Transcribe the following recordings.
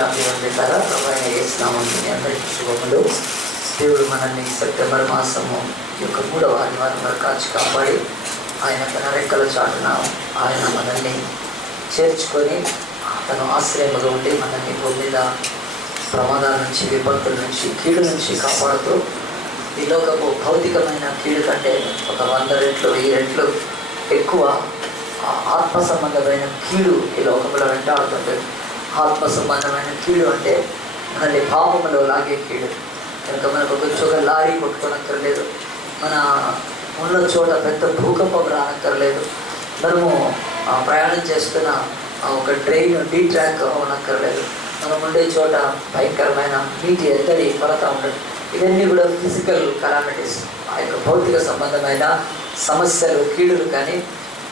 పెట్టారా ప్రభావం వేసినామని అందరికీ శుభములు. దేవుడు మనల్ని సెప్టెంబర్ మాసము యొక్క 3వ ఆదివారం వరకు కాచి కాపాడి ఆయన తన రెక్కల చాటున ఆయన మనల్ని చేర్చుకొని తను ఆశ్రయముగా ఉండి మనల్ని భూమి మీద ప్రమాదాల నుంచి, విపత్తుల నుంచి, కీడు నుంచి కాపాడుతూ ఈ లోకపు భౌతికమైన కీడు కంటే ఒక 100 రెట్లు 1000 రెట్లు ఎక్కువ ఆత్మ సంబంధమైన కీడు ఈ లోకంలో వెంటాడుతుంది. ఆత్మ సంబంధమైన కీడు అంటే మనల్ని పాపములో లాగే కీడు. కనుక మనకు ఒక లారీ కొట్టుకోనక్కర్లేదు, మన ఉన్న చోట పెద్ద భూకంపం రానక్కర్లేదు, మనము ప్రయాణం చేస్తున్న ఒక ట్రైన్ ట్రాక్ అవనక్కర్లేదు, మనం ఉండే చోట భయంకరమైన నీటి ఎద్దడి పడతా ఉండదు. ఇవన్నీ కూడా ఫిజికల్ కలామిటీస్, ఆ యొక్క భౌతిక సంబంధమైన సమస్యలు, కీడులు. కానీ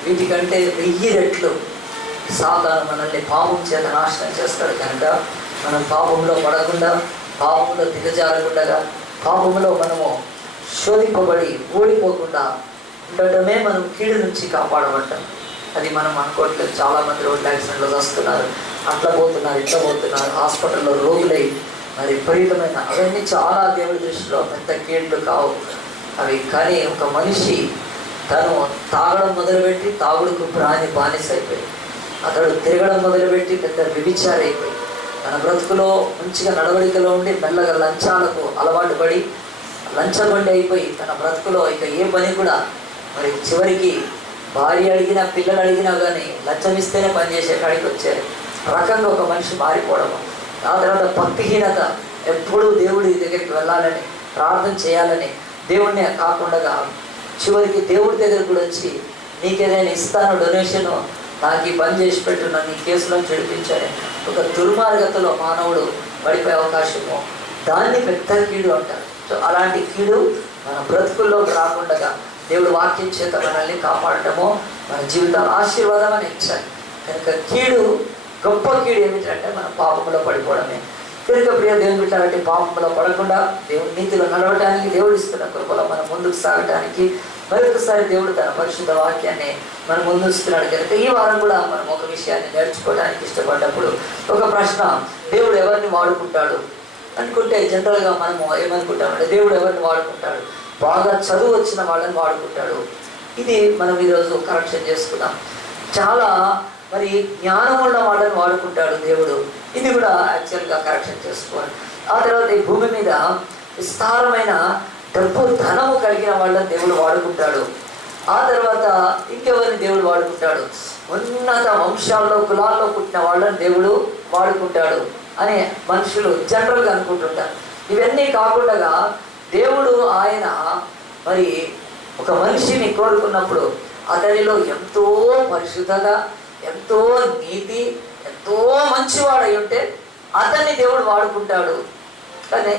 వీటికంటే 1000 రెట్లు సాతాను మనల్ని పాపం చేత నాశనం చేస్తాడు. కనుక మనం పాపంలో పడకుండా, పాపంలో దిగజారకుండా, పాపంలో మనము శోధింపబడి ఓడిపోకుండా ఉండటమే మనం కీడు నుంచి కాపాడబడ్డాం. అది మనం అనుకోవట్లేదు. చాలామంది రోడ్డు యాక్సిడెంట్లో వస్తున్నారు, అట్లా పోతున్నారు, ఇట్లా పోతున్నారు, హాస్పిటల్లో రోగులై మరి విపరీతమైన అవన్నీ చాలా దేవుడి దృష్టిలో పెద్ద కీళ్ళు కావు అవి. కానీ ఒక మనిషి తను తాగడం మొదలుపెట్టి తాగుడుకు బానిస అయిపోయి, అతడు తిరగడం మొదలుపెట్టి పెద్ద వ్యభిచారి అయిపోయి, తన బ్రతుకులో మంచిగా నడవడికలో ఉండి మెల్లగా లంచాలకు అలవాటు పడి లంచబండి అయిపోయి తన బ్రతుకులో ఇక ఏ పని కూడా మరి చివరికి భార్య అడిగినా, పిల్లలు అడిగినా కానీ లంచం ఇస్తేనే పనిచేసే కాడికి వచ్చారు రకంగా ఒక మనిషి మారిపోవడము. ఆ తర్వాత భక్తిహీనత, ఎప్పుడూ దేవుడి దగ్గరికి వెళ్ళాలని, ప్రార్థన చేయాలని, దేవుడిని కాకుండా చివరికి దేవుడి దగ్గరకు కూడా వచ్చి నీకేదైనా ఇస్తాను డొనేషను, నాకు ఈ పని చేసి పెట్టు, నన్ను ఈ కేసులో చెడిపించాలి, ఒక దుర్మార్గతలో మానవుడు పడిపోయే అవకాశము, దాన్ని పెద్ద కీడు అంటారు. సో అలాంటి కీడు మన బ్రతుకుల్లోకి రాకుండా దేవుడు వాక్యం చేత మనల్ని కాపాడటము మన జీవితాలు ఆశీర్వాదం అని ఇచ్చారు. కనుక కీడు, గొప్ప కీడు ఏమిటంటే మన పాపంలో పడిపోవడమే. కనుక ప్రియ దేవుని బిడ్డలాంటి పాపంలో పడకుండా దేవుడి నీతిలో నడవడానికి, దేవుడు ఇస్తున్న కృపలో మనం ముందుకు సాగడానికి మరొకసారి దేవుడు తన పరిశుద్ధ వాక్యాన్ని మనం ముందుస్తున్నాడు. కనుక ఈ వారం కూడా మనం ఒక విషయాన్ని నేర్చుకోవడానికి ఇష్టపడ్డప్పుడు ఒక ప్రశ్న, దేవుడు ఎవరిని వాడుకుంటాడు అనుకుంటే జనరల్గా మనము ఏమనుకుంటామంటే దేవుడు ఎవరిని వాడుకుంటాడు, బాగా చదువు వచ్చిన వాళ్ళని వాడుకుంటాడు. ఇది మనం ఈరోజు కరెక్షన్ చేసుకున్నాం. చాలా మరి జ్ఞానం ఉన్న వాళ్ళని వాడుకుంటాడు దేవుడు. ఇది కూడా యాక్చువల్గా కరెక్షన్ చేసుకోవాలి. ఆ తర్వాత ఈ భూమి మీద విస్తారమైన డబ్బు, ధనము కలిగిన వాళ్ళని దేవుడు వాడుకుంటాడు. ఆ తర్వాత ఇంకెవరిని దేవుడు వాడుకుంటాడు, ఉన్నత వంశాల్లో, కులాల్లో పుట్టిన వాళ్ళని దేవుడు వాడుకుంటాడు అని మనుషులు జనరల్గా అనుకుంటుంటారు. ఇవన్నీ కాకుండా దేవుడు ఆయన మరి ఒక మనిషిని కోరుకున్నప్పుడు అతనిలో ఎంతో పరిశుద్ధత, ఎంతో నీతి, ఎంతో మంచివాడై ఉంటే అతన్ని దేవుడు వాడుకుంటాడు. కానీ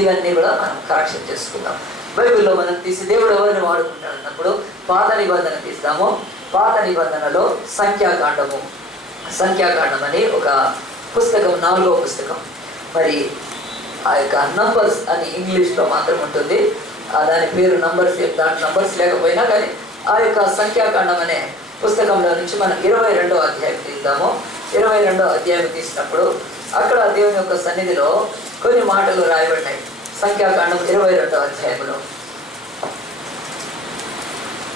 ఇవన్నీ కూడా మనం కరెక్షన్ చేసుకుందాం. బైబిల్లో మనం తీసి దేవుడు ఎవరిని వాడుకుంటాడు అన్నప్పుడు పాత నిబంధన తీస్తాము. పాత నిబంధనలో సంఖ్యాకాండం అని ఒక పుస్తకం, 4వ పుస్తకం. మరి ఆ యొక్క నంబర్స్ అని ఇంగ్లీష్లో మాత్రం ఉంటుంది, దాని పేరు నంబర్స్. దాంట్లో నంబర్స్ లేకపోయినా కానీ ఆ యొక్క సంఖ్యాకాండం అనే పుస్తకంలో నుంచి మనం 22వ అధ్యాయం తీద్దాము. 22వ అధ్యాయం తీసినప్పుడు అక్కడ దేవుని యొక్క సన్నిధిలో కొన్ని మాటలు రాయబడ్డాయి. సంఖ్యాకాండం 22వ అధ్యాయంలో,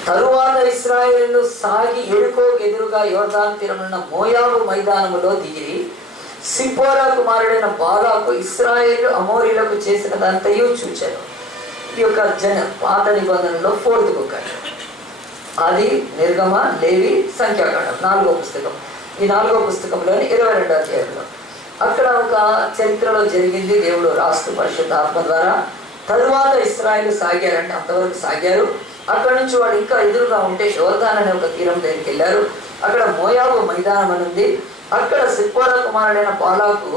తరువాత ఇశ్రాయేలు సాగి యెరికోకు ఎదురుగా యోర్దాను తీరమున్న మోయాబు మైదానములో దిగి సిప్పోరా కుమారుడైన బాలాకు ఇశ్రాయేలు అమోరీలకు చేసినదంతయు చూచారు. ఈ యొక్క పాత నిబంధనలో 4th బుక్ అండి. అది నిర్గమ, లేవి, సంఖ్యాకాండం 4వ పుస్తకం. ఈ 4వ పుస్తకంలోని 22వ అధ్యాయంలో అక్కడ ఒక చరిత్రలో జరిగింది. దేవుడు రాస్తూ పరిశుద్ధ ఆత్మ ద్వారా తరువాత ఇశ్రాయేలు సాగారంటే అంతవరకు సాగారు. అక్కడ నుంచి వాడు ఇంకా ఎదురుగా ఉంటే యోర్దాను అనే ఒక తీరం దగ్గరికి వెళ్ళారు. అక్కడ మోయాబు మైదానం అని ఉంది. అక్కడ సిప్పోరా కుమారుడైన బాలాకు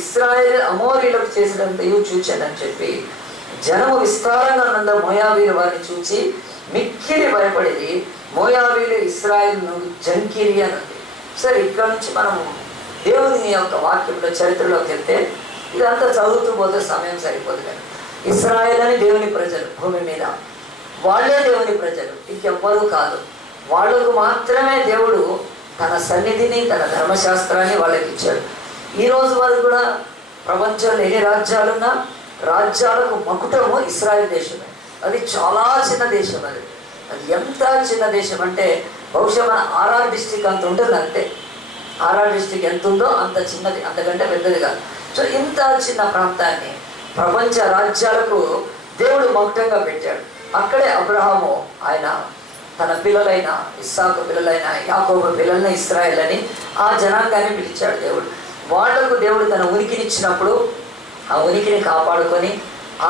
ఇశ్రాయేలు అమోరీలకు చేసినంతయు చూచానని చెప్పి జనము విస్తారంగా ఉన్నంత మోయాబీలు వారిని చూచి మిక్కిలి భయపడేది. మోయాబీలు ఇశ్రాయేలును జంకిరి అని ఉంది. సరే, ఇక్కడ నుంచి మనము దేవుని యొక్క వాక్యంలో చరిత్రలోకి వెళ్తే ఇదంతా చదువుతూ పోతే సమయం సరిపోదు. కానీ ఇశ్రాయేల్ అని దేవుని ప్రజలు భూమి మీద, వాళ్ళే దేవుని ప్రజలు, ఇంకెవ్వరూ కాదు. వాళ్ళకు మాత్రమే దేవుడు తన సన్నిధిని, తన ధర్మశాస్త్రాన్ని వాళ్ళకి ఇచ్చాడు. ఈ రోజు వరకు కూడా ప్రపంచంలో ఎన్ని రాజ్యాలున్నా రాజ్యాలకు మకుటము ఇస్రాయేల్ దేశమే. అది చాలా చిన్న దేశం. అది ఎంత చిన్న దేశం అంటే బహుశా మన ఆర్ఆర్ డిస్టిక్ అంత ఉంటుంది అంతే. ఆర్ఆర్ డిస్టిక్ ఎంత ఉందో అంత చిన్నది, అంతకంటే పెద్దది కాదు. సో ఇంత చిన్న ప్రాంతాన్ని ప్రపంచ రాజ్యాలకు దేవుడు మకుటంగా పెట్టాడు. అక్కడే అబ్రహాము ఆయన తన పిల్లలైన ఇస్సాకు పిల్లలైన యాకోబు పిల్లల్ని ఇశ్రాయేల్ అని ఆ జనాంగాన్ని పిలిచాడు దేవుడు. వాళ్లకు దేవుడు తన ఉనికినిచ్చినప్పుడు ఆ ఉనికిని కాపాడుకొని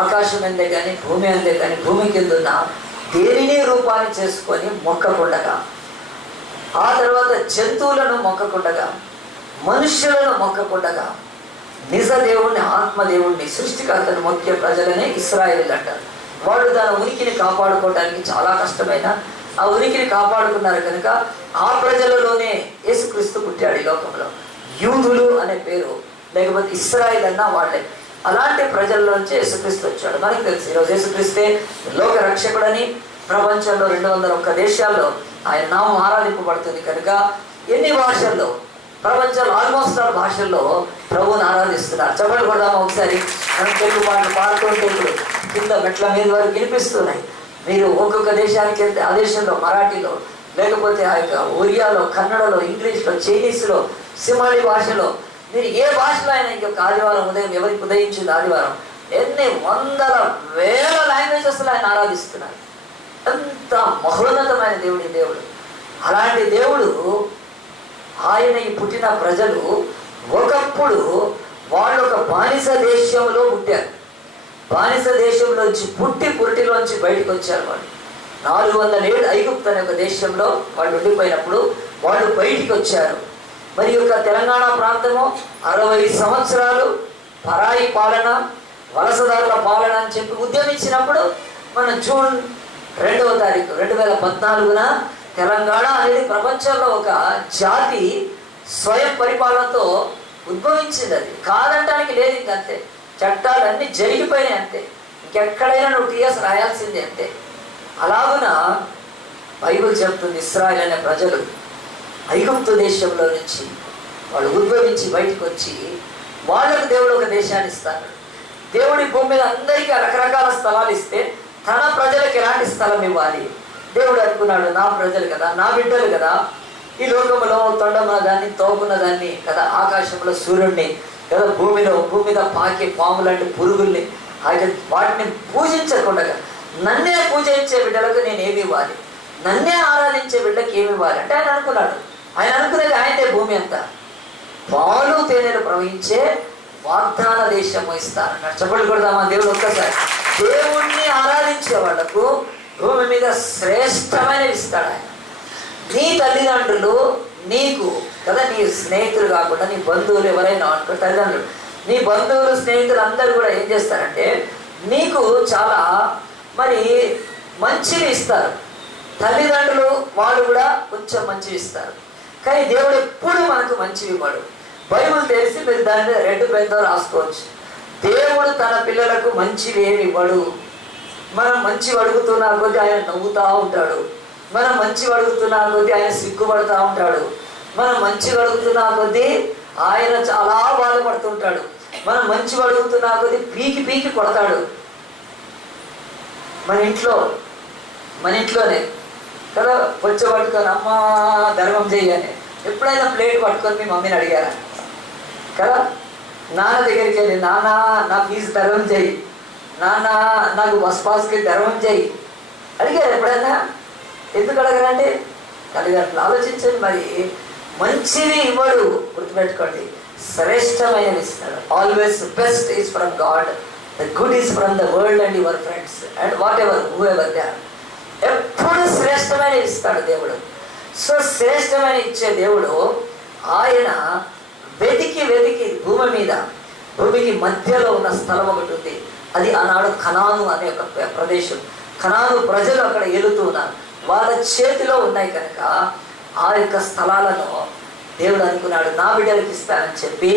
ఆకాశం అందే కానీ భూమి అందే కానీ భూమి కిందున్న దేనిని రూపాన్ని చేసుకొని మొక్కకుండగా, ఆ తర్వాత జంతువులను మొక్కకుండగా, మనుష్యులను మొక్కకుండగా నిజ దేవుణ్ణి ఆత్మదేవుణ్ణి సృష్టికర్తను మొక్కే ప్రజలనే ఇశ్రాయేలీయులు అంటారు. వాళ్ళు దాని ఉనికిని కాపాడుకోవడానికి చాలా కష్టమైన ఆ ఉనికిని కాపాడుకున్నారు కనుక ఆ ప్రజలలోనే యేసుక్రీస్తు పుట్టాడు ఈ లోకంలో. యూదులు అనే పేరు, లేకపోతే ఇశ్రాయేల్ అన్న వాళ్ళే. అలాంటి ప్రజల్లోంచి యేసుక్రీస్తు వచ్చాడు. మనకు తెలుసు ఈరోజు యేసుక్రీస్తే లోక రక్షకుడని ప్రపంచంలో 201 దేశాల్లో ఆయన నామం ఆరాధింపబడుతుంది కనుక ఎన్ని భాషల్లో, ప్రపంచంలో ఆల్మోస్ట్ ఆల్ భాషల్లో ప్రభువుని ఆరాధిస్తున్నారు. చెప్పలు కొడదామా ఒకసారి? మనం తెలుగు పాటలు పాడుతుంటే ఇప్పుడు కింద మెట్ల మీద వరకు వినిపిస్తున్నాయి. మీరు ఒక్కొక్క దేశానికి వెళ్తే ఆ దేశంలో మరాఠీలో, లేకపోతే ఆ యొక్క ఒరియాలో, కన్నడలో, ఇంగ్లీష్లో, చైనీస్లో, సిమాలి భాషలో, మీరు ఏ భాషలో అయినా ఇంకొక ఆదివారం ఉదయం ఎవరికి ఉదయించింది ఆదివారం ఎన్ని వందల వేల లాంగ్వేజెస్లో ఆయన ఆరాధిస్తున్నారు. ఎంత మహోన్నతమైన దేవుడి దేవుడు. అలాంటి దేవుడు ఆయన ఈ పుట్టిన ప్రజలు ఒకప్పుడు వాళ్ళు ఒక బానిస దేశంలో పుట్టారు. బానిస దేశంలోంచి పుట్టి పురిటిలోంచి బయటకు వచ్చారు. వాళ్ళు 400 ఏళ్ళు ఐగుప్తు అనే ఒక దేశంలో వాళ్ళు ఉండిపోయినప్పుడు వాళ్ళు బయటికి వచ్చారు. మరి యొక్క తెలంగాణ ప్రాంతము 60 సంవత్సరాలు పరాయి పాలన, వలసదారుల పాలన అని చెప్పి ఉద్యమించినప్పుడు మన జూన్ 2వ తారీఖు 2014 తెలంగాణ అనేది ప్రపంచంలో ఒక జాతి స్వయం పరిపాలనతో ఉద్భవించింది. అది కాదంటానికి లేదు. ఇంకంతే, చట్టాలన్నీ జరిగిపోయినాయి అంతే. ఇంకెక్కడైనా నువ్వు టీఎస్ రాయాల్సిందే అంతే. అలాగున బైబిల్ చెప్తుంది ఇశ్రాయేల్ అనే ప్రజలు ఐగుప్తు దేశంలో నుంచి వాళ్ళు ఉద్భవించి బయటకు వచ్చి వాళ్ళకు దేవుడు ఒక దేశాన్ని ఇస్తాడు. దేవుడి భూమి మీద అందరికీ రకరకాల స్థలాలు ఇస్తే తన ప్రజలకు ఎలాంటి స్థలం ఇవ్వాలి? దేవుడు అనుకున్నాడు, నా ప్రజలు కదా, నా బిడ్డలు కదా, ఈ లోకంలో తొండమున్న దాన్ని, తోపున్న దాన్ని కదా, ఆకాశంలో సూర్యుడిని కదా, భూమి మీద పాకే పాము లాంటి పురుగుల్ని వాటిని పూజించకుండా నన్నే పూజించే బిడ్డలకు నేను ఏమి ఇవ్వాలి, నన్నే ఆరాధించే బిడ్డకి ఏమి ఇవ్వాలి అంటే ఆయన అనుకున్నాడు. ఆయన అనుకునేది ఆయనే భూమి అంతా పాలు తేనెలు ప్రవహించే వాగ్దాన దేశము ఇస్తానన్నాడు. చెప్పలు కొడదామా? దేవుడు ఒక్కసారి దేవుణ్ణి ఆరాధించే వాళ్లకు భూమి మీద శ్రేష్టమైనవి ఇస్తాడు ఆయన. నీ తల్లిదండ్రులు నీకు కదా, నీ స్నేహితులు కాకుండా నీ బంధువులు ఎవరైనా అనుకో, తల్లిదండ్రులు, నీ బంధువులు స్నేహితులు అందరూ కూడా ఏం చేస్తారంటే నీకు చాలా మరి మంచివి ఇస్తారు. తల్లిదండ్రులు వాళ్ళు కూడా కొంచెం మంచివి ఇస్తారు. కానీ దేవుడు ఎప్పుడు మనకు మంచివి ఇవ్వడు. బైబిల్ తెలిసి మీరు దాన్ని రెడ్ పెన్తో రాసుకోవచ్చు. దేవుడు తన పిల్లలకు మంచివి ఏమి ఇవ్వడు. మనం మంచి అడుగుతున్నా కొద్దీ ఆయన నవ్వుతూ ఉంటాడు. మనం మంచి అడుగుతున్నా కొద్దీ ఆయన సిగ్గుపడుతూ ఉంటాడు. మనం మంచి అడుగుతున్నా కొద్దీ ఆయన చాలా బాధపడుతుంటాడు. మనం మంచి అడుగుతున్నా కొద్దీ పీకి పీకి కొడతాడు. మన ఇంట్లోనే కదా పొచ్చ పట్టుకొని అమ్మ ధర్మం చెయ్యని ఎప్పుడైనా ప్లేట్ పట్టుకొని మీ మమ్మీని అడిగారా కదా? నాన్న దగ్గరికి వెళ్ళి నాన్న నా ఫీజు ధర్మం చెయ్యి, నాన్న నాకు బస్ పాస్కి ధర్మం చెయ్యి అడిగారు ఎప్పుడైనా? ఎందుకు అడగరండి? తల్లిదండ్రులు ఆలోచించండి. మరి మంచివి ఇవ్వడు, గుర్తుపెట్టుకోండి, శ్రేష్టమైనవి ఇస్తాడు. Always best is from God, the good is from the world and your friends and whatever whoever they are. ఎప్పుడు శ్రేష్టమైన ఇస్తాడు దేవుడు. సో శ్రేష్టమైన ఇచ్చే దేవుడు ఆయన వెతికి భూమికి మధ్యలో ఉన్న స్థలం ఒకటి ఉంది. అది ఆనాడు కనాను అనే ఒక ప్రదేశం. కనాను ప్రజలు అక్కడ ఏలుతూ ఉన్నారు. వాళ్ళ చేతిలో ఉన్నాయి కనుక ఆ యొక్క స్థలాలను దేవుడు అనుకున్నాడు నా బిడ్డలకు ఇస్తానని చెప్పి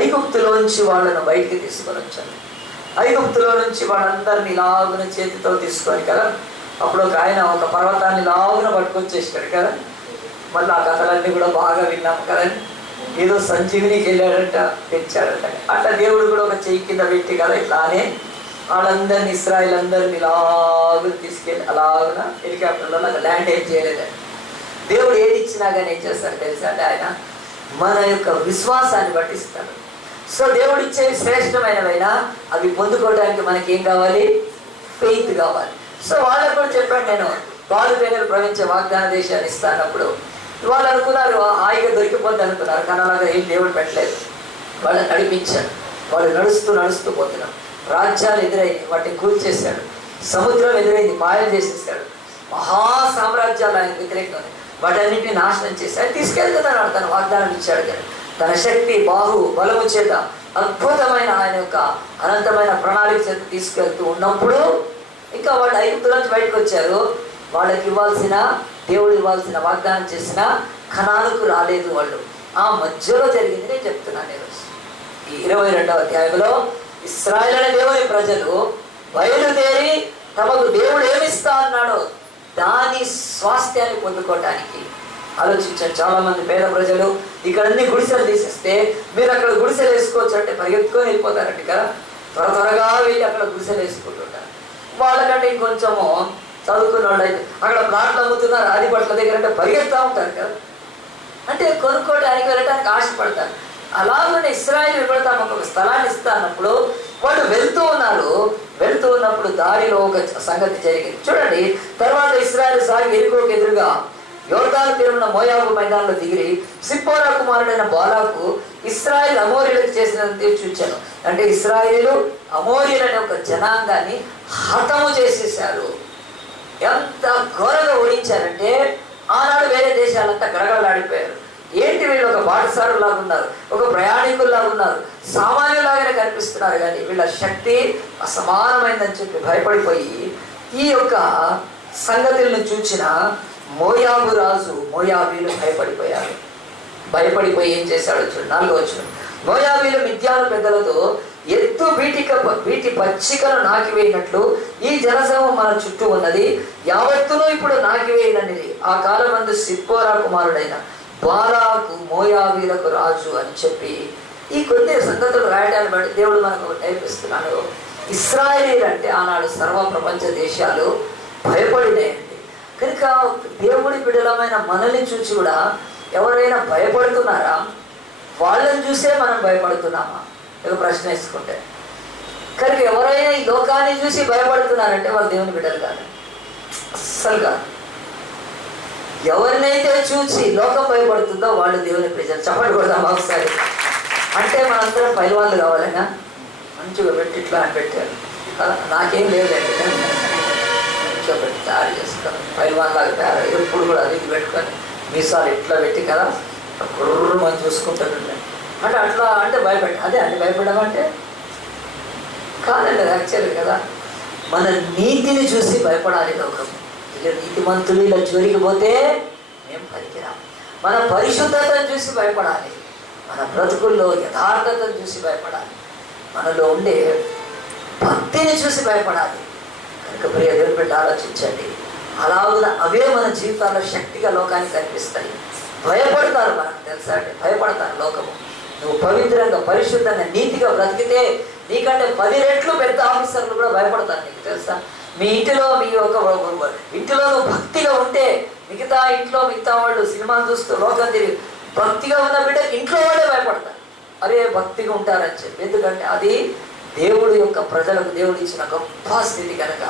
ఐగుప్తులోంచి వాళ్ళను బయటికి తీసుకొని వచ్చాడు. ఐగుప్తులో నుంచి వాళ్ళందరినీ ఇలాగున చేతితో తీసుకొని కదా, అప్పుడు ఒక పర్వతాన్ని లాగున పట్టుకొచ్చేసాడు కదా. మళ్ళీ ఆ కథలన్నీ కూడా బాగా విన్నాము కదండి. ఏదో సంజీవినికి వెళ్ళాడంట, తెచ్చాడంట. అట్లా దేవుడు కూడా ఒక చెయ్యి కింద పెట్టి కదా ఇట్లానే వాళ్ళందరినీ ఇస్రాయిల్ అందరినీ ఇలాగ తీసుకెళ్ళి అలాగ హెలికాప్టర్లో ల్యాండ్ ఏం చేయలేదండి. దేవుడు ఏది ఇచ్చినా కానీ ఏం చేస్తాడు తెలుసా అంటే ఆయన మన యొక్క విశ్వాసాన్ని బట్టి ఇస్తాడు. సో దేవుడు ఇచ్చే శ్రేష్టమైనవైనా అవి పొందుకోవడానికి మనకి ఏం కావాలి? ఫెయిత్ కావాలి. సో వాళ్ళకు కూడా చెప్పాను నేను, పాలు పేదలు ప్రవహించే వాగ్దాన దేశాన్ని ఇస్తానప్పుడు వాళ్ళు అనుకున్నారు హాయిగా దొరికిపోద్ది అనుకున్నారు, కానీ అలాగా ఏం దేవుడు పెట్టలేదు. వాళ్ళని నడిపించాడు. వాళ్ళు నడుస్తూ పోతున్నారు. రాజ్యాలు ఎదురైంది, వాటిని కూల్చేశాడు. సముద్రం ఎదురైంది, మాయం చేసేసాడు. మహా సామ్రాజ్యాలు ఆయన వ్యతిరేకంగా వాటన్నింటినీ నాశనం చేసి ఆయన తీసుకెళ్తున్నాడు. తన వాగ్దానం ఇచ్చాడు కానీ తన శక్తి బలము చేత అద్భుతమైన ఆయన యొక్క అనంతమైన ప్రణాళిక చేత తీసుకెళ్తూ ఉన్నప్పుడు ఇంకా వాళ్ళు ఐగుప్తుల నుంచి బయటకు వచ్చారు. వాళ్ళకి ఇవ్వాల్సిన దేవుడు ఇవ్వాల్సిన వాగ్దానం చేసిన కనానుకు రాలేదు వాళ్ళు. ఆ మధ్యలో జరిగింది నేను చెప్తున్నాను ఈరోజు. ఈ 22వ అధ్యాయంలో ఇశ్రాయేలు అనే దేవుని ప్రజలు బయలుదేరి తమకు దేవుడు ఏమిస్తా అన్నాడో దాని స్వాస్థ్యాన్ని పొందుకోవటానికి ఆలోచించారు. చాలా మంది పేద ప్రజలు ఇక్కడ అన్ని గుడిసెలు తీసేస్తే మీరు అక్కడ గుడిసెలు వేసుకోవచ్చు అంటే పరిగెత్తుకొని వెళ్ళిపోతారంట కదా. త్వరగా వెళ్ళి అక్కడ గుడిసెలు వేసుకుంటుంటారు. వాళ్ళకంటే ఇంకొంచెము చదువుకున్న వాళ్ళు అయితే అక్కడ ప్లాట్లు అమ్ముతున్నారు ఆదిపట్ల దగ్గర అంటే పరిగెత్తా ఉంటారు కదా. అంటే కొనుక్కోవడానికి వెళ్ళటానికి ఆశపడతారు. అలాగనే ఇశ్రాయేలు కూడా తమకు ఒక స్థలాన్ని ఇస్తా అన్నప్పుడు వాళ్ళు వెళ్తూ ఉన్నప్పుడు దారిలో ఒక సంగతి జరిగింది చూడండి. తర్వాత ఇశ్రాయేలు సాగి ఎరికోకు ఎదురుగా యోర్దాను తీరున్న మోయాబు మైదానంలో దిగిరి సిప్పోరా కుమారుడైన బాలాకు ఇశ్రాయేలు అమోరీలకు చేసినంత చూచాను. అంటే ఇశ్రాయేలు అమోరీలనే ఒక జనాంగాన్ని హతము చేసేసారు. ఎంత ఘోరంగా ఓడించారంటే ఆనాడు వేరే దేశాలంతా గడగడలాడిపోయారు. ఏంటి వీళ్ళు ఒక బాటసారులాగా ఉన్నారు, ఒక ప్రయాణికుల్లాగా ఉన్నారు, సామాన్యులాగానే కనిపిస్తున్నారు. కానీ వీళ్ళ శక్తి అసమానమైందని చెప్పి భయపడిపోయి ఈ యొక్క సంగతులను చూచిన మోయాబు రాజు మోయాబీలు భయపడిపోయి ఏం చేశాడు చూడు. 4వ వచనం, మోయాబీలు మిద్యాను పెద్దలతో ఎత్తు వీటి పచ్చికను నాకివేయినట్లు ఈ జనసమూహం మన చుట్టూ ఉన్నది, యావత్తును ఇప్పుడు నాకివేయినది. ఆ కాలమందు సిప్పోరా కుమారుడైన బాలాకు మోయాబీలకు రాజు అని చెప్పి ఈ కొన్ని సంగతులు రాయడాన్ని బట్టి దేవుడు మనకు నేర్పిస్తున్నాడు. ఇశ్రాయేలీలు అంటే ఆనాడు సర్వ ప్రపంచ దేశాలు భయపడినాయండి. కనుక దేవుడి బిడ్డలమైన మనల్ని చూసి కూడా ఎవరైనా భయపడుతున్నారా? వాళ్ళని చూసే మనం భయపడుతున్నామా? ఒక ప్రశ్న వేసుకుంటే కనుక ఎవరైనా ఈ లోకాన్ని చూసి భయపడుతున్నారంటే వాళ్ళు దేవుని బిడ్డలు కాదు, అస్సలు కాదు. ఎవరినైతే చూసి లోకం భయపడుతుందో వాళ్ళు దేవుని ప్రజలు. చెప్పండి కొడదాం ఒకసారి. అంటే మనందరం పైల్వాన్లు కావాలన్నా మంచిగా పెట్టి ఇట్లా అని పెట్టారు కదా. నాకేం లేదండి, మంచిగా పెట్టి తయారు చేసుకోవాలి. పైల్వాన్ లాగా తయారు ఎప్పుడు కూడా అది పెట్టుకొని మీసాలు ఇట్లా పెట్టి కదా కుర్రు మనం చూసుకుంటానండి. అంటే అట్లా అంటే భయపెట్ట అదే అండి భయపడడం అంటే కాదండి యాక్చువల్గా కదా. మన నీతిని చూసి భయపడాలి లోకం. నీతిమంతులు ఇలా జోలికిపోతే మేము పనికిరాం. మన పరిశుద్ధతను చూసి భయపడాలి. మన బ్రతుకుల్లో యథార్థతను చూసి భయపడాలి. మనలో ఉండే భక్తిని చూసి భయపడాలి. కనుక ప్రియ దేవుని బిడ్డ ఆలోచించండి. అలాగున అవే మన జీవితాల్లో శక్తిగా లోకానికి కనిపిస్తాయి. భయపడతారు, మనకు తెలుసా అండి, భయపడతారు లోకము. నువ్వు పవిత్రంగా పరిశుద్ధంగా నీతిగా బ్రతికితే నీకంటే 10 రెట్లు పెద్ద ఆఫీసర్లు కూడా భయపడతారు. నీకు తెలుసా? మీ ఇంటిలో నువ్వు భక్తిగా ఉంటే మిగతా వాళ్ళు సినిమాలు చూస్తూ లోకం తిరిగి భక్తిగా ఉన్న బిడ్డ ఇంట్లో వాళ్ళే భయపడతారు. అరే భక్తిగా ఉంటారని చెప్పి. ఎందుకంటే అది దేవుడి యొక్క ప్రజలకు దేవుడు ఇచ్చిన గొప్ప స్థితి. కనుక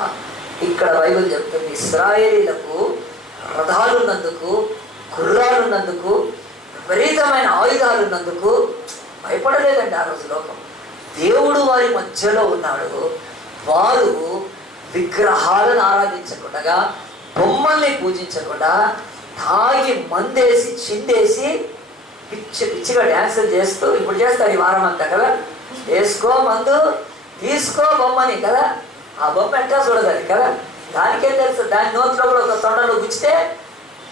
ఇక్కడ బైబిల్ చెప్తుంది ఇశ్రాయేలీలకు రథాలున్నందుకు, గుర్రాలున్నందుకు, విపరీతమైన ఆయుధాలున్నందుకు భయపడలేదండి ఆ రోజు లోకం. దేవుడు వారి మధ్యలో ఉన్నాడు. వారు విగ్రహాలను ఆరాధించకుండా, బొమ్మల్ని పూజించకుండా, తాగి మందేసి చిందేసి పిచ్చిగా డ్యాన్సులు చేస్తూ ఇప్పుడు చేస్తారు ఈ వారం అంతా కదా. వేసుకో మందు, తీసుకో బొమ్మని కదా. ఆ బొమ్మ ఎట్లా చూడదు కదా. దానికేం తెలుసు? దాని నోట్లో కూడా ఒక తొండలో గుచ్చితే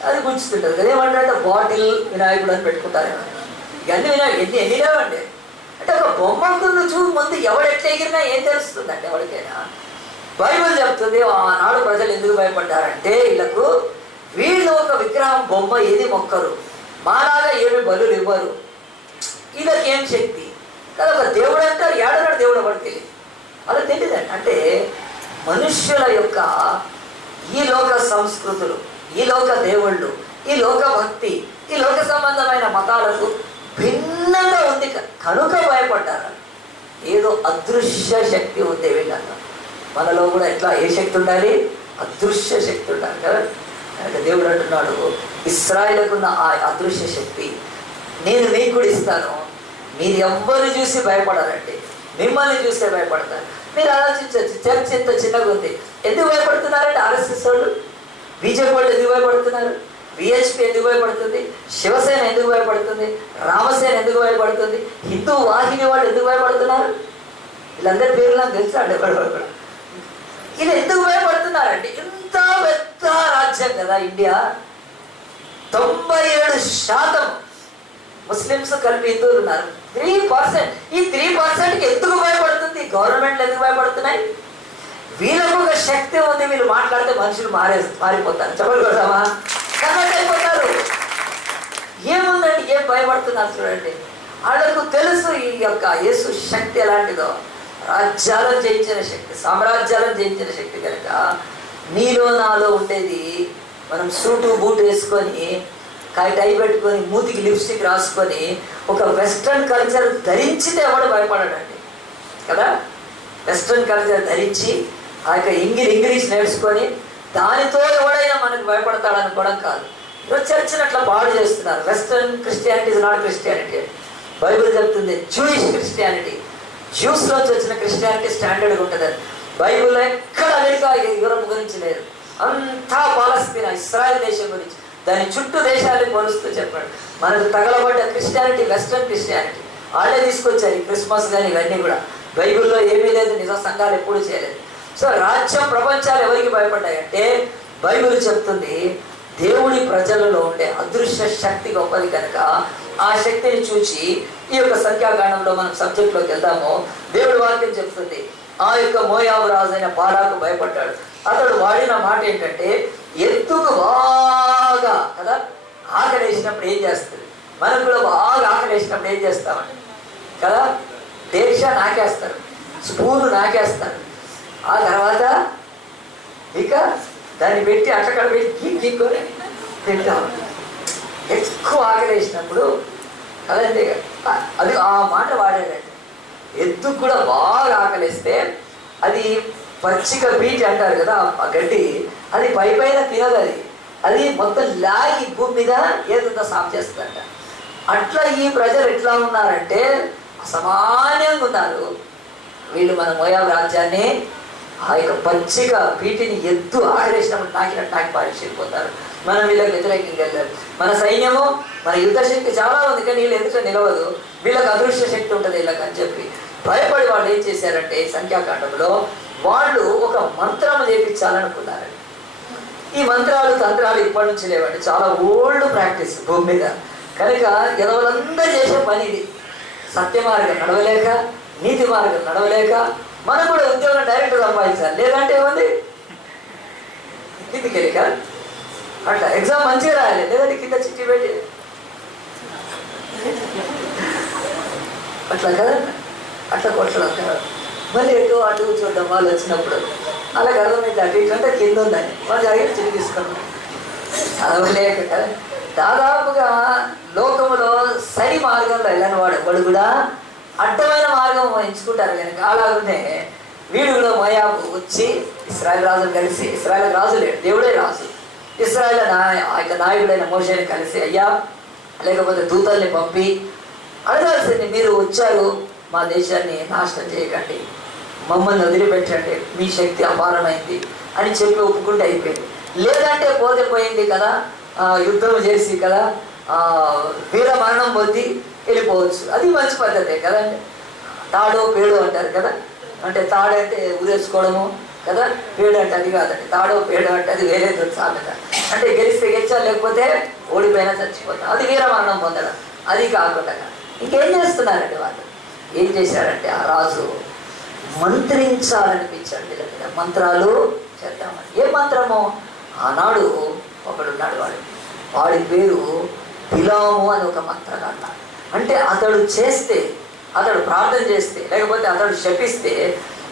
అది గుంచుతుంటుంది కదా. ఏమంటే బాటిల్ వినాయకుడు అని పెట్టుకుంటారు. ఇవన్నీ వినాయకుడు ఎన్ని లేవండి. అంటే ఒక బొమ్మను ముందు ఎవడు ఎట్లా ఎగిరినా ఏం తెలుస్తుందండి ఎవరికైనా? బైబిల్ చెప్తుంది ఆనాడు ప్రజలు ఎందుకు భయపడ్డారంటే వీళ్ళు ఒక విగ్రహం బొమ్మ ఏది మొక్కరు, మాలాగా ఏమి బలులు ఇవ్వరు, వీళ్ళకి ఏం శక్తి కదా. ఒక దేవుడు అంటారు, ఏడనాడు దేవుడు వాడు తెలియదు, అలా తెలియదండి. అంటే మనుష్యుల యొక్క ఈ లోక సంస్కృతులు, ఈ లోక దేవుళ్ళు, ఈ లోక భక్తి, ఈ లోక సంబంధమైన మతాలకు భిన్నంగా ఉంది కనుక భయపడ్డారు. ఏదో అదృశ్య శక్తి ఉంది వీళ్ళంతా. మనలో కూడా ఎట్లా ఏ శక్తి ఉండాలి? అదృశ్య శక్తి ఉండాలి కదా. అంటే దేవుడు అంటున్నాడు, ఇశ్రాయేలుకున్న ఆ అదృశ్య శక్తి నేను మీకు కూడా ఇస్తాను. మీరు ఎవ్వరు చూసి భయపడారంటే మిమ్మల్ని చూస్తే భయపడతారు. మీరు ఆలోచించవచ్చు, చర్చ్ ఎంత చిన్నగా ఉంది, ఎందుకు భయపడుతున్నారంటే ఆర్ఎస్ఎస్ వాళ్ళు, బీజేపీ వాళ్ళు ఎందుకు భయపడుతున్నారు, విహెచ్పి ఎందుకు భయపడుతుంది, శివసేన ఎందుకు భయపడుతుంది, రామసేన ఎందుకు భయపడుతుంది, హిందూ వాహిని వాళ్ళు ఎందుకు భయపడుతున్నారు? వీళ్ళందరి పేర్లు నాకు తెలుసా అండి. వీళ్ళు ఎందుకు భయపడుతున్నారండి? ఇంత పెద్ద రాజ్యం కదా ఇండియా. 97% ముస్లిమ్స్ కలిపి హిందువులు ఉన్నారు. 3%. ఈ 3%కి ఎందుకు భయపడుతుంది? గవర్నమెంట్లు ఎందుకు భయపడుతున్నాయి? వీళ్ళకు ఒక శక్తి ఉంది, వీళ్ళు మాట్లాడితే మనుషులు మారిపోతారు. చెప్పలు కొడతామా? కనెక్ట్ అయిపోతారు. ఏముందండి, ఏం భయపడుతున్నారు చూడండి. వాళ్ళకు తెలుసు ఈ యొక్క యేసు శక్తి ఎలాంటిదో. రాజ్యాలను జయించిన శక్తి, సామ్రాజ్యాలను జయించిన శక్తి కనుక నీలో నాలో ఉండేది. మనం సూటు బూట్ వేసుకొని, టై పెట్టుకొని, మూతికి లిప్స్టిక్ రాసుకొని, ఒక వెస్ట్రన్ కల్చర్ ధరించితే ఎవడు భయపడాడండి కదా. వెస్ట్రన్ కల్చర్ ధరించి ఆ యొక్క ఇంగ్లీష్ నేర్చుకొని దానితో ఎవడైనా మనకు భయపడతాడనుకోవడం కాదు. ఈరోజు చర్చిని అట్లా పాడు చేస్తున్నారు. Western Christianity is not Christianity. Bible చెప్తుంది జూయిష్ క్రిస్టియానిటీ, జ్యూస్లోంచి వచ్చిన క్రిస్టియానిటీ స్టాండర్డ్గా ఉంటుంది. బైబిల్లో ఎక్కడ అమెరికా యూరప్ గురించి లేదు, అంతా పాలస్తీనా ఇస్రాయల్ దేశం గురించి, దాని చుట్టూ దేశాన్ని పోలుస్తూ చెప్పాడు. మనకు తగలబడ్డ క్రిస్టియానిటీ వెస్ట్రన్ క్రిస్టియానిటీ. వాళ్ళే తీసుకొచ్చారు ఈ క్రిస్మస్ కానీ ఇవన్నీ కూడా. బైబిల్లో ఏమీ లేదు, నిజ సంఘాలు ఎప్పుడూ చేయలేదు. సో రాజ్యం ప్రపంచాలు ఎవరికి భయపడ్డాయంటే బైబిల్ చెప్తుంది దేవుడి ప్రజలలో ఉండే అదృశ్య శక్తి గొప్పది కనుక ఆ శక్తిని చూచి ఈ యొక్క సంఖ్యాకాండంలో మనం సబ్జెక్ట్లోకి వెళ్దాము. దేవుడి వాక్యం చెప్తుంది ఆ యొక్క మోయాబు రాజు అయిన బాలాకు భయపడ్డాడు. అతడు వాడిన మాట ఏంటంటే ఎత్తుకు బాగా కదా ఆకలి వేసినప్పుడు ఏం చేస్తుంది, మనకు కూడా బాగా ఆకలి వేసినప్పుడు ఏం చేస్తామండి కదా, డేక్ష నాకేస్తారు, స్పూను నాకేస్తారు, ఆ తర్వాత ఇక దాన్ని పెట్టి అట్టక్కడ పెట్టి గీక్కొని తింటాం. ఎక్కువ ఆకలి వేసినప్పుడు కదండి, అది ఆ మాట వాడాడండి. ఎద్దుకు కూడా బాగా ఆకలిస్తే అది పచ్చిక బీట్ అంటారు కదా ఆ గడ్డి, అది పైన తినదు, అది మొత్తం లాగి భూమి మీద ఏదంతా సాఫ్ చేస్తుందంట. అట్లా ఈ ప్రజలు ఎట్లా ఉన్నారంటే అసమాన్యంగా ఉన్నారు. వీళ్ళు మన మోయాబు రాజ్యాన్ని ఆ యొక్క పచ్చిక వీటిని ఎద్దు ఆకలేసినప్పుడు నాకినట్టు నాకి పాటించిపోతారు. మనం వీళ్ళకి వ్యతిరేకంగా వెళ్ళారు. మన సైన్యము, మన యుద్ధ శక్తి చాలా ఉంది, కానీ వీళ్ళు ఎదుట నిలవదు, వీళ్ళకి అదృశ్య శక్తి ఉంటుంది వీళ్ళకి అని చెప్పి భయపడి వాళ్ళు ఏం చేశారంటే సంఖ్యాకాండంలో వాళ్ళు ఒక మంత్రం చేయించాలనుకున్నారు. ఈ మంత్రాలు తంత్రాలు ఇప్పటి నుంచి లేవండి, చాలా ఓల్డ్ ప్రాక్టీస్ భూమి మీద. కనుక ఎదవలందరూ చేసే పని ఇది. సత్య మార్గం నడవలేక, నీతి మార్గం నడవలేక మనం కూడా ఉద్యోగం డైరెక్ట్ సంపాదించాలి, లేదంటే ఏముంది కిందికి వెళ్ళిక అట్లా ఎగ్జామ్ మంచిగా రాయాలి, లేదంటే కింద చిట్టి పెట్టి అట్లా కదా, అట్లా కొట్టడం కదా. మళ్ళీ ఎటు అటు చూడడం వాళ్ళు వచ్చినప్పుడు అలాగే అర్థమైతే అటు ఇటు అంటే కింద ఉందని వాళ్ళు జరిగి చిట్టి తీసుకున్నాం. చదవలేక కదా దాదాపుగా లోకములో సరి మార్గంలో వెళ్ళని వాడు కూడా అడ్డమైన మార్గం ఎంచుకుంటారు కనుక అలాగే వీడు కూడా మోయాబు వచ్చి ఇశ్రాయేల్ రాజులు కలిసి, ఇశ్రాయేల్ రాజు లేడు, దేవుడే రాజు, ఇశ్రాయేల్ ఆ యొక్క నాయకుడైన మోషేని కలిసి అయ్యా లేకపోతే దూతల్ని పంపి అడగాల్సింది, మీరు వచ్చారు మా దేశాన్ని నాశనం చేయకండి, మమ్మల్ని వదిలిపెట్టండి, మీ శక్తి అపారమైంది అని చెప్పి ఒప్పుకుంటే అయిపోయింది. లేదంటే పోతే పోయింది కదా, యుద్ధం చేసి కదా వీర మరణం పొంది వెళ్ళిపోవచ్చు, అది మంచి పద్ధతే కదండి. తాడో పేడో అంటారు కదా, అంటే తాడంటే ఉరేసుకోవడము కదా, పేడు అంటే అది కాదండి. తాడో పేడో అంటే అది వేరే సామెత, అంటే గెలిస్తే గెలిచాలి, లేకపోతే ఓడిపోయినా చచ్చిపోతాం, అది వీర మరణం పొందడం. అది కాకుండా ఇంకేం చేస్తున్నారండి వాళ్ళు, ఏం చేశారంటే ఆ రాజు మంత్రించాలనిపించాడు వీళ్ళ మీద, మంత్రాలు చేద్దామని. ఏ మంత్రము? ఆనాడు ఒకడున్నాడు, వాడి పేరు బిలాము అని ఒక మంత్రగాడు. అంటే అతడు చేస్తే, అతడు ప్రార్థన చేస్తే, లేకపోతే అతడు శపిస్తే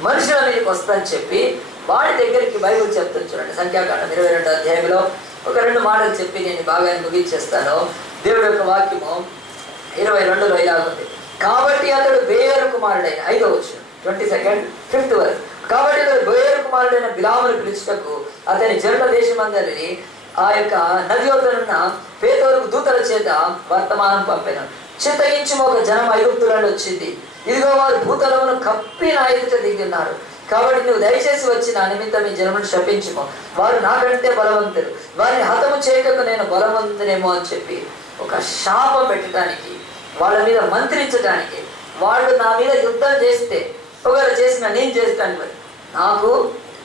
మనుషుల మీదకి వస్తుందని చెప్పి వాడి దగ్గరికి బైబిల్ చెప్తుంది. చూడండి, సంఖ్యాకాండం 22వ అధ్యాయంలో ఒక 2 మాటలు చెప్పి నేను బాగా ముగించేస్తాను. దేవుడి యొక్క వాక్యము 22లో ఇలా ఉంది. కాబట్టి అతడు బేయరు కుమారుడైన 5వ వచనం 22nd 5th వరకు. కాబట్టి అతడు బేయరు కుమారుడైన బిలామును పిలుచుటకు అతని జనుల దేశమందరిని ఆ యొక్క నది వద్దనున్న పేతోరుకు దూతల చేత వర్తమానం పంపెను. చిత్తగించుము, ఒక జనం ఐగుప్తు నుండి వచ్చింది, ఇదిగో వారు భూతలమును కప్పి నా ఎదుట దిగి ఉన్నారు. కాబట్టి నువ్వు దయచేసి వచ్చి నా నిమిత్తం ఈ జనమును శపించుము, వారు నాకంటే బలవంతులు, వారిని హతము చేయటకు నేను బలవంతునేమో అని చెప్పి ఒక శాపం పెట్టడానికి, వాళ్ళ మీద మంత్రించడానికి, వాళ్ళు నా మీద యుద్ధం చేస్తే ఒకవేళ చేసిన నేను చేస్తాను నాకు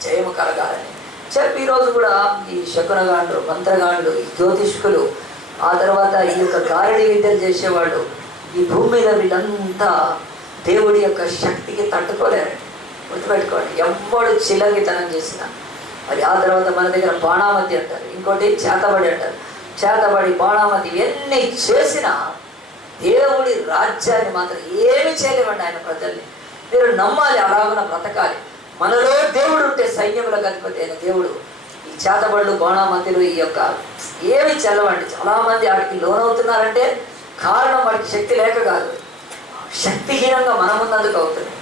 జయము కలగాలని చెప్పి ఈరోజు కూడా ఈ శకునగాండ్రు, మంత్రగాండ్లు, ఈ జ్యోతిష్కులు, ఆ తర్వాత ఈ యొక్క గారడి విద్యలు చేసేవాళ్ళు, ఈ భూమి మీద వీళ్ళంతా దేవుడి యొక్క శక్తికి తట్టుకోలేరండి. గుర్తుపెట్టుకోండి, ఎవ్వడు చిలగితనం చేసినా. మరి ఆ తర్వాత మన దగ్గర బాణామతి అంటారు, ఇంకోటి చేతబడి అంటారు. చేతబడి, బాణామతి ఎన్ని చేసినా దేవుడి రాజ్యాన్ని మాత్రం ఏమి చేయలేమండి. ఆయన ప్రజల్ని మీరు నమ్మాలి, అలాగున బ్రతకాలి. మనలో దేవుడు ఉంటే సైన్యములకు అధిపతి అయిన దేవుడు ఈ చేతబడులు, బాణామతులు ఈ యొక్క ఏమి చల్లవండి. చాలామంది వాటికి లోనవుతున్నారంటే కారణం వాడికి శక్తి లేక కాదు, శక్తిహీనంగా మనం ఉన్నందుకు అవుతుంది.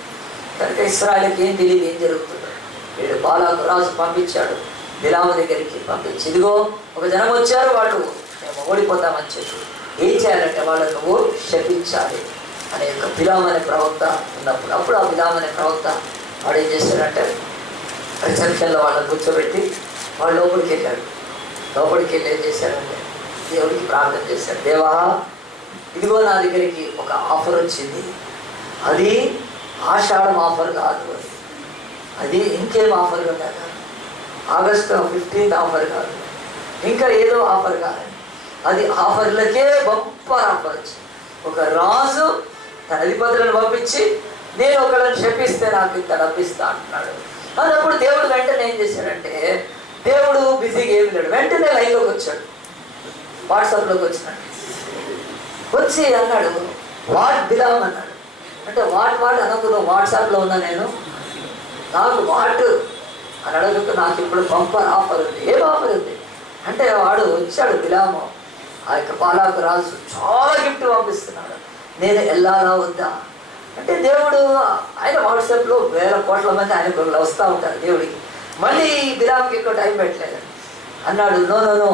కనుక ఇశ్రాయేలుకి ఏం తెలియదు ఏం జరుగుతుందో. వీడు బాలాకు రాజు పంపించాడు బిలాము దగ్గరికి. పంపించి ఇదిగో ఒక జనం వచ్చారు, వాళ్ళు మేము ఓడిపోతామని చెప్పి ఏం చేయాలంటే వాళ్ళని నువ్వు శపించాలి అనే యొక్క బిలాము అనే ప్రవక్త ఉన్నప్పుడు, అప్పుడు ఆ బిలాము అనే ప్రవక్త వాడు ఏం చేశాడంటే రిసెప్షన్లో వాళ్ళని కూర్చోబెట్టి వాడు లోపలికి వెళ్ళాడు. లోపలికి వెళ్ళి ఏం చేశాడంటే దేవుడికి ప్రార్థన చేశాడు. దేవా, ఇదిగో నా దగ్గరికి ఒక ఆఫర్ వచ్చింది, అది ఆషాఢం ఆఫర్ కాదు, అది ఇంకేం ఆఫర్ కాదు, ఆగస్టు 15th ఆఫర్ కాదు, ఇంకా ఏదో ఆఫర్ కాదు, అది ఆఫర్లకే బంపర్ ఆఫర్ వచ్చింది. ఒక రాజు తన అధిపతులను పంపించి నేను ఒకళ్ళని శపిస్తే నాకు ఇంత డబ్బిస్తా అంటున్నాడు. అన్నప్పుడు దేవుడు వెంటనే ఏం చేశాడంటే, దేవుడు బిజీగా ఏమి లేడు, వెంటనే లైన్లోకి వచ్చాడు, వాట్సాప్లోకి వచ్చినాడు. వచ్చి అన్నాడు వాట్ బిలామ్ అన్నాడు. అంటే వాట్ అనకు, వాట్సాప్లో ఉన్నా నేను, నాకు వాట్ అని అడగకు, నాకు ఇప్పుడు బంపర్ ఆఫర్ ఉంది. ఏం ఆఫర్ ఉంది అంటే వాడు వచ్చాడు బిలాము, ఆ యొక్క బాలాకు రాజు చాలా గిఫ్ట్ పంపిస్తున్నాడు, నేను వెళ్ళాలా వద్దా అంటే దేవుడు ఆయన వాట్సాప్లో 1000 కోట్ల మంది ఆయనకు వస్తూ ఉంటారు దేవుడికి. మళ్ళీ బిలాంకి ఎక్కువ టైం పెట్టలేదు అన్నాడు. నో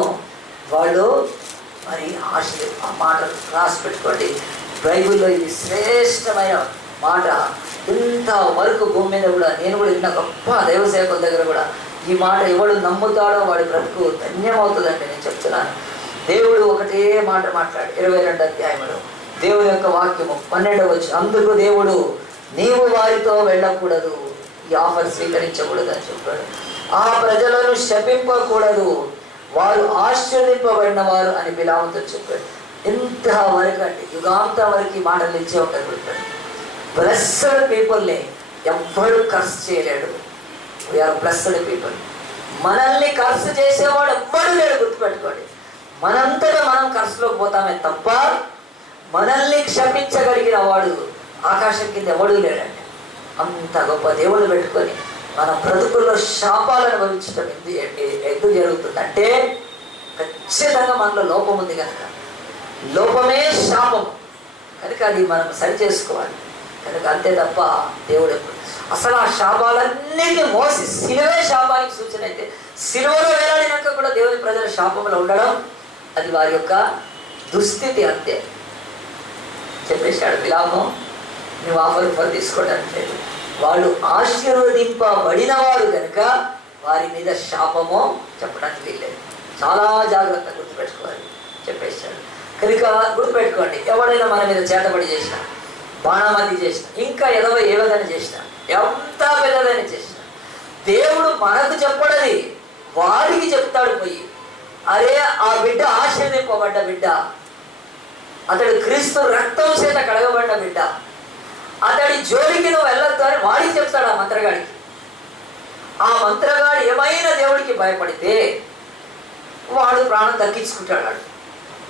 వాళ్ళు మరి ఆ మాట రాసి పెట్టుకోండి, బైబిల్లో ఇది శ్రేష్టమైన మాట. ఇంతవరకు భూమి మీద కూడా నేను కూడా విన్న గొప్ప దైవ సేవకుల దగ్గర కూడా ఈ మాట ఎవడు నమ్ముతాడో వాడి బ్రతుకు ధన్యమవుతుందండి. నేను చెప్తున్నాను, దేవుడు ఒకటే మాట మాట్లాడు 22వ అధ్యాయంలో దేవుని యొక్క వాక్యము 12వ వచనం. అందుకు దేవుడు నీవు వారితో వెళ్ళకూడదు, ఈ ఆఫర్ స్వీకరించకూడదు అని చెప్పాడు. ఆ ప్రజలను శపింపకూడదు, వారు ఆశ్చర్యింపబడిన వారు అని బిలాముతో చెప్పాడు. ఇంతవరకు అండి, యుగాంతం వరకు ఈ మాటలు ఇచ్చే ఉంటారు. గుర్తుపెట్టు, బ్లెస్డ్ పీపుల్ని ఎవ్వడు కర్స్ చేయలేడు. We are blessed people. మనల్ని కర్స్ చేసేవాడు ఎవ్వడు లేడు. గుర్తుపెట్టుకోండి, మనంతటా మనం కర్సులోకి పోతామే తప్ప మనల్ని క్షమించగలిగిన వాడు ఆకాశం కింద ఎవడూ లేడండి. అంత గొప్ప దేవుడు పెట్టుకొని మన బ్రతుకుల్లో శాపాలను అనుభవించడం ఎందుకు జరుగుతుందంటే ఖచ్చితంగా మనలో లోపం ఉంది కనుక. లోపమే శాపం కనుక అది మనం సరి చేసుకోవాలి కనుక, అంతే తప్ప దేవుడు అసలు ఆ శాపాలన్నింటినీ మోసి సిలువే శాపానికి సూచన అయితే, సిలువలో వేలాడినాక కూడా దేవుని ప్రజల శాపంలో ఉండడం అది వారి యొక్క దుస్థితి. అంతే చెప్పేశాడు బిలాము, నువ్వు ఆఫర్ తీసుకోవడానికి లేదు. వాళ్ళు ఆశీర్వదింపబడిన వారు కనుక వారి మీద శాపము చెప్పడానికి వీల్లేదు. చాలా జాగ్రత్తగా గుర్తుపెట్టుకోవాలి చెప్పేశాడు. కనుక గుర్తుపెట్టుకోండి, ఎవడైనా మన మీద చేతబడి చేసిన, బాణామతి చేసిన, ఇంకా ఏదైనా చేసిన, ఎంత పెద్దదైనా చేసిన, దేవుడు మనకు చెప్పడది వాడికి చెప్తాడు పోయి, అరే ఆ బిడ్డ ఆశీర్వదింపబడ్డ బిడ్డ, అతడు క్రీస్తు రక్తం చేత కడగబడ్డ బిడ్డ, అతడి జోలికి నువ్వు వెళ్ళొద్దు అని వాడికి చెప్తాడు ఆ మంత్రగాడికి. ఆ మంత్రగాడు ఏమైనా దేవుడికి భయపడితే వాడు ప్రాణం దక్కించుకుంటాడు,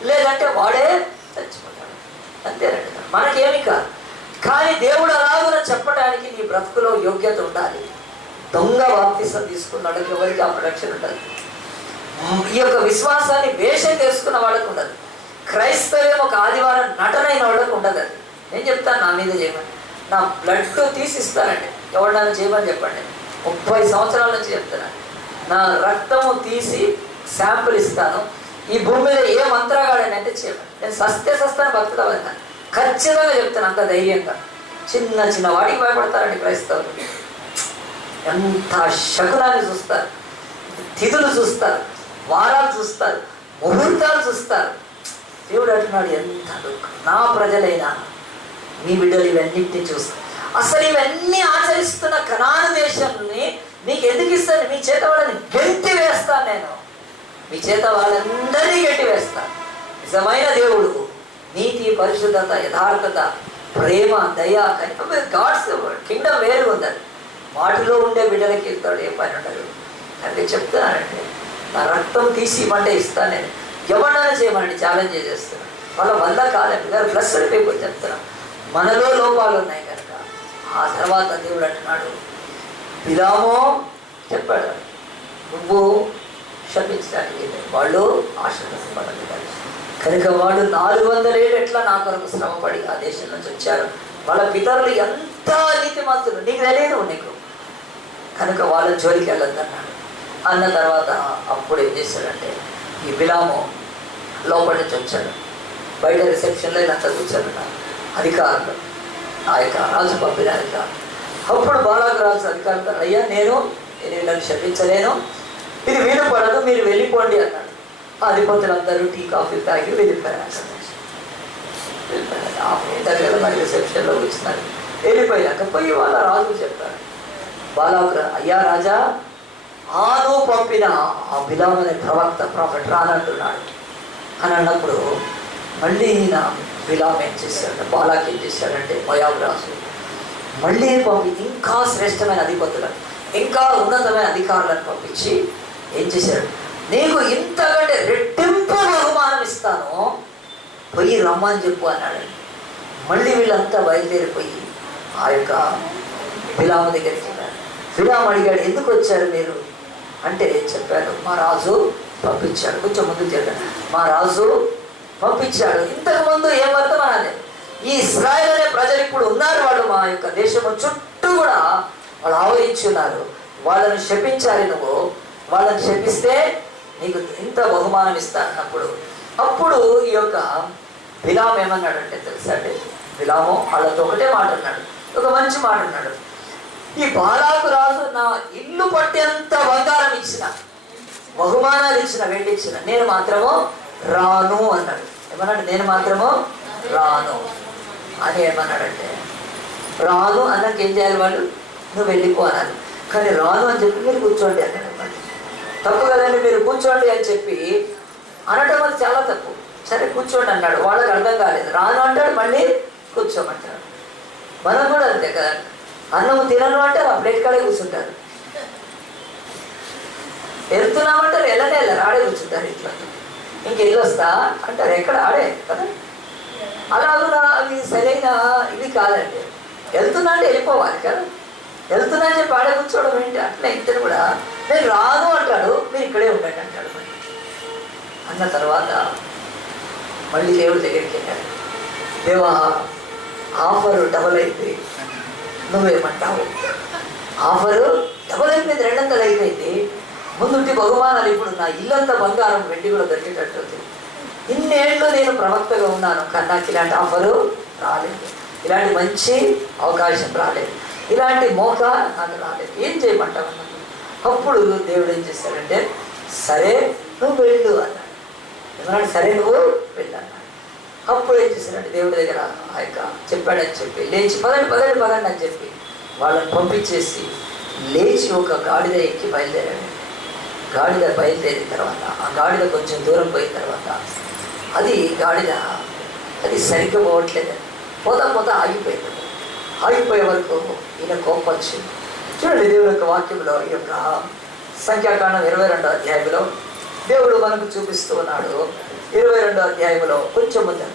లేదంటే వాడే చచ్చిపోతాడు. అంతేనండి. మనకేమి కాదు. కానీ దేవుడు అలాగున చెప్పడానికి నీ బ్రతుకులో యోగ్యత ఉండాలి. దొంగ బాప్తిసం తీసుకున్నాడు ఎవరికి ఆ ప్రొటెక్షన్ ఉండదు. ఈ యొక్క విశ్వాసాన్ని వేషం చేసుకున్న వాళ్ళకు ఉండదు. క్రైస్తవ్యం ఒక ఆదివారం నటనైన వాళ్ళకు ఉండదు. అది నేను చెప్తాను, నా మీద చేయమని, నా బ్లడ్ తీసిస్తానండి. ఎవరినైనా చేయమని చెప్పండి. 30 సంవత్సరాల నుంచి చెప్తున్నాను. నా రక్తము తీసి శాంపుల్ ఇస్తాను. ఈ భూమి మీద ఏ మంత్రగాడని అంటే చేయమని. నేను సస్తాను భక్తుల వల్ల ఖచ్చితంగా చెప్తాను, అంత ధైర్యంగా. చిన్న చిన్న వాడికి భయపడతారండి క్రైస్తవులు. ఎంత శకునాన్ని చూస్తారు, తిథులు చూస్తారు, వారాలు చూస్తారు, ముహూర్తాలు చూస్తారు. దేవుడు అంటున్నాడు, ఎంత దుఃఖం, నా ప్రజలైనా మీ బిడ్డలు ఇవన్నింటినీ చూస్తారు. అసలు ఇవన్నీ ఆచరిస్తున్న కనాను దేశాన్ని మీకు ఎందుకు ఇస్తాను? మీ చేత వాళ్ళని గెంటి వేస్తాను. నేను మీ చేత వాళ్ళందరినీ గెంటి వేస్తాను. నిజమైన దేవుడు నీతి, పరిశుద్ధత, యథార్థత, ప్రేమ, దయ, గాడ్స్ కింగ్డమ్ వేరు ఉందండి. వాటిలో ఉండే బిడ్డలకి ఇస్తాడు, ఏ పని ఉండదు. అంటే చెప్తున్నానండి, నా రక్తం తీసి ఇవ్వంటే ఇస్తాను. నేను ఎవరినైనా చేయమని ఛాలెంజ్ చేస్తున్నాను. వాళ్ళ వల్ల కాదండి. గారు ప్లస్ అయిపోయి చెప్తున్నాను, మనలో లోపాలు ఉన్నాయి కనుక. ఆ తర్వాత దేవుడు అంటున్నాడు, బిలాము చెప్పాడు, నువ్వు శపించడానికి వాళ్ళు ఆశీర్వదించబడాలి కనుక వాడు 400 ఏళ్ళు ఎట్లా నా కొరకు శ్రమపడి ఆ దేశం నుంచి వచ్చారు. వాళ్ళ పితరులు ఎంత నీతిమంతులు, నీకు తెలియదు నీకు, కనుక వాళ్ళ జోలికి వెళ్ళొద్దన్నాడు. అన్న తర్వాత అప్పుడు ఏం చేశాడంటే, ఈ బిలాము లోపల నుంచి వచ్చాడు. బయట రిసెప్షన్లో ఇదంతా కూర్చోనున్నారు అధికారులు, ఆ యొక్క రాజు పంపిన అధికారులు. అప్పుడు బాలాకు రాజు అధికారులు, అయ్యా నేను నన్ను శపించలేను, ఇది వీలు పడదు, మీరు వెళ్ళిపోండి అన్నాడు. అధిపతులందరూ టీ కాఫీ తాగి వెళ్ళిపోయారు. వెళ్ళిపోయారు కదా, మరి రిసెప్షన్లో కూర్చున్నారు. వెళ్ళిపోయాక పోయి వాళ్ళ రాజు చెప్పారు, బాలాకు, అయ్యా రాజా, నువ్వు పంపిన ఆ బిలాము అనే ప్రాఫెట్ రానంటున్నాడు అని అన్నప్పుడు, మళ్ళీ నా బిలాము ఏం చేశాడు, బాలాకు ఏం చేశాడంటే, మోయాబు రాజు మళ్ళీ పంపి ఇంకా శ్రేష్టమైన అధిపతులను, ఇంకా ఉన్నతమైన అధికారులను పంపించి ఏం చేశాడు, నీకు ఇంతకంటే రెట్టింపు బహుమానం ఇస్తాను, పోయి రమ్మని చెప్పు అన్నాడండి. మళ్ళీ వీళ్ళంతా బయలుదేరిపోయి ఆ యొక్క బిలాము దగ్గరికి వెళ్ళారు. బిలాము అడిగాడు, ఎందుకు వచ్చారు మీరు అంటే చెప్పాడు, మా రాజు పంపించాడు. కొంచెం ముందు చెప్పాడు, మా రాజు పంపించాడు. ఇంతకుముందు ఏమర్థం అన్నది, ఈ ఇశ్రాయేలు అనే ప్రజలు ఇప్పుడు ఉన్నారు, వాళ్ళు మా యొక్క దేశము చుట్టూ కూడా వాళ్ళు ఆవరించి ఉన్నారు. వాళ్ళని శపించాలి, నువ్వు వాళ్ళని శపిస్తే నీకు ఇంత బహుమానం ఇస్తా అన్నప్పుడు, అప్పుడు ఈ యొక్క బిలాము ఏమన్నాడంటే తెలుసా అండి, బిలాము వాళ్ళతో ఒకటే మాట అన్నాడు, ఒక మంచి మాట అన్నాడు, ఈ బాలాకు రాజు నా ఇల్లు పట్టేంత బంగారం ఇచ్చిన, బహుమానాలు ఇచ్చిన, వెండి ఇచ్చిన, నేను మాత్రము రాను అన్నాడు. ఏమన్నాడు, నేను మాత్రము రాను అని ఏమన్నాడంటే, రాను అన్నాక ఏం చేయాలి వాళ్ళు, నువ్వు వెళ్ళిపో అన్నాడు. కానీ రాను అని చెప్పి మీరు కూర్చోండి అన్నాడు. తప్పు కదండి, మీరు కూర్చోండి అని చెప్పి అనటం అది చాలా తప్పు. సరే కూర్చోండి అన్నాడు, వాళ్ళకి అర్థం కాలేదు. రాను అంటాడు, మళ్ళీ కూర్చోమంటాడు. మనం కూడా అంతే కదండి, అన్నం తినను అంటే ఆ ప్లేట్ కాడే కూర్చుంటారు, వెళ్తున్నామంటారు, వెళ్ళనే వెళ్ళారు, ఆడే కూర్చుంటారు ఇట్లా. ఇంకెళ్ళి వస్తా అంటారు, ఎక్కడ ఆడే కదా. అలాగా అవి సరైన ఇవి కాదండి. వెళ్తున్నా అంటే వెళ్ళిపోవాలి కదా, వెళ్తున్నా అని చెప్పి ఆడే కూర్చోవడం ఏంటి? అట్లా ఇద్దరు కూడా నేను రాను అంటాడు, మీరు ఇక్కడే ఉండండి అంటాడు. మళ్ళీ అన్న తర్వాత మళ్ళీ దేవుడి దగ్గరికి వెళ్ళాడు, దేవా ఆఫరు డబల్ అయిపోయి నువ్వేమంటావు? ఆఫరు డబల్ అయిపోయింది, 200 అయిపోయింది. ముందుంటి బహుమానాలు ఇప్పుడు నా ఇల్లంతా బంగారం, వెండి కూడా దొరికేటట్టుంది. ఇన్నేళ్ళు నేను ప్రవక్తగా ఉన్నాను, కానీ నాకు ఇలాంటి ఆఫరు రాలేదు, ఇలాంటి మంచి అవకాశం రాలేదు, ఇలాంటి మోక నాకు రాలేదు, ఏం చేయమంటావు అన్నది. అప్పుడు దేవుడు ఏం చేశాడంటే, సరే నువ్వు వెళ్ళు అన్నాడు. ఏమన్నాడు, సరే నువ్వు వెళ్ళన్నాడు. అప్పుడు ఏం చేశాడంటే, దేవుడి దగ్గర ఆ యొక్క చెప్పాడని చెప్పి లేచి పదండి అని చెప్పి వాళ్ళని పంపించేసి లేచి ఒక గాడిద ఎక్కి బయలుదేరాడు. గాడిద బయలుదేరిన తర్వాత ఆ గాడిద కొంచెం దూరం పోయిన తర్వాత అది గాడిద అది సరిగ్గా పోవట్లేదు, పోతా ఆగిపోయింది. ఆగిపోయే వరకు ఈయన కోపం వచ్చింది. చూడండి దేవుడి యొక్క వాక్యంలో, ఈ యొక్క సంఖ్యాకాండం 22వ అధ్యాయంలో దేవుడు మనకు చూపిస్తూ ఉన్నాడు, 22వ అధ్యాయంలో కొంచెం ముందు,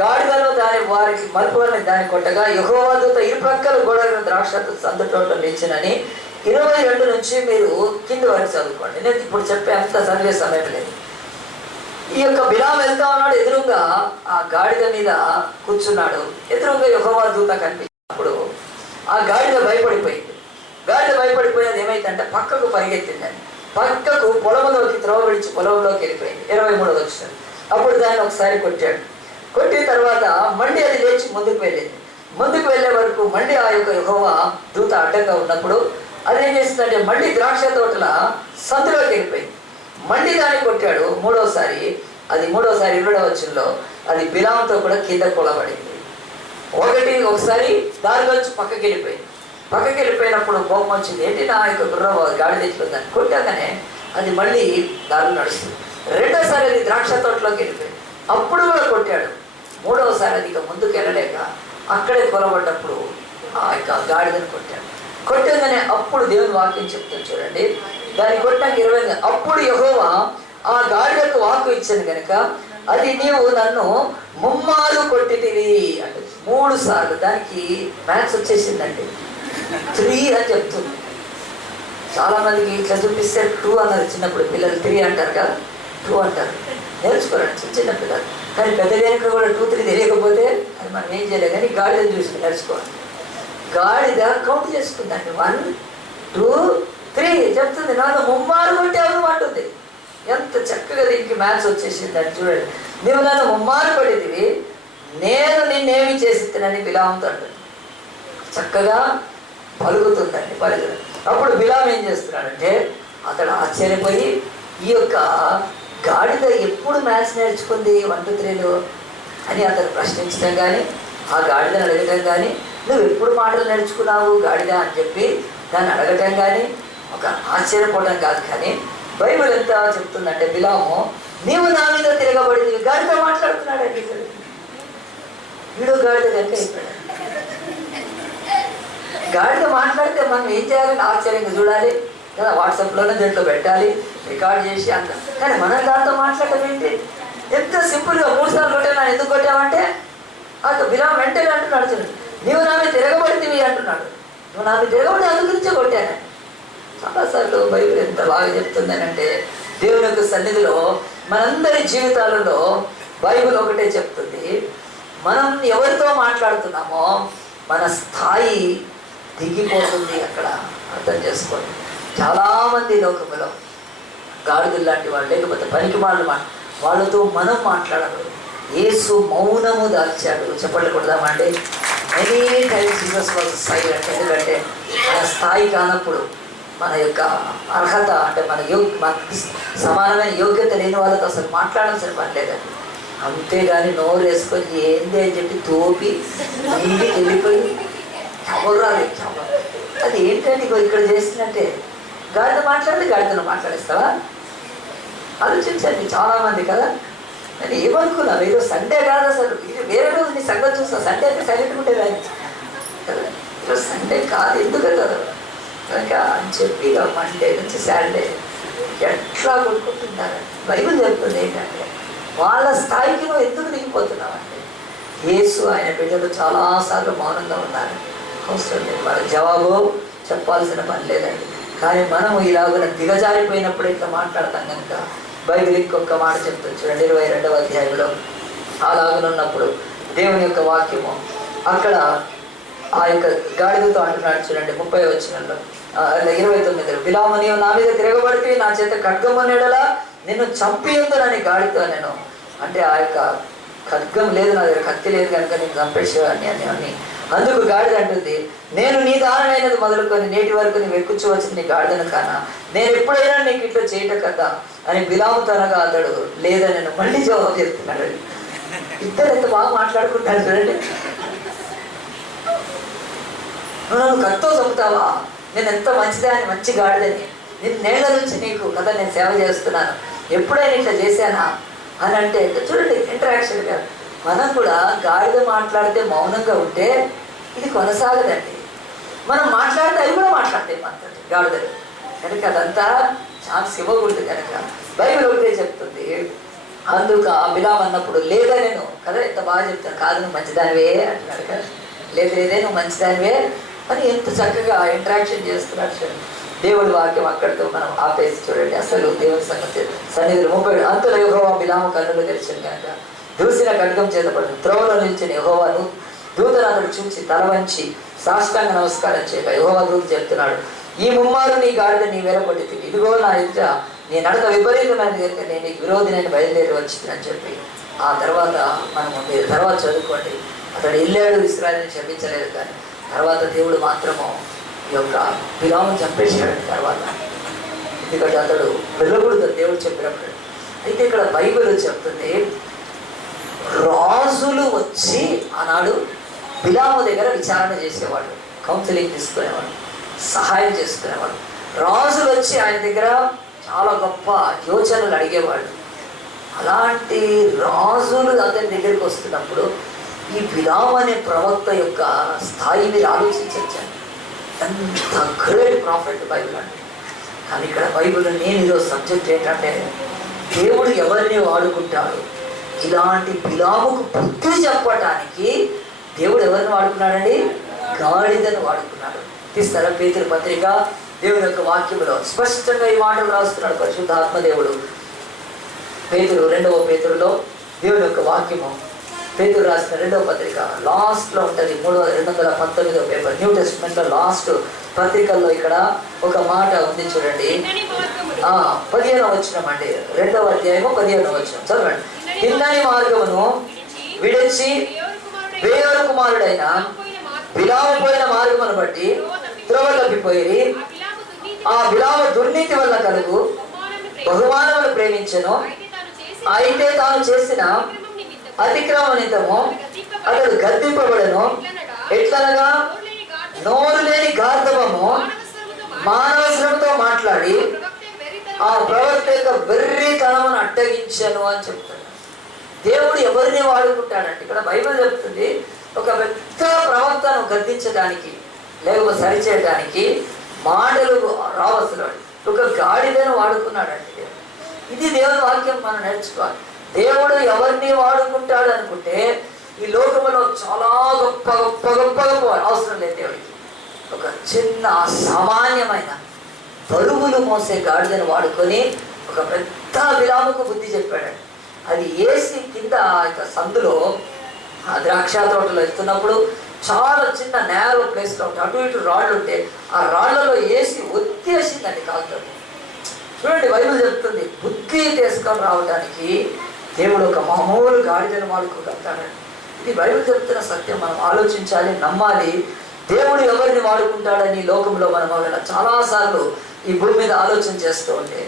గాడిదను దాని వారికి మలుపులను దాన్ని కొట్టగా యెహోవా దూత ఇరుప్రక్కల గోడలను ద్రాక్ష సందుటోట లేచినని 22 నుంచి మీరు కింది వరకు చదువుకోండి. నేను ఇప్పుడు చెప్పే అంత చదివే సమయం లేదు. ఈ యొక్క బిలాము వెళ్తా ఉన్నాడు, ఎదురుగా ఆ గాడిద మీద కూర్చున్నాడు. ఎదురుగా యెహోవా దూత కనిపించినప్పుడు ఆ గాడిద భయపడిపోయింది. గాడిద భయపడిపోయేది ఏమైందంటే పక్కకు పరిగెత్తిందని, పక్కకు పొలంలోకి త్రోవ విడిచి పొలంలోకి వెళ్ళిపోయింది. 23వ వచనం. అప్పుడు దాన్ని ఒకసారి కొట్టాడు. కొట్టిన తర్వాత మళ్ళీ అది లేచి ముందుకు వెళ్ళింది. ముందుకు వెళ్ళే వరకు మళ్ళీ ఆ యొక్క యెహోవా దూత అడ్డంగా ఉన్నప్పుడు అదేం చేసిందంటే మళ్ళీ ద్రాక్ష తోటల సందులోకి వెళ్ళిపోయింది. మళ్ళీ దాన్ని కొట్టాడు మూడోసారి. అది 20వ వచనంలో అది బిలాముతో కూడా కింద కూలబడింది. ఒకసారి దారిలోంచి పక్కకి వెళ్ళిపోయింది. పక్కకి వెళ్ళిపోయినప్పుడు కోపం వచ్చింది, ఏంటి నా యొక్క గుర్రం గాడి తెచ్చుకుందని కొట్టాకనే అది మళ్ళీ దారి నడుస్తుంది. రెండోసారి అది ద్రాక్ష తోటలోకి వెళ్ళిపోయింది. అప్పుడు కూడా కొట్టాడు. మూడవసారి అది ఇక ముందుకు వెళ్ళలేక అక్కడే కొలబడ్డప్పుడు ఆ యొక్క గాడిదని కొట్టాడు. కొట్టగానే అప్పుడు దేవుని వాక్యం చెప్తాను చూడండి. దాన్ని కొట్టాక 20 అప్పుడు యెహోవా ఆ గాడిదకు వాక్కు ఇచ్చాను కనుక అది నీవు నన్ను ముమ్మారు కొట్టితివి అంటే 3 సార్లు. దానికి మ్యాథ్స్ వచ్చేసిందండి, 3 అని చెప్తుంది. చాలా మందికి ఇట్లా చూపిస్తే 2 అన్నారు చిన్నప్పుడు పిల్లలు, 3 అంటారు కదా, 2 అంటారు. నేర్చుకోరండి చిన్న పిల్లలు. కానీ పెద్ద లేక కూడా 2, 3 తెలియకపోతే అది మనం ఏం చేయలేదు. కానీ గాడిదని చూసి నేర్చుకోవాలి. గాడిద కౌంట్ చేసుకుందండి, 1, 2, 3 చెప్తుంది. నన్ను ముమ్మారు కొట్టావు అంటుంది. ఎంత చక్కగా దీనికి మ్యాథ్స్ వచ్చేసిందని చూడండి. నువ్వు నన్ను ముమ్మారు కొట్టిదివి, నేను నిన్నేమి చేసిద్దానని బిలాముతో అంటుంది. చక్కగా పలుకుతుందండి పలుకుతుంది. అప్పుడు బిలాము ఏం చేస్తున్నాడంటే అతడు ఆశ్చర్యపోయి ఈ యొక్క గాడిద ఎప్పుడు మ్యాథ్స్ నేర్చుకుంది 1, 2, 3 అని అతను ప్రశ్నించడం కానీ ఆ గాడిదని అడగటం కానీ నువ్వు ఎప్పుడు మాటలు నేర్చుకున్నావు గాడిద అని చెప్పి దాన్ని అడగటం కానీ ఒక ఆశ్చర్యపోవడం కాదు. కానీ బైబిల్ ఎంత చెప్తుందంటే బిలాము నీవు నా మీద తిరగబడింది, గాడిద మాట్లాడుతున్నాడండి. వీడు గాడిద కనుక అయిపోయాడు. గాడిద మాట్లాడితే మనం ఏం చేయాలని ఆశ్చర్యంగా చూడాలి కదా, వాట్సాప్లోనే దీంట్లో పెట్టాలి, రికార్డ్ చేసి అంత. కానీ మనం దాంతో మాట్లాడటం ఏంటి, ఎంత సింపుల్గా 3 సార్లు కొట్టాను. ఎందుకు కొట్టామంటే అతను బిలాము వెంటనే అంటున్నాడు చూడండి, నీవు నా మీద తిరగబడితివి అంటున్నాడు. నువ్వు నా మీద తిరగబడి అందు గురించే కొట్టాను. చాలాసార్లు బైబిల్ ఎంత బాగా చెప్తుందనంటే దేవుని యొక్క సన్నిధిలో మనందరి జీవితాలలో బైబిల్ ఒకటే చెప్తుంది, మనం ఎవరితో మాట్లాడుతున్నామో మన స్థాయి దిగిపోతుంది. అక్కడ అర్థం చేసుకోండి. చాలామంది లోకములో గాడిదలు లాంటి వాళ్ళు, లేకపోతే పనికి వాళ్ళతో మనం మాట్లాడరు. యేసు మౌనము దాల్చాడు. చెప్పండి కొడదామండి. Many times Jesus was silent. ఎందుకంటే మన స్థాయి కానప్పుడు, మన యొక్క అర్హత అంటే మనకి సమానమైన యోగ్యత లేని వాళ్ళతో అసలు మాట్లాడాల్సిన పని లేదండి. అంతేగాని నోరు వేసుకొని ఏంది అని చెప్పి తోపి ఇంటికి వెళ్ళిపోయి చవరాలి. అది ఏంటంటే ఇక్కడ చేసినట్టే గాడిద మాట్లాడితే గాడిదను మాట్లాడిస్తావా? ఆలోచించండి. చాలామంది కదా, నేను ఏమనుకున్నాను, ఏదో సండే కాదు అసలు, ఇది వేరే రోజు నీ సంగతి చూస్తా. సండే అయితే సైలెంట్గా ఉండేదాన్ని కదా, ఈరోజు సండే కాదు ఎందుకంటే కనుక అని చెప్పి మండే నుంచి సాటర్డే ఎట్లా కొట్టుకుంటున్నారు. బైబిల్ చెప్తుంది ఏంటంటే వాళ్ళ స్థాయికి నువ్వు ఎందుకు దిగిపోతున్నావు అంటే యేసు ఆయన బిడ్డలు చాలాసార్లు మౌనంగా ఉన్నారు. అవసరం లేదు, వాళ్ళ జవాబు చెప్పాల్సిన పని లేదండి. కానీ మనము ఇలాగ దిగజారిపోయినప్పుడు ఇట్లా మాట్లాడతాం కనుక బైబిల్ ఇంకొక మాట చెప్తుంది చూడండి. 22వ అధ్యాయంలో అలాగనున్నప్పుడు దేవుని యొక్క వాక్యము అక్కడ ఆ యొక్క గాడిదతో అంటున్నాడు చూడండి. 30వ వచనంలో 29 బిలాము నీవు నా మీద తిరగబడితే నా చేత ఖడ్గము నెడలా నిన్ను చంపియుందునని గాడితో నేను అంటే ఆ యొక్క ఖడ్గం లేదు నా దగ్గర, కత్తి లేదు కనుక నేను చంపేసేవాడిని అని. అందుకు గాడిద అంటుంది, నేను నీ దానమైనది మొదలుకొని నేటి వరకు నీవు ఎక్కుచ్చు వచ్చిన నీ గాడిదను కానా, నేను ఎప్పుడైనా నీకు ఇట్లా చేయట కదా అని బిలాము తనగా అతడు లేదా నేను మళ్ళీ జవాబు చెప్తున్నాడు. ఇద్దరు ఎంత బాగా మాట్లాడుకుంటారు చూడండి. నువ్వు కత్తో చంపుతావా, నేను ఎంత మంచిదాన్ని, మంచి గాడిదని, నేను నేళ్ల నుంచి నీకు కదా నేను సేవ చేస్తున్నాను, ఎప్పుడైనా ఇట్లా చేశానా అని అంటే చూడండి ఇంటరాక్షన్ కాదు. మనం కూడా గాడిద మాట్లాడితే మౌనంగా ఉంటే ఇది కొనసాగదండి. మనం మాట్లాడితే అవి కూడా మాట్లాడతాయి మనతో గాడిదలు. కనుక అదంతా ఛాన్స్ ఇవ్వకూడదు. కనుక బైబిల్ ఒకటే చెప్తుంది, అందుకు ఆ బిలాం అన్నప్పుడు లేదా నేను కదా, ఎంత బాగా చెప్తాను, కాదు నువ్వు మంచిదానివే అంటున్నాడు కదా, లేదే నువ్వు మంచిదానివే అని ఎంత చక్కగా ఇంటరాక్షన్ చేస్తున్నాడు చూడండి. దేవుడి వాక్యం అక్కడితో మనం ఆపేసి చూడండి. అసలు దేవుని సంగతి సన్నిధిలో 30 అంతలో యెహోవా బిలాము కన్నులు తెరిచాను కనుక దూసిన ఖడ్గం చేతపడింది. త్రోవలో నిలిచిన యెహోవాను దూతను అతడు చూసి తల వంచి సాష్టాంగ నమస్కారం చేయగా యెహోవా దూత చెప్తున్నాడు, ఈ ముమ్మారు నీ గాడిద నీ వేలపడి ఇదిగో నా ఎదుట నీ నడక విపరీతమైన కనుక నేను నీకు విరోధినని బయలుదేరి వచ్చిందని చెప్పి ఆ తర్వాత మనము మీరు తర్వాత చదువుకోండి. అతడు వెళ్ళాడు, ఇశ్రాయేలుని క్షమించలేదు, కానీ తర్వాత దేవుడు మాత్రము ఈ యొక్క బిలామును చంపేశాడు తర్వాత. ఎందుకంటే అతడు వెళ్ళకూడదు దేవుడు చెప్పినప్పుడు. అయితే ఇక్కడ బైబిల్ చెప్తుంది, రాజులు వచ్చి ఆనాడు బిలాము దగ్గర విచారణ చేసేవాడు, కౌన్సిలింగ్ తీసుకునేవాడు, సహాయం చేసుకునేవాడు. రాజులు వచ్చి ఆయన దగ్గర చాలా గొప్ప యోచనలు అడిగేవాడు. అలాంటి రాజులు అతని దగ్గరికి వస్తున్నప్పుడు ఈ బిలాము అనే ప్రవక్త యొక్క స్థాయి మీరు ఆలోచించండి. ఎంత గ్రేట్ ప్రాఫిట్ బైబిల్ అంటే. కానీ ఇక్కడ బైబిల్ నేను ఈరోజు సబ్జెక్ట్ ఏంటంటే, దేవుడు ఎవరిని వాడుకుంటాడు, ఇలాంటి బిలాముకు బుద్ధి చెప్పటానికి దేవుడు ఎవరిని వాడుకున్నాడండి? గాడిదను వాడుకున్నాడు. తీస్తారా పేతురు పత్రిక దేవుని యొక్క వాక్యంలో స్పష్టంగా ఈ మాటలు రాస్తున్నాడు పరిశుద్ధాత్మ దేవుడు. పేతురు 2వ పేతురులో దేవుని యొక్క వాక్యము పేతురు రాసిన 2వ పత్రిక లాస్ట్లో ఉంటుంది, 219వ పేపర్, న్యూ టెస్ట్మెంట్లో లాస్ట్ పత్రికల్లో ఇక్కడ ఒక మాట ఉంది చూడండి. 15వ వచనం అండి, 2వ అధ్యాయము 15వ వచనం చదవండి. తిన్నని మార్గమును విడిచి బేయోరు కుమారుడైన బిలాము పోయిన మార్గమును బట్టి త్రోవ తప్పిపోయి ఆ బిలాము దుర్నీతి వల్ల కలుగు బహుమానమును ప్రేమించెను. అయితే తాను చేసిన అతిక్రమ నిమిత్తము అతడు గద్దింపబడెను. ఎట్లనగా నోరు లేని గార్ధవము మానవ శ్రమతో మాట్లాడి ఆ ప్రవక్త యొక్క వెర్రితనమును అడ్డగించను అని చెప్తాడు. దేవుడు ఎవరిని వాడుకుంటాడంటే ఇక్కడ బైబిల్ చెప్తుంది, ఒక పెద్ద ప్రవక్తను గద్దించడానికి లేకపోతే సరిచేయడానికి మాటలు రావలసిన ఒక గాడిదను వాడుకున్నాడంటే. ఇది దేవుని వాక్యం మనం నేర్చుకోవాలి. దేవుడు ఎవరిని వాడుకుంటాడు అనుకుంటే ఈ లోకంలో చాలా గొప్ప గొప్ప గొప్ప గొప్ప అవసరం లేదు దేవుడికి. ఒక చిన్న సామాన్యమైన బరువులు మోసే గాడిదను వాడుకొని ఒక పెద్ద బిలాముకు బుద్ధి చెప్పాడండి. అది ఏసి కింద సందులో ఆ ద్రాక్ష తోటలో వెళ్తున్నప్పుడు చాలా చిన్న నేరో ప్లేస్లో ఉంటే అటు ఇటు రాళ్ళు ఉంటే ఆ రాళ్లలో వేసి ఒత్తేసిందండి కాలుతో. చూడండి బైబిల్ చెప్తుంది, బుద్ధి తీసుకొని రావడానికి దేవుడు ఒక మామూలు గాడిదను వాడుకోగలుగుతాడండి. ఇది బైబిల్ చెప్తున్న సత్యం. మనం ఆలోచించాలి, నమ్మాలి. దేవుడు ఎవరిని వాడుకుంటాడని లోకంలో మనం చాలాసార్లు ఈ భూమి మీద ఆలోచన చేస్తూ ఉంటే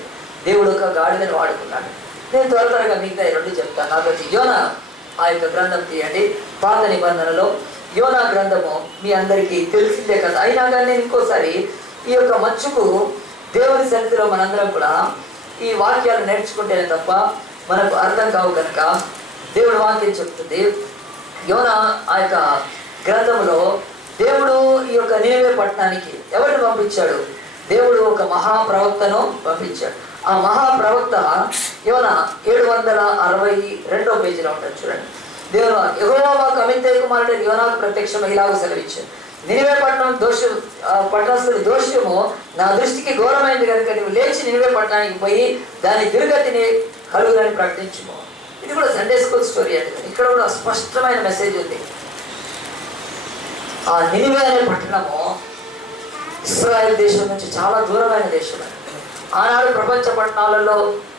దేవుడు ఒక గాడిదను వాడుకున్నాడు. నేను త్వరగా మిగతా 2 చెప్తాను. కాబట్టి యోనా ఆ యొక్క గ్రంథం తీయండి. పాత నిబంధనలో యోనా గ్రంథము మీ అందరికీ తెలిసిందే కదా. అయినా కానీ నేను ఇంకోసారి ఈ యొక్క మచ్చుకు దేవుని సన్నిధిలో మనందరం కూడా ఈ వాక్యాలు నేర్చుకుంటేనే తప్ప మనకు అర్థం కావు. కనుక దేవుడు వాక్యం చెప్తుంది, యోనా ఆ యొక్క గ్రంథంలో దేవుడు ఈ యొక్క నినివే పట్టణానికి ఎవరిని పంపించాడు? దేవుడు ఒక మహాప్రవక్తను పంపించాడు. ఆ మహాప్రవక్త యోనా 762వ పేజీలో ఉంటుంది చూడండి. దేవుడు యెహోవా వాక్కు అమిత్తయి కుమారుడైన యోనాకు ప్రత్యక్షమై ఇలాగ సెలవిచ్చాడు, నినివే పట్టణం పట్టణస్థుడి దోషము నా దృష్టికి ఘోరమైంది కనుక నువ్వు లేచి నినివే పట్టణానికి పోయి దాని దుర్గతిని కలుగునని ప్రకటించుము. ఇది కూడా సండే స్కూల్ స్టోరీ అండి. ఇక్కడ కూడా స్పష్టమైన మెసేజ్ ఉంది. ఆ నినివే అనే పట్టణము ఇశ్రాయేల్ దేశం నుంచి చాలా దూరమైన దేశం అని. ఆనాడు ప్రపంచ పట్టణాలలో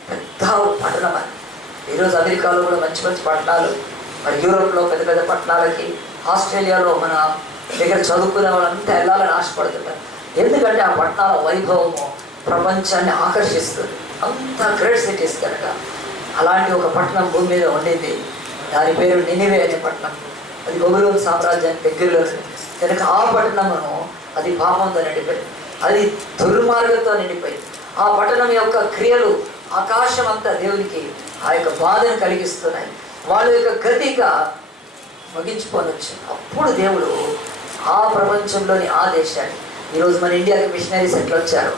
పెద్ద పట్టణం అని. ఈరోజు అమెరికాలో కూడా మంచి మంచి పట్టణాలు, మరి యూరోప్లో పెద్ద పెద్ద పట్టణాలకి, ఆస్ట్రేలియాలో మన దగ్గర చదువుకునే వాళ్ళంతా వెళ్ళాలని ఆశపడుతుంటారు. ఎందుకంటే ఆ పట్టణాల వైభవము ప్రపంచాన్ని ఆకర్షిస్తుంది. అంత గ్రేట్ సిటీస్ కనుక అలాంటి ఒక పట్టణం భూమి మీద ఉండింది. దాని పేరు నినివే అనే పట్టణం. అది బబులోను సామ్రాజ్యానికి దగ్గరలో కనుక ఆ పట్టణమును అది పాపంతో నిండిపోయింది, అది దుర్మార్గంతో నిండిపోయింది. ఆ పట్టణం యొక్క క్రియలు ఆకాశం అంతా దేవునికి ఆ యొక్క బాధను కలిగిస్తున్నాయి. వాళ్ళ యొక్క గతిగా ముగించుకోనొచ్చు. అప్పుడు దేవుడు ఆ ప్రపంచంలోని ఆ దేశాన్ని, ఈరోజు మన ఇండియాకి మిషనరీస్ ఎట్లా వచ్చారు,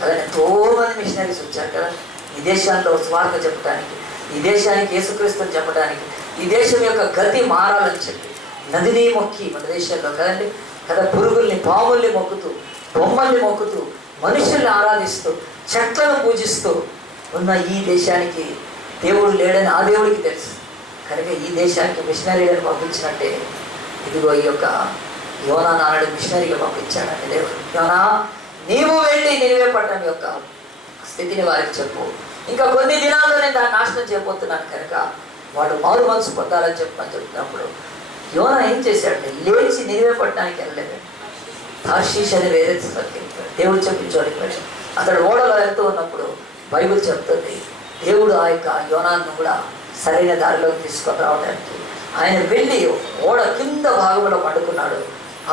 కదా. ఎంతో మంది మిషనరీస్ వచ్చారు కదా ఈ దేశాల్లో స్వార్థ చెప్పడానికి, ఈ దేశానికి యేసుక్రీస్తుని చెప్పడానికి, ఈ దేశం యొక్క గతి మారాలని చెప్పి నదిని మొక్కి మన దేశంలో కదండి కదా, పురుగుల్ని పాముల్ని మొక్కుతూ, బొమ్మల్ని మొక్కుతూ, మనుషుల్ని ఆరాధిస్తూ, చెట్లను పూజిస్తూ ఉన్న ఈ దేశానికి దేవుడు లేడని ఆ దేవుడికి తెలుసు కనుక ఈ దేశానికి మిషనరీలను పంపించినట్టే ఇదిగో ఈ యొక్క యోనా నాడు మిషనరీగా పంపించాడండి దేవుడు. యోనా, నీవు వెళ్ళి నినివే పట్టణం యొక్క స్థితిని వారికి చెప్పు, ఇంకా కొన్ని దినాల్లో నేను దాన్ని నాశనం చేయబోతున్నాను కనుక వాడు మారు మనసు పొందాలని చెప్తున్నప్పుడు యోనా ఏం చేశాడు? లేచి నినివే పట్టణానికి వెళ్ళలేదు. తార్షీష్ అని వేరే దేవుడు చెప్పించోడికి వెళ్ళి అతడు ఓడలో వెళ్తూ ఉన్నప్పుడు బైబిల్ చెప్తుంది దేవుడు ఆ యొక్క యోనాను కూడా సరైన దారిలోకి తీసుకొని రావడానికి ఆయన వెళ్ళి ఓడ కింద భాగంలో పడుకున్నాడు.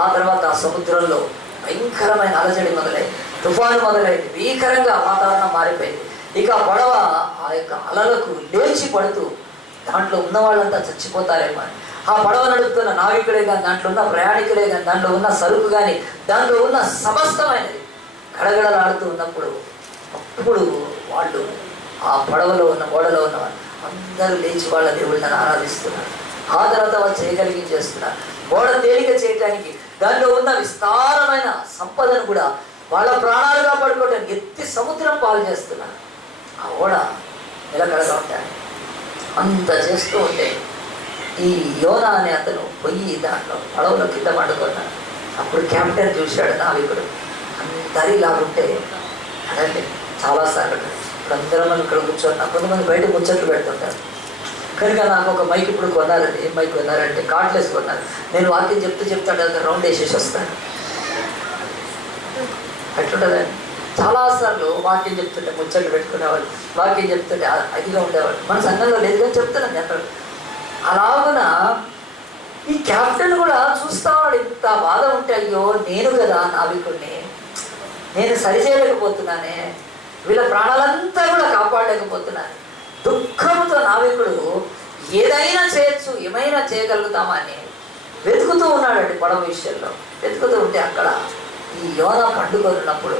ఆ తర్వాత ఆ సముద్రంలో భయంకరమైన అలజడి మొదలైంది, తుఫాను మొదలైంది, భీకరంగా వాతావరణం మారిపోయింది. ఇక పడవ ఆ యొక్క అలలకు లేచి పడుతూ దాంట్లో ఉన్న వాళ్ళంతా చచ్చిపోతారేమో అని ఆ పడవ నడుపుతున్న నావికులే కానీ, దాంట్లో ఉన్న ప్రయాణికులే కానీ, దాంట్లో ఉన్న సరుకు కానీ, దాంట్లో ఉన్న సమస్తమైనది గడగడలాడుతూ ఉన్నప్పుడు అప్పుడు వాళ్ళు ఆ పడవలో ఉన్న ఓడలో ఉన్న అందరూ లేచి వాళ్ళ దేవుళ్ళని ఆరాధిస్తున్నారు. ఆ తర్వాత వాళ్ళు చేయగలిగించేస్తున్నారు. ఓడ తేలిక చేయడానికి దానిలో ఉన్న విస్తారమైన సంపదను కూడా వాళ్ళ ప్రాణాలు కాపాడుకోవడానికి ఎత్తి సముద్రం పాలు చేస్తున్నారు. ఆ ఓడ నిలకడగా ఉంటాయి. అంత చేస్తూ ఉంటే ఈ యోనా అనే అతను పొయ్యి దాంట్లో పడవలో కింద పండుకున్నాడు. అప్పుడు క్యాప్టెన్ చూశాడు, నావికుడు అందరి లాగుంటే అదండి చాలాసార్లు ఇప్పుడు అందరం మనం ఇక్కడ కూర్చున్నాం. కొంతమంది బయట ముచ్చట్లు పెడుతుంటారు కనుక నాకు ఒక మైక్ ఇప్పుడు కొన్నారండి. ఏం మైక్ కొన్నారంటే కార్డ్లెస్ కొన్నారు. నేను వాక్యం చెప్తాడు కదా రౌండ్ వేసేసి వస్తాను. అట్లుంటుందండి. చాలాసార్లు వాక్యం చెప్తుంటే ముచ్చట్లు పెట్టుకునేవాళ్ళు, వాక్యం చెప్తుంటే అదిగా ఉండేవాళ్ళు. మన సంఘంలో లేదు కానీ చెప్తున్నాను జనరల్. అలాగున ఈ క్యాప్టెన్ కూడా చూస్తావాడు. ఇంత బాధ ఉంటే అయ్యో నేను కదా నావికుడిని, నేను సరిచేయలేకపోతున్నానే, వీళ్ళ ప్రాణాలంతా కూడా కాపాడలేకపోతున్నాను. దుఃఖంతో నావికుడు ఏదైనా చేయొచ్చు, ఏమైనా చేయగలుగుతామా అని వెతుకుతూ ఉన్నాడండి పడవ విషయంలో. వెతుకుతూ ఉంటే అక్కడ ఈ యోనా పండుకొని ఉన్నప్పుడు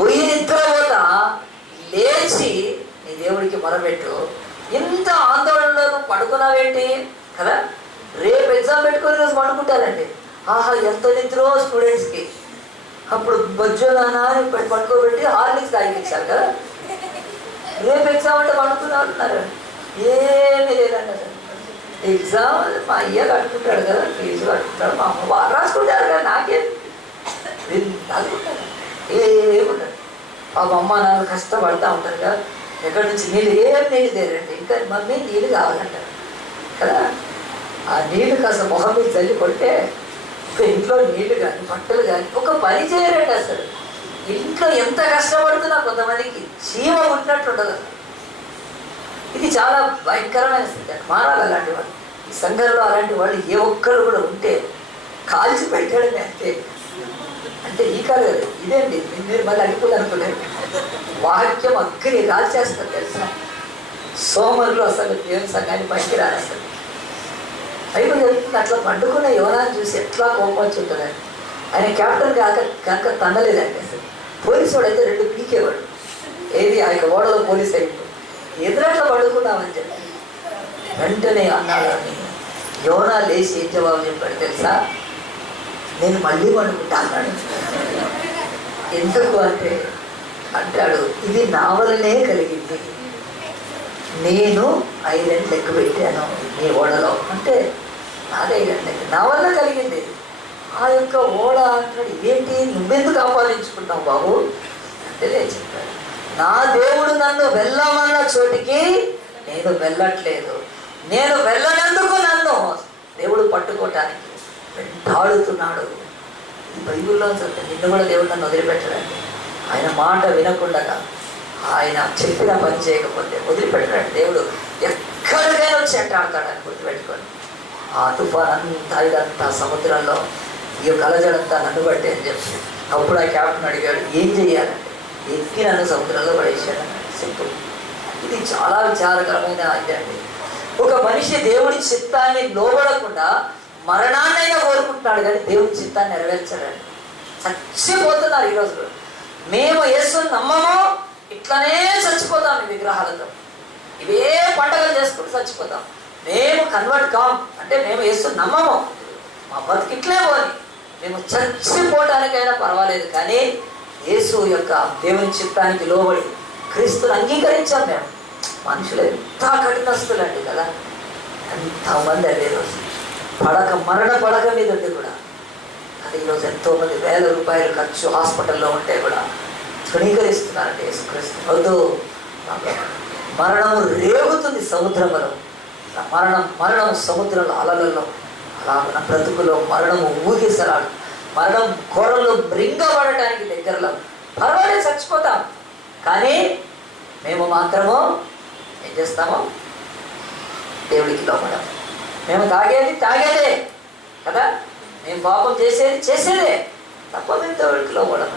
ఒయ్యి నిద్రపోత లేచి నీ దేవుడికి మొరబెట్టు, ఇంత ఆందోళనలో నువ్వు పడుకున్నావేంటి కదా. రేపు ఎగ్జామ్ పెట్టుకొని రోజు పండుకుంటారండి. ఆహా ఎంత నిద్రో స్టూడెంట్స్కి. అప్పుడు బొజ్జోనా పడుకోబెట్టి హార్లిక్స్ తాగిపించారు కదా. రేపు ఎగ్జామ్ అంటే పండుకునే ఉంటున్నారు. ఏమీ లేదండి అసలు. ఎగ్జామ్ మా అయ్య కట్టుకుంటాడు కదా, ఫీజు కట్టుకుంటాడు, మా అమ్మ బాగా రాసుకుంటారు కదా, నాకేం రాసుకుంటారు ఏముంటారు. పాప అమ్మ నాన్న కష్టపడతా ఉంటారు కదా. ఎక్కడి నుంచి నీళ్ళు నీళ్ళు తేరండి, ఇంకా మమ్మీ నీళ్ళు కావాలంటారు కదా. ఆ నీళ్ళు కాస్త మొహం మీద చల్లి కొడితే ఒక ఇంట్లో నీళ్లు కానీ బట్టలు కానీ ఒక పని చేయరండి అసలు. ఇంట్లో ఎంత కష్టపడుతున్నా కొంతమందికి చీమ ఉంటున్నట్టు ఉండదు. ఇది చాలా భయంకరమైన స్థితి. మారాలి అలాంటి వాళ్ళు. ఈ సంఘంలో అలాంటి వాళ్ళు ఏ ఒక్కరు కూడా ఉంటే కాల్చి పెట్టాడని అంటే ఈ కాదు కదా ఇదేంటి. మీరు మళ్ళీ అడిపోదనుకోలేదు. వాక్యం అగ్గిని కాల్చేస్తారు తెలుసా. సోమరులు అసలు దేవుని సంఘాన్ని పనికిరారు అసలు. బైబిల్ చెప్తుంది అట్లా పండుకున్న యోనాన్ని చూసి ఎట్లా కోపం వచ్చి ఉంటుందని. ఆయన క్యాప్టెన్ కనుక తన్నలేదండి అసలు. పోలీసు వాడు అయితే 2 పీకేవాడు. ఏది ఆ యొక్క ఓడలో పోలీసు అయిపోయి ఎదురట్లా పండుకున్నామని చెప్పి వెంటనే అన్నాడు అని యోనా లేచి ఏం జవాబు చెప్పాడు తెలుసా? నేను మళ్ళీ పండుకుంటా అన్నాడు. ఎందుకు అంటే అంటాడు, ఇది నా వలనే కలిగింది, నేను ఐలాండ్ లెక్క పెట్టాను నీ ఓడలో. అంటే నాదే ఐలాండ్ లెక్క నా వల్ల కలిగింది. ఆ యొక్క ఓడ అంటాడు, ఏంటి నువ్వెందుకు ఆపాదించుకుంటావు బాబు అంటే చెప్పాడు, నా దేవుడు నన్ను వెళ్ళమన్న చోటికి నేను వెళ్ళట్లేదు, నేను వెళ్ళనందుకు నన్ను దేవుడు పట్టుకోవటానికి వెంటాడుతున్నాడు. ఈ బైబిల్లో నిన్ను కూడా దేవుడు నన్ను వదిలిపెట్టడండి. ఆయన మాట వినకుండా ఆయన చెప్పిన పని చేయకపోతే వదిలిపెట్టడండి దేవుడు. ఎక్కడికైనా వచ్చి వెంటాడతాడని గుర్తుపెట్టుకోండి. ఆ తుఫాన్ అంతా ఇదంతా సముద్రంలో ఈ యొక్క అలజడంతా నన్ను బట్టి అని చెప్పి అప్పుడు ఆ క్యాప్టెన్ అడిగాడు, ఏం చెయ్యాలంటే ఎక్కి నన్ను సముద్రంలో పడేసాడని. సింపుల్. ఇది చాలా విచారకరమైన ఇదండి. ఒక మనిషి దేవుడి చిత్తాన్ని లోబడకుండా మరణాన్నైనా కోరుకుంటున్నాడు కానీ దేవుడి చిత్తాన్ని నెరవేర్చాడండి. చచ్చిపోతున్నారు ఈరోజు. మేము యేసుని నమ్మము, ఇట్లనే చచ్చిపోతాం ఈ విగ్రహాలతో, ఇవే పండగలు చేసుకుంటూ చచ్చిపోతాం. మేము కన్వర్ట్ కాం అంటే మేము యేసుని నమ్మము, మా బతికిట్లే పోని, మేము చచ్చిపోవటానికైనా పర్వాలేదు, కానీ యేసు యొక్క దేవుని చిత్తానికి లోబడి క్రీస్తుని అంగీకరించాం. మేము మనుషులు ఎంత కఠినస్తులండి కదా, ఎంతమంది అదే రోజు మరణ పడక మీద ఉంది కూడా. అది ఈరోజు ఎంతోమంది వేల రూపాయలు ఖర్చు హాస్పిటల్లో ఉంటే కూడా తృణీకరిస్తున్నారండి యేసుక్రీస్తు. వద్దు, మరణము రేగుతుంది సముద్రంలో, మరణం సముద్రంలో అలలలో, అలాగ బ్రతుకులో మరణము ఊగిసలాడు, మరణం కోరల్లో మృంగబడటానికి దగ్గరలో. పర్వాలేదు చచ్చిపోతాం, కానీ మేము మాత్రము ఏం చేస్తాము? దేవుడికి లోపడం. మేము తాగేదే కదా, మేము పాపం చేసేదే తప్ప మేము దేవుడికి లోపడం.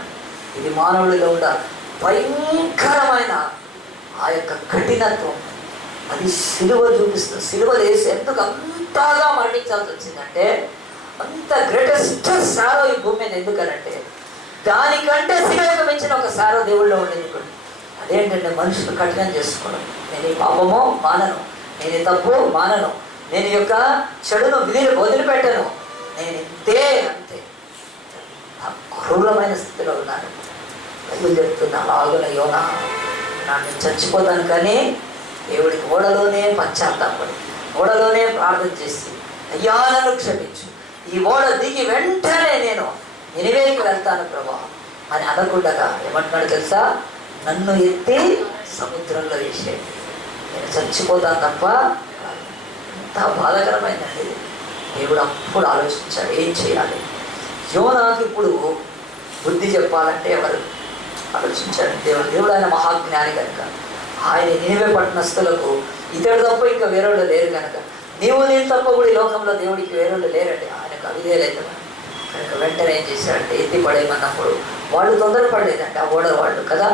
ఇది మానవుడిలో ఉన్న భయంకరమైన ఆ యొక్క కఠినత్వం. అది సిలువ చూపిస్తుంది. సిలువ వేసి ఎందుకు అంతగా మరణించాల్సి వచ్చిందంటే, అంత గ్రేటెస్ట్ సారో ఈ భూమి మీద ఎందుకనంటే, దానికంటే సిలువకు మించిన ఒక సారో దేవుళ్ళో ఉండేది కూడా. అదేంటంటే మనుషులు కఠినం చేసుకోవడం. నేను ఈ పాపము మానను, నేను ఈ తప్పు మానను, నేను ఈ యొక్క చెడును వదిలిపెట్టను, నేను అంతే క్రూరమైన స్థితిలో ఉన్నాను. బైబిల్ చెప్తున్నా, అలాగున యోనా నేను చచ్చిపోతాను, కానీ దేవుడికి ఓడలోనే పశ్చాత్తాపడి, ఓడలోనే ప్రార్థన చేసి, అయ్యా నన్ను క్షమించు, ఈ ఓడ దిగి వెంటనే నేను నినివేకి వెళ్తాను ప్రభా అని అనకుండా ఏమంటున్నాడు తెలుసా? నన్ను ఎత్తి సముద్రంలో వేసేయండి, నేను చచ్చిపోతాను తప్ప. ఎంత బాధాకరమైందండి. దేవుడు అప్పుడు ఆలోచించాడు ఏం చేయాలి. యోనాకు ఇప్పుడు బుద్ధి చెప్పాలంటే ఎవరు ఆలోచించాడు? దేవుడు ఆయన మహాజ్ఞాని కనుక, ఆయన నినివే పట్టణస్థులకు ఇతడు తప్ప ఇంకా వేరేవాళ్ళు లేరు కనుక, నేను తప్ప కూడా ఈ లోకంలో దేవుడికి వేరేవాళ్ళు లేరండి, ఆయనకు అవిదే లేదు కనుక వెంటనే ఏం చేశాడంటే ఎత్తి పడేయమన్నప్పుడు వాళ్ళు తొందరపడలేదండి. ఆ ఓడవాళ్ళు కదా,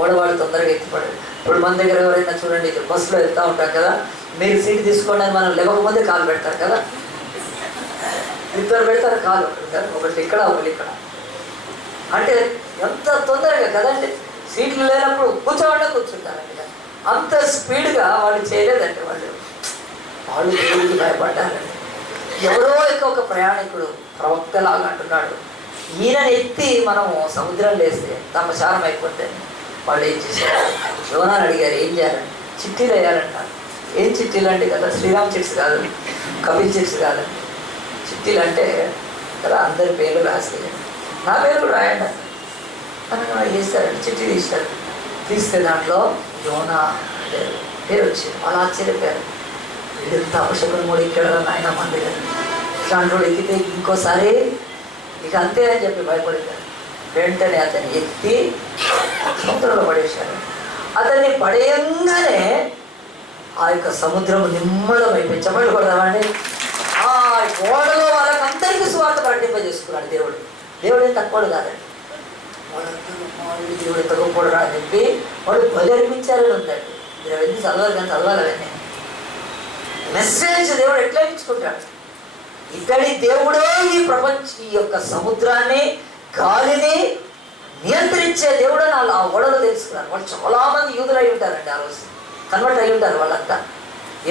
ఓడవాళ్ళు తొందరగా ఎత్తిపడలేదు. ఇప్పుడు మన దగ్గర ఎవరైనా చూడండి, బస్సులో వెళ్తూ ఉంటాం కదా, మీరు సీట్ తీసుకోండి అని మనం లేవకముందే కాలు పెడతారు కదా, ఇద్దరు పెడతారు కాలు కదా, ఒకటి ఇక్కడ ఒకటి ఇక్కడ. అంటే ఎంత తొందరగా కదండి, సీట్లు లేనప్పుడు కూర్చుంటారండి. అంత స్పీడ్గా వాళ్ళు చేయలేదంటే వాళ్ళు దేవుడికి భయపడ్డారండి. ఎవరో ఒక ప్రయాణికుడు ప్రవక్తలాగా అంటున్నాడు, ఈయనని ఎత్తి మనము సముద్రం వేస్తే తమచారం అయిపోతే. వాళ్ళు ఏం చేశారు? యోనాని అడిగారు ఏం చేయాలని. చిట్టీలు వేయాలంటారు. ఏం చిట్టీలు అండి కదా, శ్రీరామ్ చిట్స్ కాదు, కపిల్ చిట్స్ కాదండి. చిట్టీలు అంటే కదా అందరి పేర్లు రాసి, నా పేరు కూడా రాయండి అని చేస్తారండి. చిట్టి తీస్తే దాంట్లో యోనా పేరు వచ్చింది. వాళ్ళు ఆశ్చర్యపోయారు, వీళ్ళంతా అవసరం కూడా ఇక్కడ ఆయన మంది ఇట్లాంటి ఎక్కితే ఇంకోసారి ఇక అంతే అని చెప్పి భయపడతారు. వెంటనే అతన్ని ఎత్తి సముద్రంలో పడేశారు. అతన్ని పడేయంగానే ఆ యొక్క సముద్రం నిమ్మలం అయిపోయి చెమటలు పడదామండి. ఆ ఓడలో వాళ్ళకందరికీ స్వార్థ ప్రకటింపజేసుకున్నాడు దేవుడు. దేవుడు ఏం తక్కువడు కాదండి. వాళ్ళందరూ దేవుడు తగ్గకూడరా అని చెప్పి వాడు బలి అర్పించారని ఉందండి. మీరు అవన్నీ చదవాలి, కానీ చదవాలి అవన్నీ. మెసేజ్ దేవుడు ఎట్లా ఇచ్చుకుంటాడు? ఇతడి దేవుడే ఈ యొక్క సముద్రాన్ని గాలిని నియంత్రించే దేవుడు అని వాళ్ళు ఆ ఓడలో తెలుసుకున్నారు. వాళ్ళు చాలామంది యూదులు అయి ఉంటారండి, ఆ రోజు కన్వర్ట్ అయి ఉంటారు వాళ్ళంతా.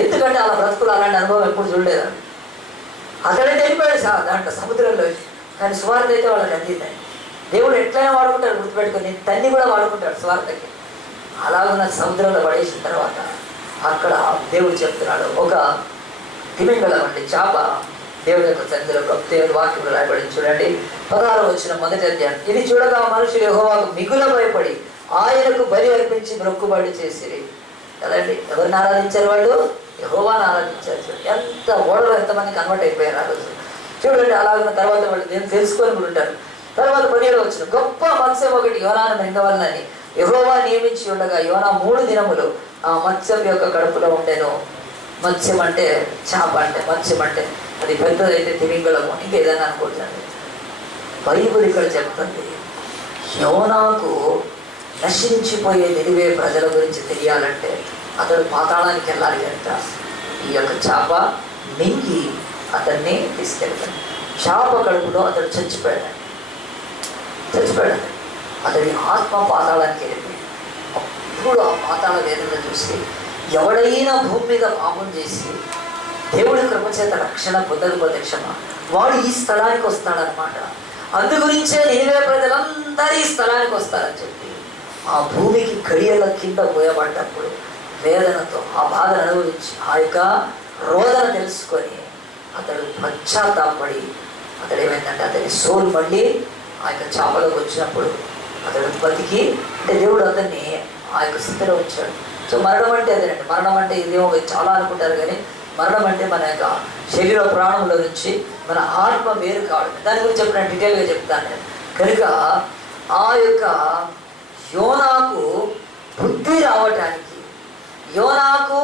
ఎందుకంటే అలా బ్రతుకులు అలాంటి అనుభవం ఎప్పుడు చూడలేదండి. అతడే తెలిపాడు దాంట్లో సముద్రంలో, కానీ స్వార్థ అయితే వాళ్ళకి అందిందండి. దేవుడు ఎట్లయినా వాడుకుంటాడు, గుర్తుపెట్టుకొని తన్ని కూడా వాడుకుంటాడు స్వార్థకి. అలాగున్న సముద్రంలో పడేసిన తర్వాత అక్కడ దేవుడు చెప్తున్నాడు, ఒక తిమింగలం అండి చేప దేవుడి యొక్క సన్నిధిలో దేవుడి వాక్యంలో రాయబడింది చూడండి. 16వ వచనం మొదటి అధ్యాయం. ఇది చూడగా మనుషులు యెహోవాకు మిగుల భయపడి ఆయనకు బలి అర్పించి మొక్కుబడి చేసిరి కదండి. ఎవరిని ఆరాధించారు? వాళ్ళు యెహోవాను ఆరాధించారు. ఎంత ఓడలో ఎంతమంది కన్వర్ట్ అయిపోయారు ఆ రోజు చూడండి. అలాగున్న తర్వాత వాళ్ళు నేను తెలుసుకొని కూడా ఉంటారు. తర్వాత 17వ వచనం. గొప్ప మత్స్యం ఒకటి యోనాను మింగవలనని యెహోవా నియమించి ఉండగా యోనా 3 దినములు ఆ మత్స్యం యొక్క కడుపులో ఉండేను. మత్స్యం అంటే చేప అంటే, మత్స్యం అంటే అది పెద్దదైతే తిమింగలము, ఇంకేదైనా అనుకుంటుంది. బైబిల్ ఇక్కడ చెప్తుంది, యోనాకు నశించిపోయే నినివే ప్రజల గురించి తెలియాలంటే అతడు పాతాళానికి వెళ్ళాలి అంట. ఈ యొక్క చేప మింగి అతన్ని తీసుకెళ్తాడు. చేప కడుపులో అతడు చచ్చిపోయాడు. అతడి ఆత్మ పాతాళానికి వెళ్ళిపోయింది. అప్పుడు ఆ పాతాళ వేదన చూసి ఎవడైనా భూమి మీద పాపం చేసి దేవుడి కృపచేత రక్షణ పొందకపోతే క్షమ వాడు ఈ స్థలానికి వస్తాడనమాట. అందు గురించే నినివే ప్రజలందరూ ఈ స్థలానికి వస్తారని చెప్పి ఆ భూమికి కడియల కింద పోయబడ్డప్పుడు వేదనతో ఆ బాధను అనుభవించి ఆ యొక్క రోదన తెలుసుకొని అతడు పశ్చాత్తాపడి అతడు ఏమైందంటే అతని సోల్ మళ్ళీ ఆ యొక్క చేపలోకి వచ్చినప్పుడు అతడు బతికి అంటే దేవుడు అతన్ని ఆ యొక్క స్థితిలో ఉంచాడు. సో మరణం అంటే అదేనండి. మరణం అంటే ఇదేమో చాలా అనుకుంటారు, కానీ మరణం అంటే మన యొక్క శరీర ప్రాణంలో నుంచి మన ఆత్మ వేరు కావడం. దాని గురించి చెప్పిన డీటెయిల్గా చెప్తాను నేను. కనుక ఆ యొక్క యోనాకు బుద్ధి రావటానికి, యోనాకు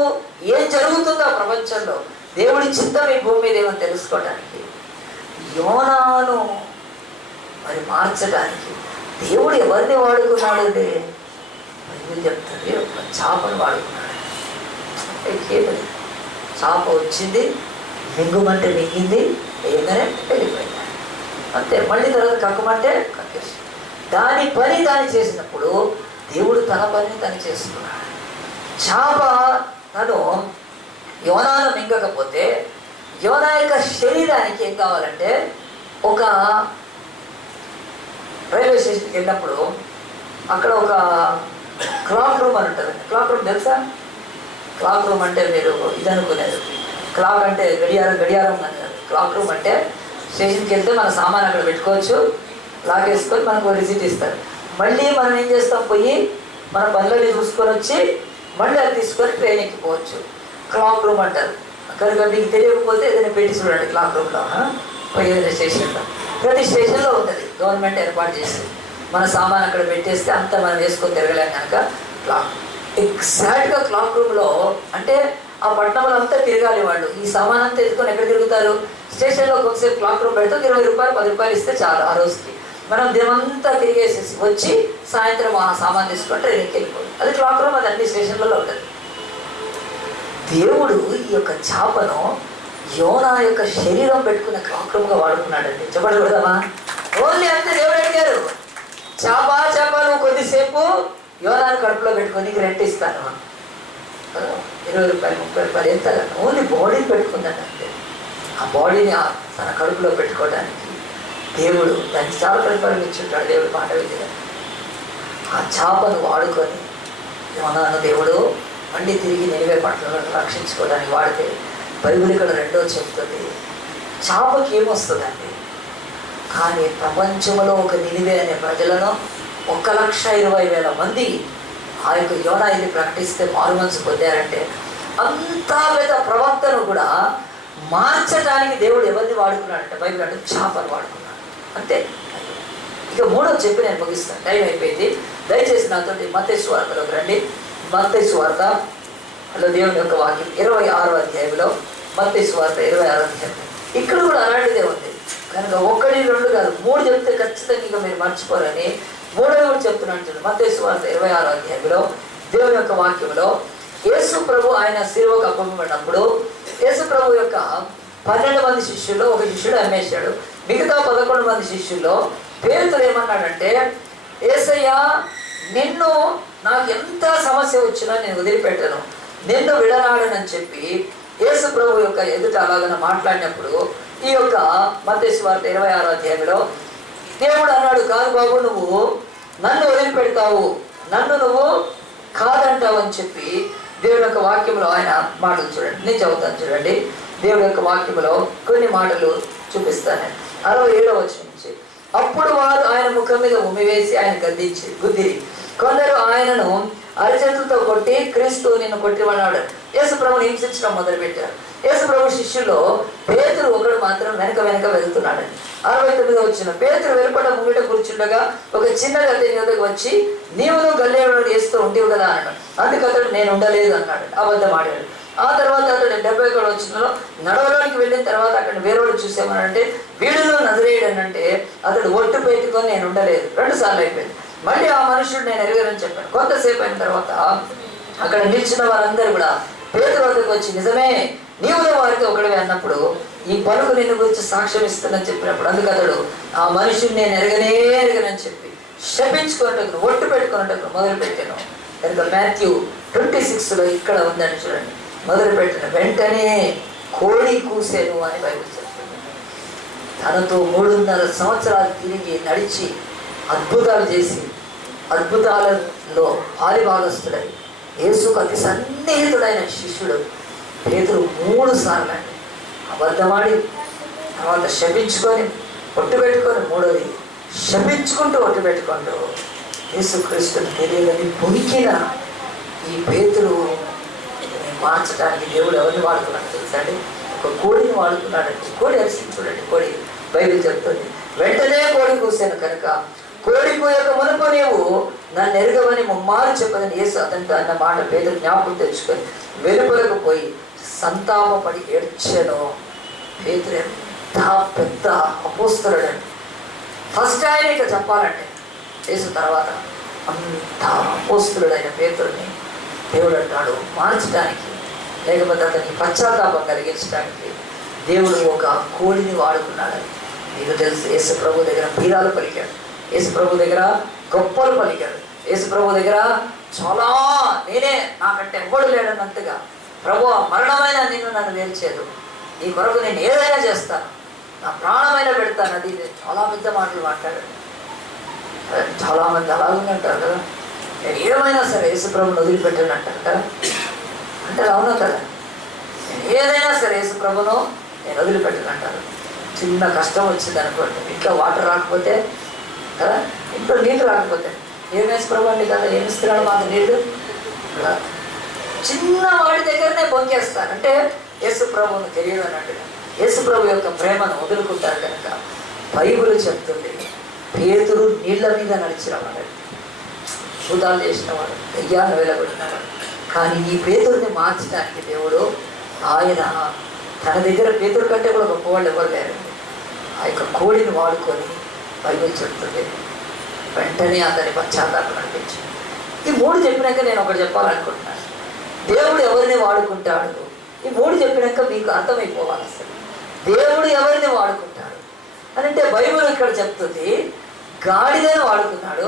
ఏం జరుగుతుందో ప్రపంచంలో దేవుడి చిత్తం ఈ భూమి మీద ఏమో తెలుసుకోవటానికి, యోనాను మరి మార్చడానికి దేవుడు ఎవరిని వాడుకున్నాడు అంటే బైబిల్ చెప్తుంది ఒక చేపను వాడుకున్నాడు. అంటే కేవలం చేప వచ్చింది, మింగుమంటే మింగింది, ఏంటనే వెళ్ళిపోయింది అంతే. మళ్ళీ తర్వాత కక్కమంటే కక్కేసి దాని పని దాన్ని చేసినప్పుడు దేవుడు తన పనిని తను చేసుకున్నాడు. చేప తను యోనాను మింగకపోతే యోనా యొక్క శరీరానికి ఏం కావాలంటే, ఒక రైల్వే స్టేషన్కి వెళ్ళినప్పుడు అక్కడ ఒక క్లాక్ రూమ్ అని ఉంటుంది. క్లాక్ రూమ్ తెలుసా? క్లాక్ రూమ్ అంటే మీరు ఇది అనుకునేది, క్లాక్ అంటే గడియారం అని. క్లాక్ రూమ్ అంటే స్టేషన్కి వెళ్తే మన సామాన్ అక్కడ పెట్టుకోవచ్చు, లాగేసుకొని మనకు రిసిట్ ఇస్తారు. మళ్ళీ మనం ఏం చేస్తాం, పోయి మన పనులని చూసుకొని వచ్చి మళ్ళీ అది తీసుకొని ట్రైన్ ఎక్కిపోవచ్చు. క్లాక్ రూమ్ అంటారు. కనుక మీకు తెలియకపోతే ఏదైనా పెట్టి చూడండి క్లాక్ రూమ్లో, పోయి ఏదైనా స్టేషన్లో. ప్రతి స్టేషన్లో ఉంటుంది, గవర్నమెంట్ ఏర్పాటు చేసింది. మన సామాన్ అక్కడ పెట్టేస్తే అంతా మనం వేసుకొని తిరగలేం కనుక క్లాక్. ఎగ్జాక్ట్గా క్లాక్ రూమ్లో అంటే ఆ పట్టణంలో అంతా తిరగాలి వాళ్ళు. ఈ సామాన్ అంతా ఎత్తుకొని ఎక్కడ తిరుగుతారు? స్టేషన్లో కొంతసేపు క్లాక్ రూమ్ పెడితే 20 రూపాయలు 10 రూపాయలు ఇస్తే చాలు. ఆ రోజుకి మనం దినమంతా తిరిగేసేసి వచ్చి సాయంత్రం ఆ సామాన్ తీసుకొని ట్రైన్కి వెళ్ళిపోతుంది. అది క్లాక్ రూమ్, అది అన్ని స్టేషన్లలో ఉంటుంది. దేవుడు ఈ యొక్క చేపను యోనా యొక్క శరీరం పెట్టుకున్న క్లాక్ రూమ్గా వాడుకున్నాడండి. చెప్పకూడదమ్మా? ఓన్లీ అంతే. దేవుడు అడిగారు, చేప నువ్వు కొద్దిసేపు యోనాను కడుపులో పెట్టుకొని రెంట్ ఇస్తాను, 20 రూపాయలు 30 రూపాయలు ఎంత, ఓన్లీ బాడీని పెట్టుకుందండి అంతే. ఆ బాడీని తన కడుపులో పెట్టుకోవడానికి దేవుడు దానికి చాలా ప్రతిఫలం ఇచ్చుంటాడు. దేవుడు మాట విధిగా ఆ చేపను వాడుకొని యోనాను దేవుడు మళ్ళీ తిరిగి నినివే పట్టణాలను రక్షించుకోవడానికి వాడితే బైబిల్ ఇక్కడ రెండో చెప్తుంది. చేపకి ఏమొస్తుందండి? కానీ ప్రపంచంలో ఒక నినివే అనే ప్రజలను 1,20,000 మంది ఆ యొక్క యోనా ఇది ప్రకటిస్తే మారుమనసు పొందారంటే అంత పెద్ద ప్రవక్తను కూడా మార్చడానికి దేవుడు ఎవరిని వాడుకున్నాడంటే బైబిల్ అంటే చేపను వాడుకున్నాడు అంతే. ఇక మూడో చెప్పి నేను ముగిస్తాను, టైం అయిపోయింది. దయచేసి నాతో మత్తయి సువార్తలోకి రండి. మత్తయి సువార్త అలా దేవుని యొక్క వాక్యం 26వ అధ్యాయంలో, మత్తయి సువార్త 26వ అధ్యాయం. ఇక్కడ కూడా అలాంటిదే ఉంది కనుక 1, 2 కాదు 3 చెప్తే ఖచ్చితంగా ఇక మీరు మర్చిపోరని 3వ కూడా చెప్తున్నాను చూడండి. మత్తయి సువార్త 26వ అధ్యాయంలో దేవుని యొక్క వాక్యంలో యేసు ప్రభు ఆయన శిలువకు అప్పగింపబడినప్పుడు యేసు ప్రభు యొక్క 12 మంది శిష్యుల్లో ఒక శిష్యుడు అమ్మేశాడు. మిగతా 11 మంది శిష్యుల్లో పేతురు ఏమన్నాడంటే, యేసయ్య నిన్ను నాకు ఎంత సమస్య వచ్చినా నేను వదిలిపెట్టను, నిన్ను విడనాడనని చెప్పి యేసు ప్రభు యొక్క ఎదుట అలాగన మాట్లాడినప్పుడు ఈ యొక్క మత్తయి సువార్త 26వ అధ్యాయంలో దేవుడు అన్నాడు, కాదు బాబు నువ్వు నన్ను వదిలిపెడతావు, నన్ను నువ్వు కాదంటావు అని చెప్పి దేవుడి యొక్క వాక్యంలో ఆయన మాటలు చూడండి. నేను చదువుతాను చూడండి. దేవుడి యొక్క వాక్యంలో కొన్ని మాటలు చూపిస్తాను. 67వ వచనం నుంచి, అప్పుడు వారు ఆయన ముఖం మీద ఉమ్మివేసి ఆయన గుద్దిరి. కొందరు ఆయనను అరిచేతులతో కొట్టి క్రీస్తు నిన్ను కొట్టివన్నాడు. యేసు ప్రభుని హింసించడం మొదలుపెట్టారు. యేసు ప్రభు శిష్యుల్లో పేతురు ఒకడు మాత్రం వెనక వెళ్తున్నాడని. 69వ వచనం, పేతురు వెలుపట ముంగిట కూర్చుండగా ఒక చిన్నది అతని యొద్దకు వచ్చి నీవును గల్లియోను చేస్తూ ఉండేవు కదా అన్నాడు. అందుకు అతడు నేను ఉండలేదు అన్నాడు, అబద్ధం ఆడాడు. ఆ తర్వాత అతడు 71వ వచనంలో నడవడానికి వెళ్ళిన తర్వాత అక్కడ వేరేవాడు చూసేమనంటే వీడులో నజరేయుడు అంటే అతడు ఒట్టు పెట్టుకొని నేను ఉండలేదు, 2 సార్లు అయిపోయింది. మళ్ళీ ఆ మనుషుడు నేను ఎరగనని చెప్పాను. కొంతసేపు అయిన తర్వాత అక్కడ నిలిచిన వారందరూ కూడా పేతురు వద్దకు వచ్చి నిజమే నీవులో వారితో ఒకటివే అన్నప్పుడు ఈ పలుకు నిన్ను గురించి సాక్ష్యం ఇస్తుందని చెప్పినప్పుడు అందుకు అతడు ఆ మనుషుని నేను ఎరగనని చెప్పి శపించుకున్నట్టు ఒట్టు పెట్టుకున్నట్టు మొదలు పెట్టాను. కనుక మాథ్యూ 26లో ఇక్కడ ఉందని చూడండి. మొదలు పెట్టిన వెంటనే కోడి కూసేను అని బైబిల్ చెప్తుంది. తనతో 3.5 సంవత్సరాలు తిరిగి నడిచి అద్భుతాలు చేసి అద్భుతాలలో పాలిభాగస్తుడై యేసుకు అతి సన్నిహితుడైన శిష్యుడు పేతురు 3 సార్లు అండి అబద్ధమాడి, తర్వాత శపించుకొని ఒట్టు పెట్టుకొని, మూడోది శపించుకుంటూ ఒట్టు పెట్టుకుంటూ యేసుక్రీస్తుని తెలియదని పొంకిన ఈ పేతురు మార్చడానికి దేవుడు ఎవరిని వాడుకున్నాడు తెలుసండి? ఒక కోడిని వాడుకున్నాడండి. కోడి అరిసింది చూడండి. కోడి బైబిల్ చెప్తుంది వెంటనే కోడి కూసాను కనుక కోడి కూయక మునుపు నీవు నన్ను ఎరగవని ముమ్మారు చెప్పదని యేసు అతనితో అన్న మాట పేతురు జ్ఞాపకం తెచ్చుకొని వెలుపలకు పోయి సంతాపపడి ఏడ్చెను. పేతురు ఎంత పెద్ద అపోస్తలుడండి. ఫస్ట్ ఆయన ఇక చెప్పాలంటే యేసు తర్వాత అంత అపోస్తలుడైన పేతురుని దేవుడు అంటాడు మార్చడానికి, లేకపోతే అతనికి పశ్చాత్తాపం కలిగించడానికి దేవుడు ఒక కోడిని వాడుకున్నాడని మీకు తెలుసు. యేసు ప్రభు దగ్గర పీరాలు పలికాడు, యేసు ప్రభు దగ్గర గొప్పలు పలికాడు, యేసు ప్రభు దగ్గర చాలా నేనే నాకంటే ఎవ్వడు లేడన్నంతగా ప్రభు మరణమైన నిన్ను నన్ను వేల్చేదు, నీ కొరకు నేను ఏదైనా చేస్తాను, నా ప్రాణమైన పెడతాను, అది చాలా పెద్ద మాటలు మాట్లాడాడు. చాలామంది అలాగే అంటారు కదా, నేను ఏమైనా సరే యేసుప్రభుని వదిలిపెట్టాను అంటారు కదా. అంటే అవునా కదా, నేను ఏదైనా సరే యేసుప్రభును నేను వదిలిపెట్టాను అంటారు. చిన్న కష్టం వచ్చింది అనుకోండి, ఇంట్లో వాటర్ రాకపోతే కదా, ఇంట్లో నీళ్ళు రాకపోతే ఏం యేసుప్రభు అండి కదా, ఏమి ఇస్తున్నాడు మాకు నీళ్ళు? చిన్న వాడి దగ్గరనే బొంకేస్తారు. అంటే యేసుప్రభుని తెలియదు అన్నట్టుగా యేసుప్రభు యొక్క ప్రేమను వదులుకుంటారు కనుక బైబిల్ చెప్తుంది పేతురు నీళ్ళ మీద నడిచినవాడు, భూతాలు చేసినవాడు, దెయ్యాలను వెలగొట్టినవాడు. కానీ ఈ పేతురుని మార్చడానికి దేవుడు ఆయన తన దగ్గర పేతురు కంటే కూడా గొప్పవాళ్ళు ఎవరు లేరండి. ఆ యొక్క కోడిని వాడుకొని బైబిల్ చెప్తుంది వెంటనే అతని పశ్చాత్తాపం నడిపించింది. ఈ 3 చెప్పినాక నేను ఒకటి చెప్పాలనుకుంటున్నాను. దేవుడు ఎవరిని వాడుకుంటాడు, ఈ 3 చెప్పినాక మీకు అర్థమైపోవాలి అసలు దేవుడు ఎవరిని వాడుకుంటాడు అని. అంటే బైబిల్ ఇక్కడ చెప్తుంది గాడిదను వాడుకున్నాడు,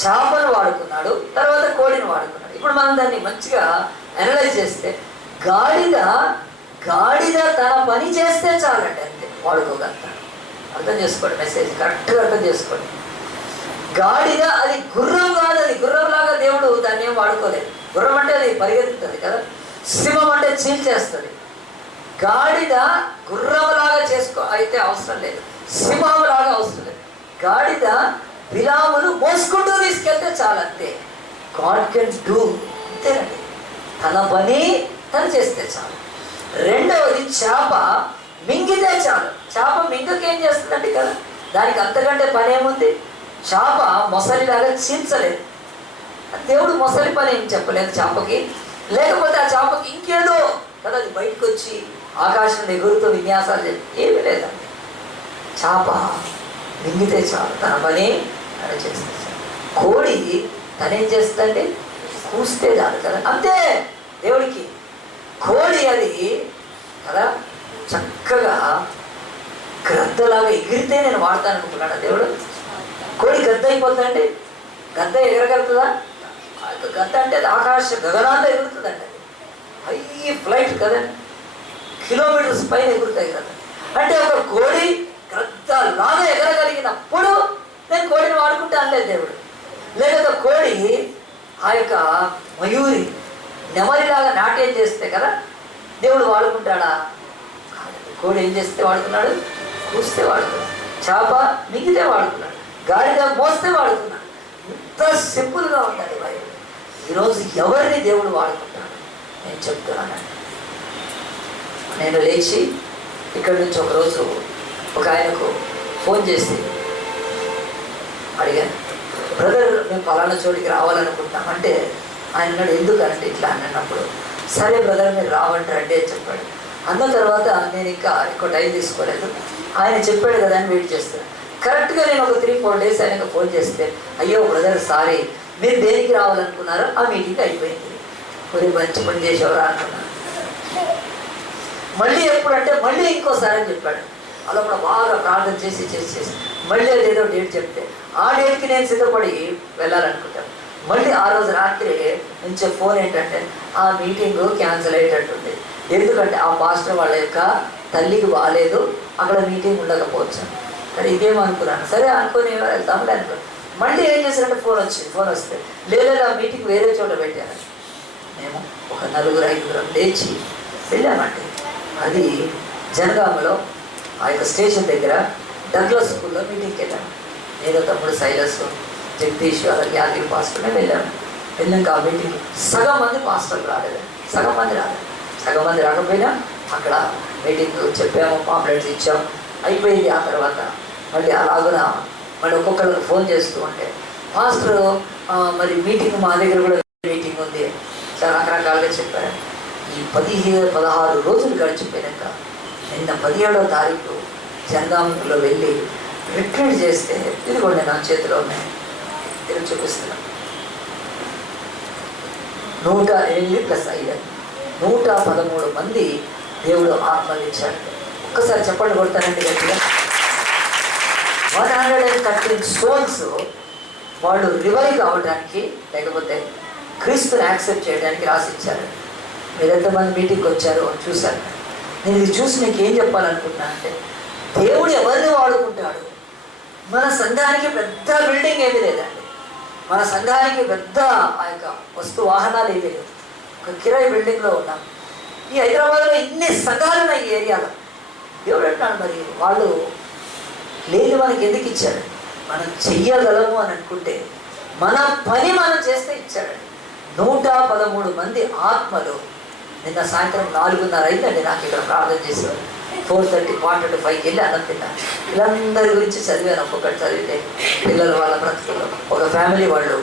చేపను వాడుకున్నాడు, తర్వాత కోడిని వాడుకున్నాడు. ఇప్పుడు మనం దాన్ని మంచిగా అనలైజ్ చేస్తే గాడిద తన పని చేస్తే చాలండి, అంతే వాడుకోగలుగుతాడు. అర్థం చేసుకోండి, మెసేజ్ కరెక్ట్గా అర్థం చేసుకోండి. గాడిద అది గుర్రం కాదు, అది గుర్రంలాగా దేవుడు దాన్ని ఏం వాడుకోలేదు. గుర్రం అంటే అది పరిగెత్తుతుంది కదా, సింహం అంటే చీల్చేస్తుంది. గాడిద గుర్రంలాగా అయితే అవసరం లేదు, సింహంలాగా అవసరం లేదు. గాడిద విలాములు మోసుకుంటూ తీసుకెళ్తే చాలు, అంతే. గాడ్ కెన్ డూ, అంతేనండి. తన పని తను చేస్తే చాలు. రెండవది చేప మింగితే చాలు. చేప మింగకేం చేస్తుందండి కదా, దానికి అంతకంటే పని ఏముంది? చేప మొసలిలాగా చీల్చలేదు. దేవుడు మొసలి పని ఏం చెప్పలేదు చేపకి. లేకపోతే ఆ చేపకి ఇంకేదో కదా, అది బయటకు వచ్చి ఆకాశంలో ఎగురుతూ విన్యాసాలు చేసి ఏమీ లేదండి. చేప మింగితే చాలు, తన పని తను చేస్తే చాలు. కోడి తనేం చేస్తుందండి? కూస్తే చాలు కదా, అంతే. దేవుడికి కోడి అది కదా చక్కగా గ్రద్దలాగా ఎగిరితే నేను వాడతాను అనుకున్నాడు దేవుడు. కోడి గద్ద అయిపోతుందండి, గద్ద ఎగరగలుగుతుందా? గద్ద అంటే అది ఆకాశ గగనాల్లో ఎగురుతుందండి, అది హై ఫ్లైట్ కదండి, కిలోమీటర్స్ పైన ఎగురుతాయి కదా. అంటే ఒక కోడి గ్రద్దలాగా ఎగరగలిగినప్పుడు నేను కోడిని వాడుకుంటా అనలేదు దేవుడు. లేదా కోడి ఆ యొక్క మయూరి నెమలిలాగా నాట్యం చేస్తే కదా దేవుడు వాడుకుంటాడా? కోడి ఏం చేస్తే వాడుకున్నాడు? కూస్తే వాడుకున్నాడు. చేప మిగితే వాడుకున్నాడు, గాడిద మోస్తే వాడుకున్నాడు. ఇంత సింపుల్గా ఉండాలి బైబిల్. ఈరోజు ఎవరిని దేవుడు వాడుకుంటాడు నేను చెప్తున్నానండి. నేను లేచి ఇక్కడి నుంచి ఒకరోజు ఒక ఆయనకు ఫోన్ చేసి అడిగాను, బ్రదర్ మేము పలానా చోటికి రావాలనుకుంటున్నాం అంటే ఆయన అన్నాడు ఎందుకంటే ఇట్లా అన్నప్పుడు, సరే బ్రదర్ మీరు రావండి రండి అని చెప్పాడు. అన్న తర్వాత నేను ఇంకా ఎక్కువ టైం తీసుకోలేదు, ఆయన చెప్పాడు కదా అని వెయిట్ చేస్తాను. కరెక్ట్గా నేను ఒక 3-4 డేస్ ఆయనకు ఫోన్ చేస్తే, అయ్యో బ్రదర్ సారీ మీరు దేనికి రావాలనుకున్నారో ఆ మీటింగ్ అయిపోయింది, కొద్దిగా మంచి పని చేసేవారా అనుకున్నాను. మళ్ళీ ఎప్పుడంటే మళ్ళీ ఇంకోసారి అని చెప్పాడు. అలా కూడా బాగా ప్రార్థన చేసి మళ్ళీ అదేదో డేట్ చెప్తే ఆ డేట్కి నేను సిద్ధపడి వెళ్ళాలనుకుంటాను. మళ్ళీ ఆ రోజు రాత్రి నుంచే ఫోన్ ఏంటంటే ఆ మీటింగ్ క్యాన్సిల్ అయ్యేటట్టుంది, ఎందుకంటే ఆ పాస్టర్ వాళ్ళ యొక్క తల్లికి బాగాలేదు, అక్కడ మీటింగ్ ఉండకపోవచ్చు. కానీ ఇదేమనుకున్నాను, సరే అనుకుని వెళ్తాములే అనుకో. మళ్ళీ ఏం చేశారంటే ఫోన్ వస్తే లేదా ఆ మీటింగ్ వేరే చోట పెట్టాను. మేము ఒక 4-5 లేచి వెళ్ళామండి. అది జనగామలో ఆ యొక్క స్టేషన్ దగ్గర డగ్లస్ స్కూల్లో మీటింగ్కి వెళ్ళాము. నేను తమ్ముడు సైలస్, జగదీష్, అలాగే యాదగిరి పాస్టర్నే వెళ్ళాము. వెళ్ళాక ఆ మీటింగ్ సగం మంది పాస్టర్లు రాలేదు, సగం మంది రాకపోయినా అక్కడ మీటింగ్ చెప్పాము, పాంప్లెట్స్ ఇచ్చాము, అయిపోయింది. ఆ తర్వాత మళ్ళీ అలాగున మళ్ళీ ఒక్కొక్కరికి ఫోన్ చేస్తూ ఉంటే పాస్టర్ మరి మీటింగ్ మా దగ్గర కూడా మీటింగ్ ఉంది, చాలా రకరకాలుగా చెప్పారు. ఈ 16 రోజులు గడిచిపోయాక నిన్న 17వ తారీఖు జనగామంలో వెళ్ళి రిట్రీట్ చేస్తే ఇదిగోండి నా చేతిలో ఉన్నాయి, ఇది చూపిస్తున్నాను. 108+5 113 మంది దేవుడు ఆత్మలు ఇచ్చాడు. ఒక్కసారి చెప్పండి కొడతానండి గట్టిగా. 113 సోల్స్ వాళ్ళు రివైవ్ కావడానికి, లేకపోతే క్రీస్తుని యాక్సెప్ట్ చేయడానికి రాసిచ్చారు. మీరు ఎంతమంది మీటింగ్కి వచ్చారో చూశారు. నేను ఇది చూసి నీకు ఏం చెప్పాలనుకుంటున్నా అంటే, దేవుడు ఎవరిని వాడుకుంటాడు. మన సంఘానికి పెద్ద బిల్డింగ్ ఏమీ లేదండి, మన సంఘానికి పెద్ద ఆ యొక్క వస్తు వాహనాలు ఏమీ లేవు. ఒక కిరాయి బిల్డింగ్లో ఉన్నాం. ఈ హైదరాబాద్లో ఇన్ని సంఘాలు ఉన్నాయి ఈ ఏరియాలో. దేవుడు అంటున్నాడు మరి వాళ్ళు లేదు మనకి ఎందుకు ఇచ్చాడు, మనం చెయ్యగలము అని అనుకుంటే మన పని మనం చేస్తే ఇచ్చాడండి. 113 మంది ఆత్మలు. నిన్న సాయంత్రం 4:30 అయిందండి నాకు ఇక్కడ ప్రార్థన చేసేవారు. 4:30 4:45కి వెళ్ళి అన్నం తిన్నాను. వీళ్ళందరి గురించి చదివాను, ఒక్కొక్కటి చదివితే పిల్లలు వాళ్ళ బ్రతుకులు. ఒక ఫ్యామిలీ వాళ్ళు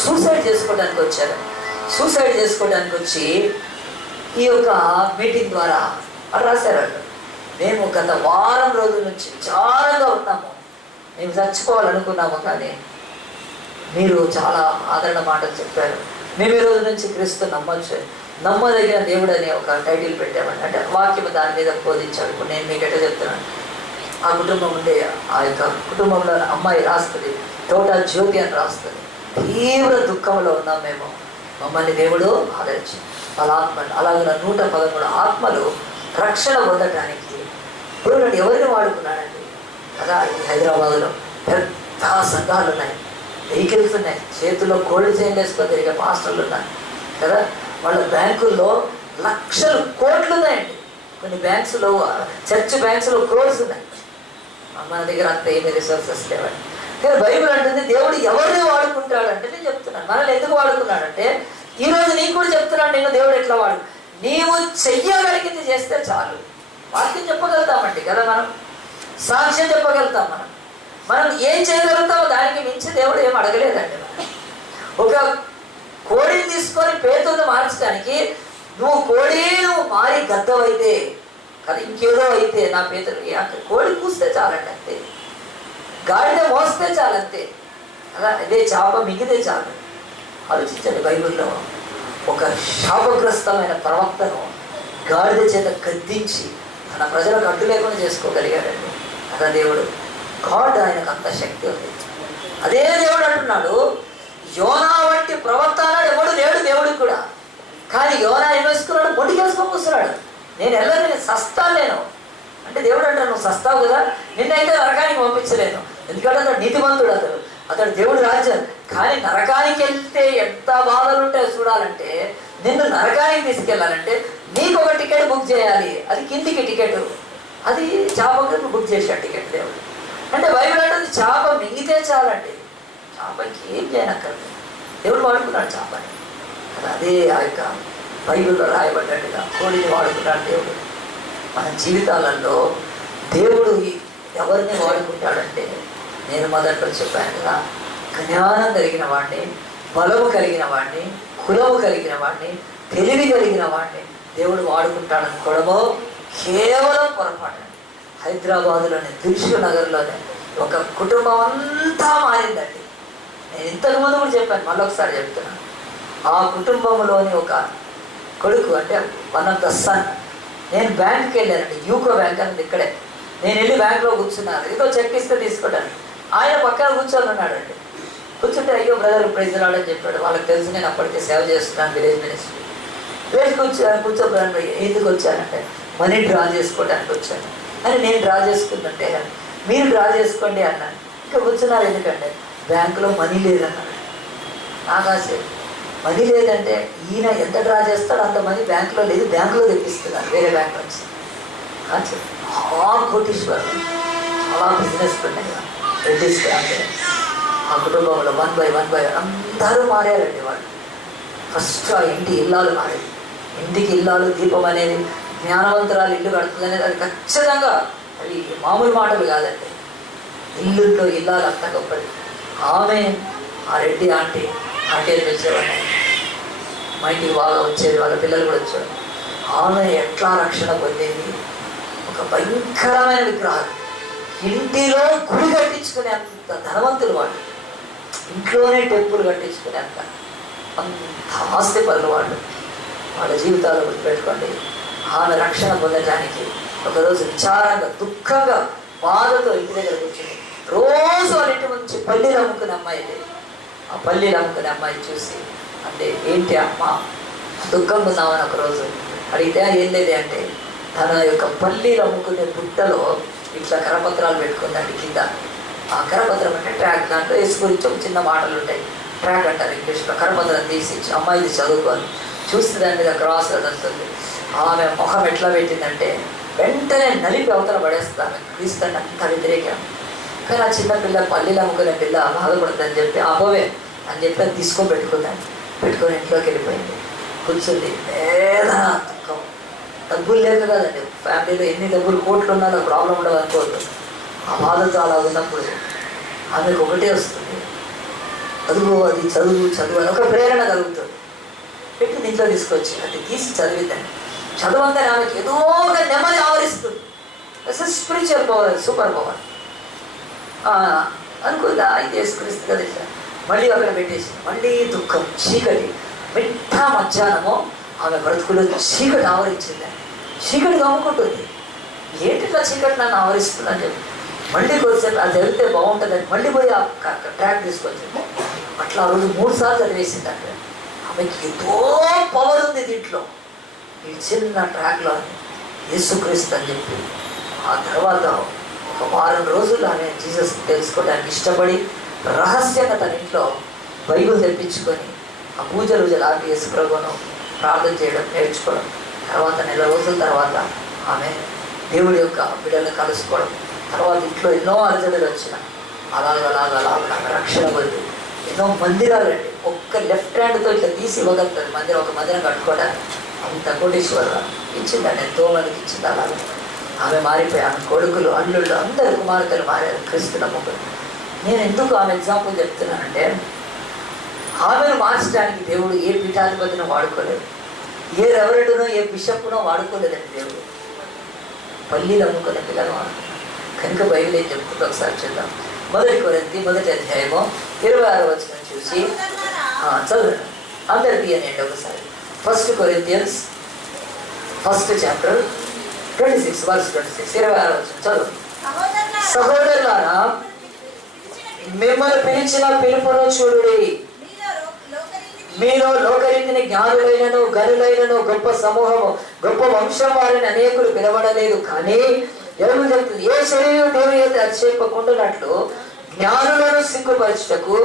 సూసైడ్ చేసుకోవడానికి వచ్చారు. సూసైడ్ చేసుకోవడానికి వచ్చి ఈ యొక్క మీటింగ్ ద్వారా వాళ్ళు రాశారు. మేము గత వారం రోజుల నుంచి చాలాగా ఉన్నాము, మేము చచ్చిపోవాలనుకున్నాము, కానీ మీరు చాలా ఆదరణ మాటలు చెప్పారు. మేము ఈ రోజు నుంచి క్రీస్తు నమ్మదగిన దేవుడు అనే ఒక టైటిల్ పెట్టామండి. అంటే వాక్యం దాని మీద బోధించాడు. ఇప్పుడు నేను మీకు ఎట్లా చెప్తున్నాను, ఆ కుటుంబం ఉండే ఆ యొక్క కుటుంబంలో అమ్మాయి రాస్తుంది, తోట జ్యోతి అని రాస్తుంది. తీవ్ర దుఃఖంలో ఉన్నాం మేము, మమ్మల్ని దేవుడు ఆదరించి వాళ్ళ ఆత్మలు. అలాగే 113 ఆత్మలు రక్షణ పొందటానికి ఇప్పుడు నన్ను ఎవరిని వాడుకున్నానండి కదా. ఈ హైదరాబాద్లో పెద్ద సంఘాలు ఉన్నాయి, వెహికల్స్ ఉన్నాయి, చేతుల్లో గోల్డ్ చైన్లు వేసుకొని తిరిగే పాస్టర్లు ఉన్నాయి కదా. వాళ్ళ బ్యాంకుల్లో లక్షలు కోట్లు ఉన్నాయండి. కొన్ని బ్యాంక్స్లో, చర్చ్ బ్యాంక్స్లో క్రోర్స్ ఉన్నాయి. మన దగ్గర అంత ఏమీ రిసోర్సెస్ లేవండి. కానీ బైబిల్ అంటుంది దేవుడు ఎవరిని వాడుకుంటాడంటే, నేను చెప్తున్నాను మనల్ని ఎందుకు వాడుకున్నాడంటే, ఈరోజు నీకు కూడా చెప్తున్నాను, నిన్ను దేవుడు ఎట్లా వాడు, నీవు చెయ్యగలిగింది చేస్తే చాలు. వాక్యం చెప్పగలుగుతామండి కదా, మనం సాక్ష్యం చెప్పగలుగుతాం. మనం ఏం చేయగలుగుతామో దానికి మించి దేవుడు ఏం అడగలేదండి. ఒక కోడిని తీసుకొని పేతుని మార్చడానికి నువ్వు మారి గద్దవైతే కదా, ఇంకేదో అయితే నా పేతులు అంటే కోడి కూస్తే చాలండి అంతే, గాడిద మోస్తే చాలంతే కదా. అదే చేప మిగితే చాలు. ఆలోచించండి, బైబిల్లో ఒక శాపగ్రస్తమైన ప్రవక్తను గాడిద చేత గద్దించి తన ప్రజలకు అడ్డు లేకుండా చేసుకోగలిగాడండి కదా దేవుడు. గాడ్ ఆయనకు అంత శక్తి ఉంది. అదే దేవుడు అంటున్నాడు, యోనా వంటి ప్రవక్త అన్నాడు ఎవడు లేడు దేవుడికి కూడా. కానీ యోనా ఏం వేసుకున్నాడు, మొండికేసుకొని కూర్చున్నాడు. నేను వెళ్ళను, నేను సస్తాను నేను అంటే దేవుడు అంటాడు, నువ్వు సస్తావు కదా, నిన్నైతే నరకానికి పంపించలేను, ఎందుకంటే అతడు నీతిమంతుడు, అతడు దేవుడు రాజ్యం. కానీ నరకానికి వెళ్తే ఎంత బాధలు ఉంటాయో చూడాలంటే, నిన్ను నరకానికి తీసుకెళ్ళాలంటే నీకు ఒక టికెట్ బుక్ చేయాలి, అది కిందికి టికెట్, అది చేపకు బుక్ చేశాడు టికెట్ దేవుడు. అంటే బైబిల్ అంటే చేప మింగితే చాలండి, చేపకి ఏం చేయనక్కర్లేదు, దేవుడు వాడుకున్నాడు చేపని. అదే ఆ యొక్క బైబిల్లో రాయబడ్డట్టుగా కోడిని వాడుకున్నాడు దేవుడు. మన జీవితాలలో దేవుడు ఎవరిని వాడుకుంటాడంటే, నేను మొదట్లో చెప్పాను కదా, జ్ఞానం కలిగిన వాడిని, బలము కలిగిన వాడిని, కులము కలిగిన వాడిని, తెలివి కలిగిన వాడిని దేవుడు వాడుకుంటాడనుకోవడమో కేవలం పొరపాటు. హైదరాబాదులోని దిల్షుక్ నగర్లోనే ఒక కుటుంబం అంతా మారిందండి. నేను ఇంతకుముందు కూడా చెప్పాను, మళ్ళొకసారి చెప్తున్నాను. ఆ కుటుంబంలోని ఒక కొడుకు, అంటే వన్ ఆఫ్ ద సన్, నేను బ్యాంక్కి వెళ్ళానండి, యూకో బ్యాంక్ అనేది ఇక్కడే. నేను వెళ్ళి బ్యాంక్లో కూర్చున్నాను, ఏదో చెక్ ఇస్తే తీసుకోవడానికి. ఆయన పక్కన కూర్చొని ఉన్నాడండి. కూర్చుంటే అయ్యో బ్రదర్ ప్రైజ్ రాడని చెప్పాడు. వాళ్ళకి తెలుసు నేను అప్పటికే సేవ చేస్తున్నాను విలేజ్ మినిస్ట్రీ. వేసి కూర్చోబడి ఎందుకు వచ్చానంటే మనీ డ్రా చేసుకోవడానికి వచ్చాను అని. నేను డ్రా చేసుకుందంటే మీరు డ్రా చేసుకోండి అన్నాను. ఇంకా కూర్చున్నారు ఎందుకంటే బ్యాంకులో మనీ లేదన్నాడు. నాకాసే మనీ లేదంటే ఈయన ఎంత డ్రా చేస్తాడో అంత మనీ బ్యాంకులో లేదు, బ్యాంకులో తెప్పిస్తున్నారు వేరే బ్యాంక్ నుంచి. కోటీశ్వరుడు, చాలా బిజినెస్ ఉన్నాయి రెడ్డిస్ అంటే. ఆ కుటుంబంలో వన్ బై అందరూ మారారండి వాళ్ళు. ఫస్ట్ ఆ ఇంటి ఇల్లాలు మారేది. ఇంటికి ఇల్లాలు దీపం అనేది జ్ఞానవంతురాలు ఇల్లు కడుతుంది అనేది అది ఖచ్చితంగా అవి మామూలు మాటలు కాదండి. ఇల్లులో ఇల్లాలు అంత గొప్పది. ఆమె ఆ రెడ్డి ఆంటీ అని పిలిచేవాడిని. మా ఇంటికి బాగా వచ్చేది, వాళ్ళ పిల్లలు కూడా వచ్చారు. ఆమె ఎట్లా రక్షణ పొందేది? ఒక భయంకరమైన విగ్రహాలు, ఇంటిలో గుడి కట్టించుకునే అంత ధనవంతులు వాళ్ళు, ఇంట్లోనే టెంపుల్ కట్టించుకునే అంత ఆస్తి పనులు వాళ్ళు. వాళ్ళ జీవితాలు గుర్తుపెట్టుకోండి. ఆమె రక్షణ పొందడానికి ఒకరోజు విచారంగా దుఃఖంగా బాధతో ఇంటి దగ్గర కూర్చుని రోజు వాళ్ళ ఇంటి నుంచి పల్లీలు అమ్ముకునే అమ్మాయి. ఆ పల్లీలు అమ్ముకునే అమ్మాయి చూసి అంటే ఏంటి అమ్మ దుఃఖంగా ఉన్నామని ఒకరోజు అడిగితే ఏం లేదు అంటే తన యొక్క పల్లీలు అమ్ముకునే బుట్టలో ఇట్లా కరపత్రాలు పెట్టుకుందండి కింద. ఆ కరపత్రం అంటే ట్రాక్, దాంట్లో ఎస్ గురించి ఒక చిన్న మాటలు ఉంటాయి, ట్రాక్ అంటారు ఇంగ్లీష్లో. కరపత్రం తీసి అమ్మాయిది చదువుకోవాలి. చూస్తే దాని మీద క్రాస్ అదంతుంది. ఆమె ముఖం ఎట్లా పెట్టిందంటే వెంటనే నలిపి అవతల పడేస్తాను, క్రీస్తాన్ని అంత వ్యతిరేకం. కానీ ఆ చిన్న పిల్ల పల్లీలు అమ్ముకునే పిల్ల బాధపడుతుందని చెప్పి అపోవే అని చెప్పి అది తీసుకొని పెట్టుకొని ఇంట్లోకి వెళ్ళిపోయింది. కూర్చుంది. వేదన దుఃఖం. డబ్బులు లేక కదండి, ఫ్యామిలీలో ఎన్ని డబ్బులు కోట్లు ఉన్నా ప్రాబ్లం ఉండదు అనుకోవద్దు. ఆ బాధతో అలా ఉన్నప్పుడు ఆమెకు ఒకటే వస్తుంది, అదుగో అది చదువు అని ఒక ప్రేరణ కలుగుతుంది. పెట్టి ఇంట్లో తీసుకొచ్చి అది తీసి చదివిద్దండి. చదవంగానే ఆమెకి ఏదో ఒక నెమ్మది ఆవరిస్తుంది. స్పిరిచువల్ పవర్, సూపర్ పవర్ అనుకుందా. ఇది చేసుకునిస్తుంది కదా ఇట్లా. మళ్ళీ అక్కడ పెట్టేసి మళ్ళీ దుఃఖం, చీకటి. మిట్ట మధ్యాహ్నము ఆమె బ్రతుకులో చీకటి ఆవరించింది. చీకటి కమ్ముకుంటుంది. ఏంటిట్లా చీకటి నన్ను ఆవరిస్తుందని చెప్పి మళ్ళీ కొద్దిసేపు అది చదివితే బాగుంటుందని మళ్ళీ పోయి ఆ ట్రాక్ తీసుకొచ్చింది. అట్లా ఆ రోజు 3 సార్లు చదివేసిందంటే ఆమెకి ఎంతో పవర్ ఉంది దీంట్లో. ఈ చిన్న ట్రాక్లో యేసుక్రీస్తు అని చెప్పి ఆ తర్వాత ఒక వారం రోజులు ఆమె జీసస్ తెలుసుకోవడానికి ఇష్టపడి రహస్యంగా తన ఇంట్లో బైబిల్ తెప్పించుకొని ఆ పూజలు ఆపి యేసు ప్రభువును ప్రార్థన చేయడం నేర్చుకోవడం. తర్వాత నెల రోజుల తర్వాత ఆమె దేవుడి యొక్క బిడ్డలను కలుసుకోవడం. తర్వాత ఇంట్లో ఎన్నో అలజడులు వచ్చిన అలాగ రక్షణ పొంది ఎన్నో మందిరాలండి. ఒక్క లెఫ్ట్ హ్యాండ్తో ఇట్లా తీసి ఇవ్వగలుగుతుంది మందిరం, ఒక మందిరం కట్టుకోవడానికి. అంత కోటీశ్వరరావు ఇచ్చిందండి, ఎంతో మందికి ఇచ్చింది. అలాగే ఆమె మారిపోయి ఆమె కొడుకులు, అల్లుళ్ళు, అందరు కుమార్తెలు మారారు క్రీస్తు నమ్ముకుని. నేను ఎందుకు ఆమె ఎగ్జాంపుల్ చెప్తున్నానంటే ఆమెను మార్చడానికి దేవుడు ఏ పీఠాధిపతినో వాడుకోలేదు, ఏ రెవరెండునో ఏ బిషప్నో వాడుకోలేదండి. దేవుడు పల్లీలు అమ్ముకునే పిల్లలు వాడుకున్నాడు. కనుక బైబిల్ ఏం చెప్పుకుంటూ ఒకసారి చూద్దాం. 1 కొరింథీ 1వ అధ్యాయము 26వ వచనం చూసి చదవండి. అందరికీ అనండి ఒకసారి. 1 Corinthians 1st chapter 26 verse 26 26వ వచనం చదవండి. సహోదరులారా మిమ్మల్ని పిలిచిన పిలుపును చూడుడి. మీలో లోకరీతిని జ్ఞానులైనను గనులైనను గొప్ప సమూహము గొప్ప వంశం వారిని అనేకులు పిలవడలేదు. కానీ ఎవరు చెప్తుంది, ఏ శరీరం దేవుని అయితే అతిశయింపకుండానట్లు జ్ఞానులను సిగ్గుపరచుటకు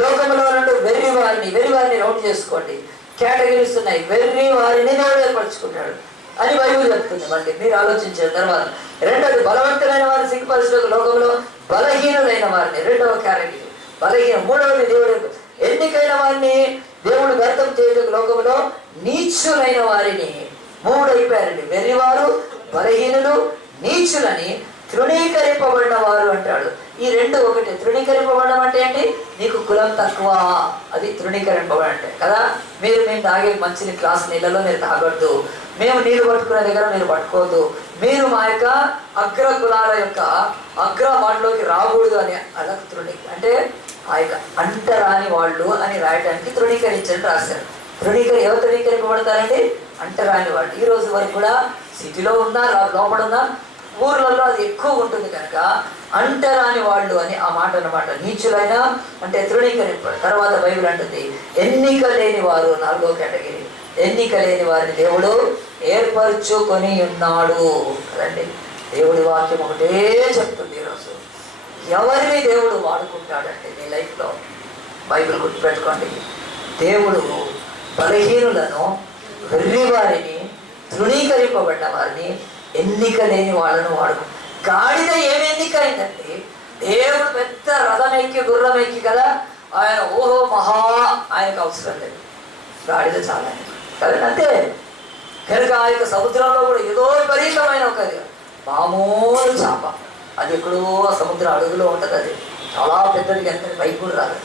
లోకములో నుండి వెర్రి వారిని నోట్ చేసుకోండి. కేటగిరీస్ ఉన్నాయి. వెర్రి వారిని దేవుడు ఏర్పరచుకుంటాడు అని బైబిల్ చెప్తుంది. మళ్ళీ మీరు ఆలోచించిన తర్వాత రెండోది బలవంతులైన వారిని సిగ్గుపరచుటకు లోకంలో బలహీనులైన వారిని, రెండవ కేటగిరీ బలహీన. మూడవది దేవుడు ఎన్నికైన వారిని దేవుడు వ్యర్థం చేయటకు లోకంలో నీచులైన వారిని. 3 అయిపోయారండి. వెర్రివారు, బలహీనులు, నీచులని తృణీకరింపబడిన వారు అంటాడు. ఈ 2 ఒకటే. తృణీకరింపబడడం అంటే ఏంటి? నీకు కులం తక్కువ, అది తృణీకరింపబడి అంటే కదా. మేము తాగే మంచి గ్లాస్ నీళ్ళలో మీరు తాగొద్దు, మేము నీళ్ళు పట్టుకునే దగ్గర మీరు పట్టుకోవద్దు, మీరు మా యొక్క అగ్ర కులాల యొక్క అగ్ర వాటిలోకి రాకూడదు అని అలా అంటే ఆ యొక్క అంటరాని వాళ్ళు అని రాయడానికి తృణీకరించని రాశారు. ఎవరు తృణీకరింపబడతారండి? అంటరాని వాళ్ళు. ఈ రోజు వరకు కూడా సిటీలో ఉన్నా లోపడున్నా ఊర్లలో అది ఎక్కువ ఉంటుంది కనుక అంటరాని వాళ్ళు అని ఆ మాట అన్నమాట. నీచులైనా అంటే తృణీకరింపాడు. తర్వాత బైబిల్ అంటుంది ఎన్నిక లేని వారు, 4వ కేటగిరీ. ఎన్నిక లేని వారిని దేవుడు ఏర్పరచుకొని ఉన్నాడు కదండి. దేవుడి వాక్యం ఒకటే చెప్తుంది ఈరోజు. ఎవరిని దేవుడు వాడుకుంటాడంటే నీ లైఫ్లో బైబిల్ గుర్తుపెట్టుకోండి. దేవుడు బలహీనులను, వెర్రి వారిని, తృణీకరింపబడ్డ వారిని, ఎన్నిక లేని వాళ్ళను వాడుకు. గాడిద ఏమి ఎన్నిక అయిందండి? దేవుడు పెద్ద రథం ఎక్కి గుర్రం ఎక్కి కదా ఆయన ఓహో మహా ఆయనకు అవసరం లేదు. గాడిద చాలా కదండి అంతే. కనుక ఆ యొక్క సముద్రంలో కూడా ఏదో విపరీతమైన ఒక మామూలు చేప, అది ఎక్కడో సముద్ర అడుగులో ఉంటుంది. అది చాలా పెద్దది కనుక పైకి కూడా రాదు.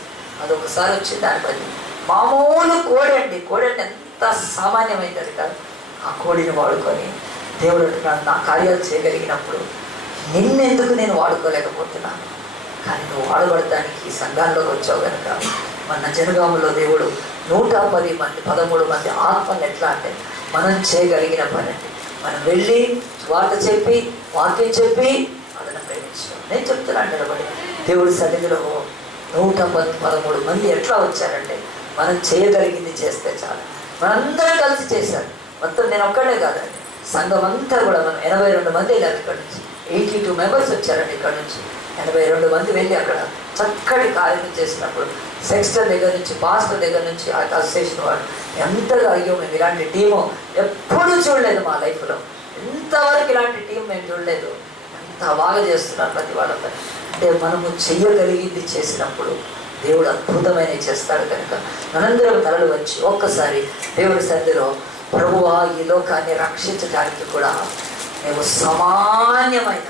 అది ఒకసారి వచ్చింది దానిపై మామూలు కోడి అండి. కోడి అంటే ఎంత సామాన్యమైంది కాదు. ఆ కోడిని వాడుకొని దేవుడు అంటున్నాడు నా కార్యాలు చేయగలిగినప్పుడు నిన్నెందుకు నేను వాడుకోలేకపోతున్నాను, కానీ నువ్వు వాడబడటానికి ఈ సంఘాల్లోకి వచ్చావు కనుక. మన జనగాములో దేవుడు 110 మంది 13 మంది ఆత్మలు ఎట్లా అంటే మనం చేయగలిగిన పని అండి. మనం వెళ్ళి వార్త చెప్పి వాక్యం చెప్పి వాళ్ళని ప్రేమించాం. నేను చెప్తున్నాను నిలబడి దేవుడి సన్నిధిలో 113 మంది ఎట్లా వచ్చారంటే మనం చేయగలిగింది చేస్తే చాలు. మనందరం కలిసి చేశారు. మొత్తం నేను ఒక్కడే కాదండి, సంఘం అంతా కూడా మనం 82 మంది వెళ్ళారు. ఇక్కడ నుంచి 82 మెంబర్స్ వచ్చారండి. ఇక్కడ నుంచి 82 మంది వెళ్ళి అక్కడ చక్కటి కార్యం చేసినప్పుడు సెక్స్టర్ దగ్గర నుంచి పాస్టర్ దగ్గర నుంచి ఆ అసోసియేషన్ వాడు ఎంతగా అయ్యో మేము ఇలాంటి టీము ఎప్పుడూ చూడలేదు మా లైఫ్లో, ఇంతవరకు ఇలాంటి టీం మేము చూడలేదు, ఎంత బాగా చేస్తున్నారు ప్రతి వాళ్ళతో. అంటే మనము చెయ్యగలిగింది చేసినప్పుడు దేవుడు అద్భుతమైనవి చేస్తాడు. కనుక మనందరం తలలు వచ్చి ఒక్కసారి దేవుడి సన్నిధిలో ప్రభువా ఈ లోకాన్ని రక్షించడానికి కూడా మేము సామాన్యమైన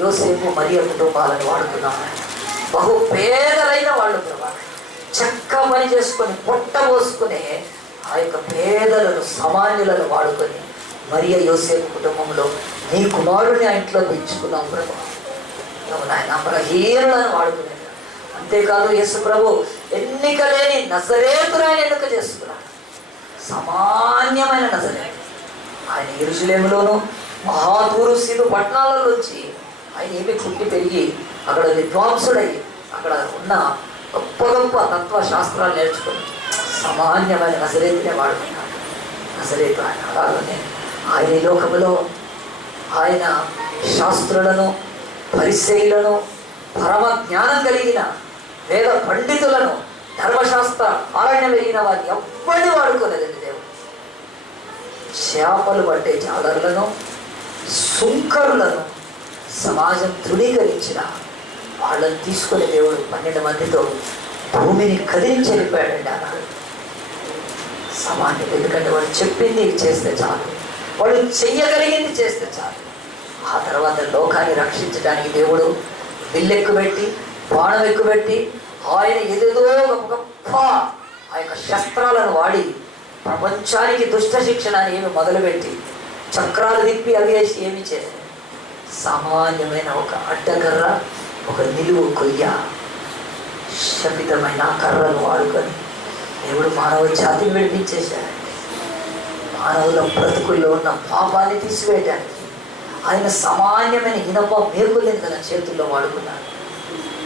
యోసేపు మరియ కుటుంబాలను వాడుతున్నాము. బహు పేదలైన వాళ్ళు ప్రభా, చక్క పని చేసుకొని పొట్ట పోసుకునే ఆ యొక్క పేదలను సామాన్యులను వాడుకొని మరియ యోసేపు కుటుంబంలో నీ కుమారుడిని ఆ ఇంట్లో పెంచుకున్నాం ప్రభా. నాయన బలహీనులను వాడుకునేది. అంతేకాదు యేసు ప్రభు ఎన్నిక లేని నజరేతురాయన ఎన్నిక చేసుకున్నాడు. సామాన్యమైన నజరేతు ఆయన యెరూషలేములోను మహాతూరు సీదు పట్టణాల నుంచి ఆయన ఏమి పుట్టి పెరిగి అక్కడ విద్వాంసుడై అక్కడ ఉన్న గొప్ప గొప్ప తత్వశాస్త్రాలు నేర్చుకుని సామాన్యమైన నజరేతునే వాడుకున్నాడు. నజరేతు ఆయన అలాగనే ఆయన ఈ లోకములో ఆయన శాస్త్రులను, పరిసయ్యులను, పరమ జ్ఞానం కలిగిన వేద పండితులను, ధర్మశాస్త్ర పాలన కలిగిన వారిని ఎవ్వరిని వాడుకోలేదండి దేవుడు. చేపలు పట్టే జాలరులను, సుంకరులను సమాజం తృణీకరించిన వాళ్ళని తీసుకొని దేవుడు 12 మందితో భూమిని కదిలించి వెళ్ళిపోయాడండి అన్నాడు. సమాన్యం. ఎందుకంటే వాళ్ళు చెప్పింది చేస్తే చాలు, వాళ్ళు చెయ్యగలిగింది చేస్తే చాలు. ఆ తర్వాత లోకాన్ని రక్షించడానికి దేవుడు విల్లెక్కుబెట్టి బాణం ఎక్కుబెట్టి ఆయన ఏదేదో గొప్ప ఆ యొక్క శస్త్రాలను వాడి ప్రపంచానికి దుష్ట శిక్షణ అని ఏమి మొదలుపెట్టి చక్రాలు తిప్పి అవి వేసి ఏమి చేశారు. సామాన్యమైన ఒక అడ్డకర్ర, ఒక నిలువు కొయ్య, శపితమైన కర్రను వాడుకొని దేవుడు మానవ జాతిని విడిపించేశాడండి. మానవుల బ్రతుకుల్లో ఉన్న పాపాన్ని తీసివేయడానికి ఆయన సామాన్యమైన ఇనప మేకుల్ని తన చేతుల్లో వాడుకున్నాడు.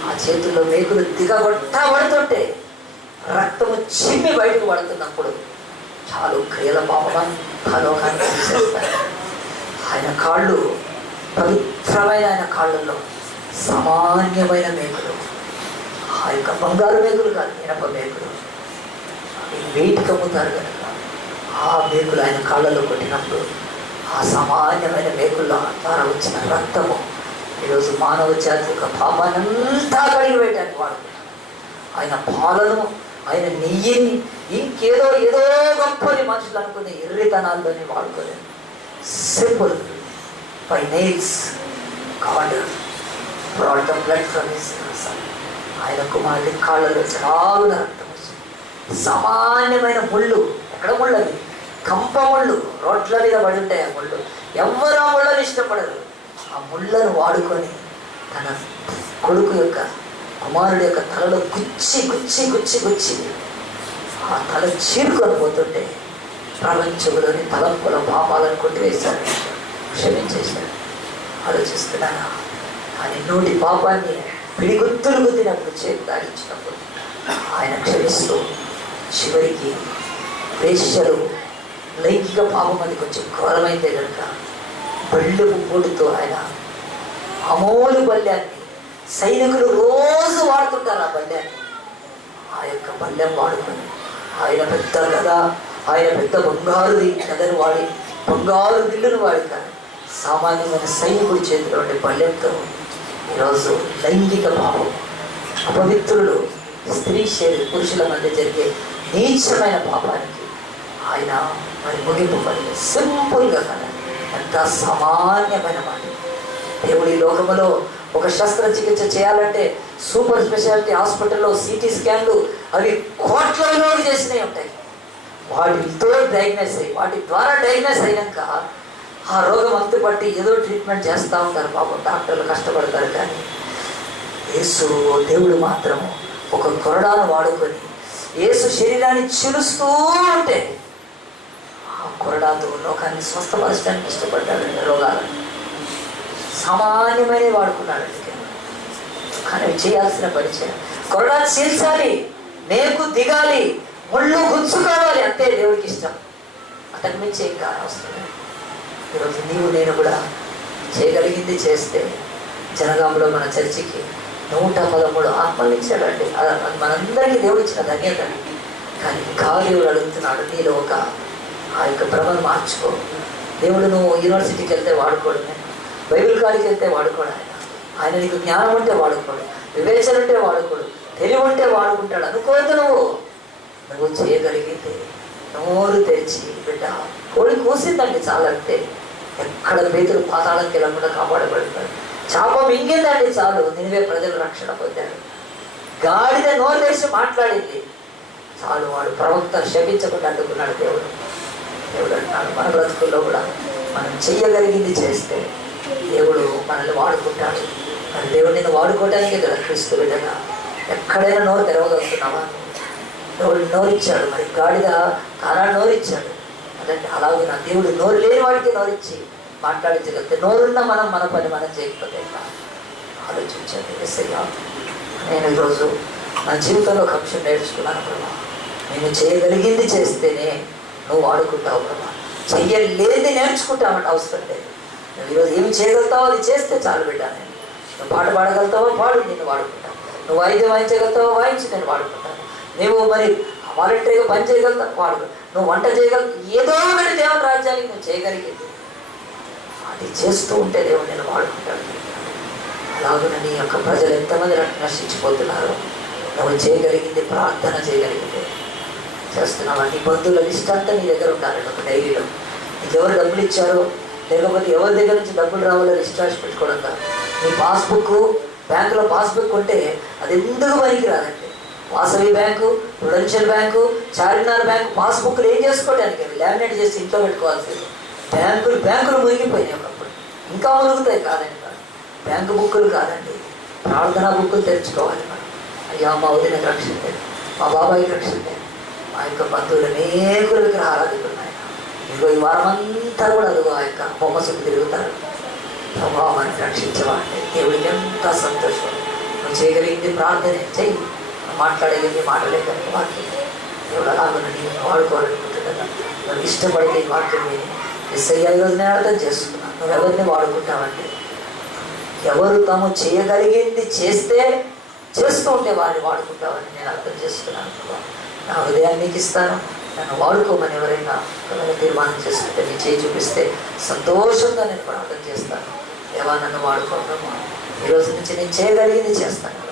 ఆ చేతుల్లో మేకులు దిగగొట్టబడుతుంటే రక్తము చిమ్మి బయటకు పడుతున్నప్పుడు చాలు క్రియల పాపమాన్ని లోకాన్ని తీసేస్తాడు. ఆయన కాళ్ళు పవిత్రమైన ఆయన కాళ్ళల్లో సామాన్యమైన మేకులు, ఆ యొక్క బంగారు మేకులు కాదు, ఇనప మేకులు. వెయిట్కి అమ్ముతారు కనుక ఆ మేకులు ఆయన కాళ్ళలో కొట్టినప్పుడు ఆ సామాన్యమైన మేకుల్లో ద్వారా వచ్చిన రక్తము ఈరోజు మానవ జాతి యొక్క పాపానంతా కడిగి వేయడానికి వాడుకున్నాడు. ఆయన పాలను, ఆయన నెయ్యిని, ఇంకేదో ఏదో గొప్పని మనుషులు అనుకునే ఎర్రితనాల్లోనే వాడుకోలేదు. Simple by nails God brought the blood from his son. ఆయన కుమారుడి కాళ్ళలో చాలున రక్తం వచ్చింది. సామాన్యమైన ముళ్ళు, ఎక్కడ ముళ్ళది? కంప ముళ్ళు, రోడ్ల మీద పడి ఉంటాయి ఆ ముళ్ళు. ఎవరు ఆ ముళ్ళని ఇష్టపడరు. ఆ ముళ్ళను వాడుకొని తన కొడుకు యొక్క కుమారుడి యొక్క తలలో గుచ్చి గుచ్చి గుచ్చి గుచ్చి ఆ తల చీరుకొని పోతుంటే ప్రపంచంలోని తలంపుల పాపాలను కొట్టివేశాడు, క్షమించేశాడు. ఆలోచిస్తున్నానా? ఆయన నోటి పాపాన్ని పిడిగుత్తులు గుద్దినప్పుడు, చేతి దాడించినప్పుడు ఆయన క్షమిస్తూ చివరికి వేశ్యలు లైంగిక పాపం అది కొంచెం ఘోరమైతే కనుక బళ్ళు పొడుతో ఆయన అమోలు బల్యాన్ని సైనికులు రోజు వాడుతుంటారు. ఆ బల్యాన్ని, ఆ యొక్క బల్యం వాడుకొని ఆయన పెద్ద గద, ఆయన పెద్ద బంగారుది గదను వాడి, బంగారు బిల్లును వాడి, కానీ సామాన్యమైన సైనికుడి చేతిలో ఉండే బల్యంతో ఈరోజు లైంగిక పాపం, అపవిత్రులు, స్త్రీ పురుషుల మధ్య జరిగే నీచమైన పాపానికి ఆయన మరి ముగింపు పని సింపుల్గా కదా, ఎంత సామాన్యమైన మాట. దేవుడి లోకములో ఒక శస్త్రచికిత్స చేయాలంటే సూపర్ స్పెషాలిటీ హాస్పిటల్లో సిటీ స్కాన్లు అవి కోట్లలో చేసినవి ఉంటాయి. వాటితో డయాగ్నోస్ అయ్యి, వాటి ద్వారా డయాగ్నోస్ అయినాక ఆ రోగం అంతు పట్టి ఏదో ట్రీట్మెంట్ చేస్తూ ఉంటారు. పాపం డాక్టర్లు కష్టపడతారు. కానీ యేసు దేవుడు మాత్రం ఒక కొరడాను వాడుకొని యేసు శరీరాన్ని చిలుస్తూ ఉంటే ఆ కొరడాతో లోకాన్ని స్వస్థపరచడానికి ఇష్టపడ్డాడండి. రోగాలను సామాన్యమైనవి వాడుకున్నాడండి. కానీ చేయాల్సిన పరిచయం కొరడా చీల్చాలి, మేకు దిగాలి, ముళ్ళు గుచ్చుకోవాలి, అంతే దేవుడికి ఇష్టం. అంతకు మించి ఏం కానవసరం. ఈరోజు నీవు నేను కూడా చేయగలిగింది చేస్తే, జనగాంలో మన చర్చికి 113 ఆత్మలు ఇచ్చాడండి. అది మనందరికీ దేవుడు ఇచ్చిన ధన్యత. కానీ ఇంకా దేవుడు అడుగుతున్నాడు, నీలో ఒక ఆ యొక్క భ్రమను మార్చుకో. దేవుడు నువ్వు యూనివర్సిటీకి వెళ్తే వాడుకోడు, నేను బైబిల్ కాడికి వెళ్తే వాడుకోడు. ఆయన నీకు జ్ఞానం ఉంటే వాడుకోడు, వివేచన ఉంటే వాడుకోడు, తెలివి ఉంటే వాడుకుంటాడు. అనుకోవద్దు. నువ్వు చేయగలిగితే నోరు తెరిచి, బిడ్డ కోడి కూసిందండి చాలంటే, ఎక్కడ పేతురు పాతాళంకి వెళ్ళకుండా కాపాడబడతాడు. చాప మింగిందండి చాలు, నినివే ప్రజలు రక్షణ పొందారు. గాడిద నోరు తెరిచి మాట్లాడింది చాలు, వాడు ప్రవక్త శపించకుండా అడ్డుకున్నాడు దేవుడు. దేవుడు అంటున్నాడు, మన బ్రతుకుల్లో కూడా మనం చెయ్యగలిగింది చేస్తే దేవుడు మనల్ని వాడుకుంటాడు. మరి దేవుడు నిన్ను వాడుకోవడానికే కదా క్రీస్తు బిడ్డగా. ఎక్కడైనా నోరు తెరవగలుగుతున్నావా? దేవుడు నోరిచ్చాడు. మరి గాడిద కానాడు నోరిచ్చాడు. అదంటే అలాగే నా దేవుడు నోరు లేని వాడికి నోరిచ్చి మాట్లాడించగలిగితే, నోరున్న మనం మన పని మనం చేయకపోతే ఆలోచించండి. ఎస్ఐగా నేను ఈరోజు నా జీవితంలో ఒక అంశం నేర్చుకున్నాను ప్రభా. నేను చేయగలిగింది చేస్తేనే నువ్వు వాడుకుంటావు ప్రభా. చెయ్యలేది నేర్చుకుంటామంటే అవసరం లేదు. నువ్వు ఈరోజు ఏమి చేయగలుగుతావో అది చేస్తే చాలు బిడ్డ. నువ్వు పాట పాడగలుగుతావో పాడు, నేను వాడుకుంటాను. నువ్వు వాయిద్యం వాయించగలుగుతావో వాయించి నేను వాడుకుంటాను. నువ్వు మరి వాలంటరీగా పని చేయగలుగుతావు వాడుకో. నువ్వు వంట చేయగలుగు, ఏదో ఒకటి దేవుని రాజ్యానికి నువ్వు చేయగలిగింది అది చేస్తూ ఉంటే దేవుడు నేను వాడుకుంటాను. అలాగే నీ యొక్క ప్రజలు ఎంతమంది నశించిపోతున్నారో, నువ్వు చేయగలిగింది ప్రార్థన చేయగలిగితే చేస్తున్నావా? నీ బంధువుల లిస్ట్ అంతా నీ దగ్గర ఉండాలండి. ఒక డైరీలో నీకు ఎవరు డబ్బులు ఇచ్చారో, లేకపోతే ఎవరి దగ్గర నుంచి డబ్బులు రావాలో లిస్ట్ రాసి పెట్టుకోవడం కాదు. నీ పాస్బుక్, బ్యాంకులో పాస్బుక్ ఉంటే అది ఎందుకు పనికి రాదండి. Vasavi bank, Prudential bank, Charminar bank పాస్బుక్లు ఏం చేసుకోవడానికి? అవి లామినేట్ చేసి ఇంట్లో పెట్టుకోవాల్సింది. బ్యాంకులు మునిగిపోయినాయి ఒకప్పుడు, ఇంకా మునుగుతాయి. కాదండి కాదు, బ్యాంకు బుక్కులు కాదండి, ప్రార్థనా బుక్కులు తెరుచుకోవాలి మనం. అయ్యా మా వదినకు రక్షణ లేదు, మా బాబాయికి రక్షణ లేదు, మా యొక్క బంధువులు అనేకుల విగ్రహారాధికులు ఉన్నాయి. ఇదిగో ఈ వారం అంతా కూడా అదిగో ఆ యొక్క బొమ్మ చుట్టూ తిరుగుతారు. ప్రభావాన్ని రక్షించవాలంటే దేవుడికి ఎంత సంతోషం. నువ్వు చేయగలిగింది ప్రార్థనే చెయ్యి. మాట్లాడగలిగి మాట్లాడగలిగే వాక్యం దేవుడు అలాగని నేను వాడుకోవాలనుకుంటున్నా. నువ్వు ఇష్టపడితే ఈ వాక్యం విని ఎస్ఐ ఈరోజు నేను అర్థం చేసుకున్నాను. నువ్వు ఎవరిని వాడుకుంటావంటే, ఎవరు తాము చేయగలిగింది చేస్తూ ఉంటే వారిని వాడుకుంటావని నేను అర్థం చేసుకున్నాను. నా హృదయాన్ని నీకు ఇస్తాను, నన్ను వాడుకోమని ఎవరైనా తీర్మానం చేసుకుంటే నీ చేయి చూపిస్తే సంతోషంగా నేను ప్రార్థన చేస్తాను. దేవా నన్ను వాడుకోవడము, ఈరోజు నుంచి నేను చేయగలిగింది చేస్తాను.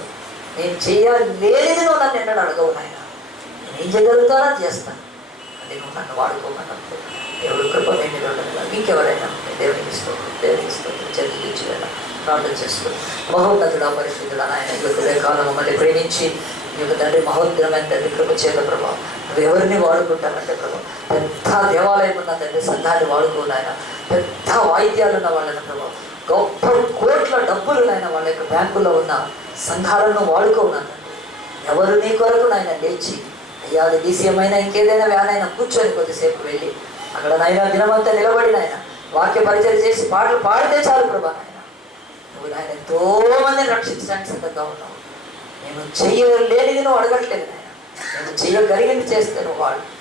నేను చేయలేనిది నువ్వు నన్ను ఎన్నడూ అడగవు నాయన. నేను చేయగలుగుతానో చేస్తాను. అది నువ్వు నన్ను వాడుకోమన్నప్పుడు దేవుడు కృప నేను ఉండదు. ఇంకెవరైనా దేవునికి ఇస్తుంది చదివించుగా ప్రార్థన చేసుకుని, మహోన్నతుడా పరిశుద్ధుడా నాయన, ఈ యొక్క కాలం మమ్మల్ని ప్రేమించి ఈ యొక్క తండ్రి మహోన్నతమైన తండ్రి కృప చేత ప్రభావం నువ్వు ఎవరిని వాడుకుంటావంటే ప్రభావం పెద్ద దేవాలయం ఉన్న తండ్రి సంఘాన్ని వాడుకున్నాయన, పెద్ద వాయిద్యాలు ఉన్న వాళ్ళని ప్రభావం, గొప్ప కోట్ల డబ్బులు నాయన వాళ్ళ యొక్క బ్యాంకులో ఉన్న సంఘాలను వాడుకోన్నాను. ఎవరు నీ కొరకు నాయన లేచి, అయ్యా అది DCM అయినా ఇంకేదైనా వ్యాన్ అయినా కూర్చొని కొద్దిసేపు వెళ్ళి అక్కడ నాయన దినమంతా నిలబడి నాయన వాక్య పరిచయం చేసి పాటలు పాడితే చాలు ప్రభా నాయన. నువ్వు నాయన ఎంతో మందిని రక్షించడానికి సిద్ధంగా ఉన్నావు. నేను చెయ్యలేనిది నువ్వు అడగట్లేదు నాయన, నేను చెయ్యగలిగింది చేస్తే నువ్వు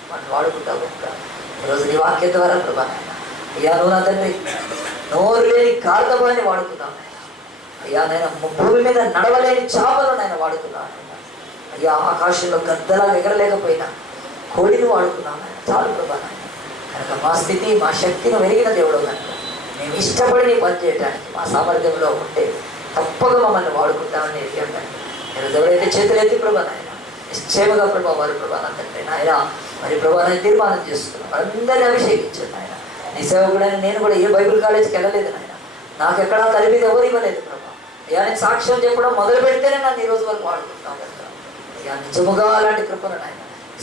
మనం వాడుకుంటావు కనుక ఈరోజు నీ వాక్యం ద్వారా ప్రభా నాయన అయ్యా నువ్వు నా తండ్రి నోరు లేని కార్తవాన్ని వాడుకున్నావు నాయన. అయ్యా నేను భూమి మీద నడవలేని చేపలు నేను వాడుకున్నాను నాయన. అయ్యా ఆకాశంలో గద్దలాగా ఎగరలేకపోయినా కోడిని వాడుకున్నాను నాయన. చాలు ప్రభా నాయన. కనుక మా స్థితి మా శక్తిని వెలిగిన దేవుడు కనుక మేము ఇష్టపడి నీ పని చేయడానికి మా సామర్థ్యంలో ఉంటే తప్పగా మమ్మల్ని వాడుకుంటామని ఎరిగాను. ఈరోజు ఎవరైతే చేతులెత్తి ప్రభా నాయన నిశ్చయముగా ప్రభా వారు ప్రభా నా తండ్రి నాయన మరి ప్రభా నేను తీర్మానం చేస్తున్నాను, అందరినీ అభిషేకించాను నాయన. నీ సేవకుడైన నేను కూడా ఏ బైబిల్ కాలేజీకి వెళ్ళలేదు నాయన, నాకు ఎక్కడా తల్లి మీద ఎవరు ఇవ్వలేదు ప్రభా. అయ్యా నేను సాక్ష్యం చెప్పడం మొదలు పెడితేనే నన్ను ఈ రోజు వరకు వాడుకుంటున్నాను కనుక అయ్యా నిజముగా అలాంటి కృపను నాయన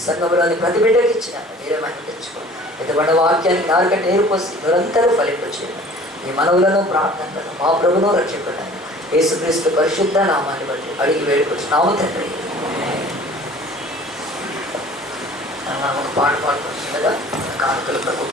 సంఘంలోని ప్రతి బిడ్డకి ఇచ్చిన మీరే మహిమ తెచ్చుకోండి. ఎటువంటి వాక్యాన్ని నాలుగంటే నేర్పోసి నిరంతరం ఫలింపచేయండి. ఈ మనవులను ప్రార్థనలను మా ప్రభును రక్షించండి. యేసుక్రీస్తు పరిశుద్ధ నామాన్ని బట్టి అడిగి వేడుకొచ్చున్నాము తండ్రి. ఒక పాట పాడుతుంది కదా కానుకలు ప్రభు.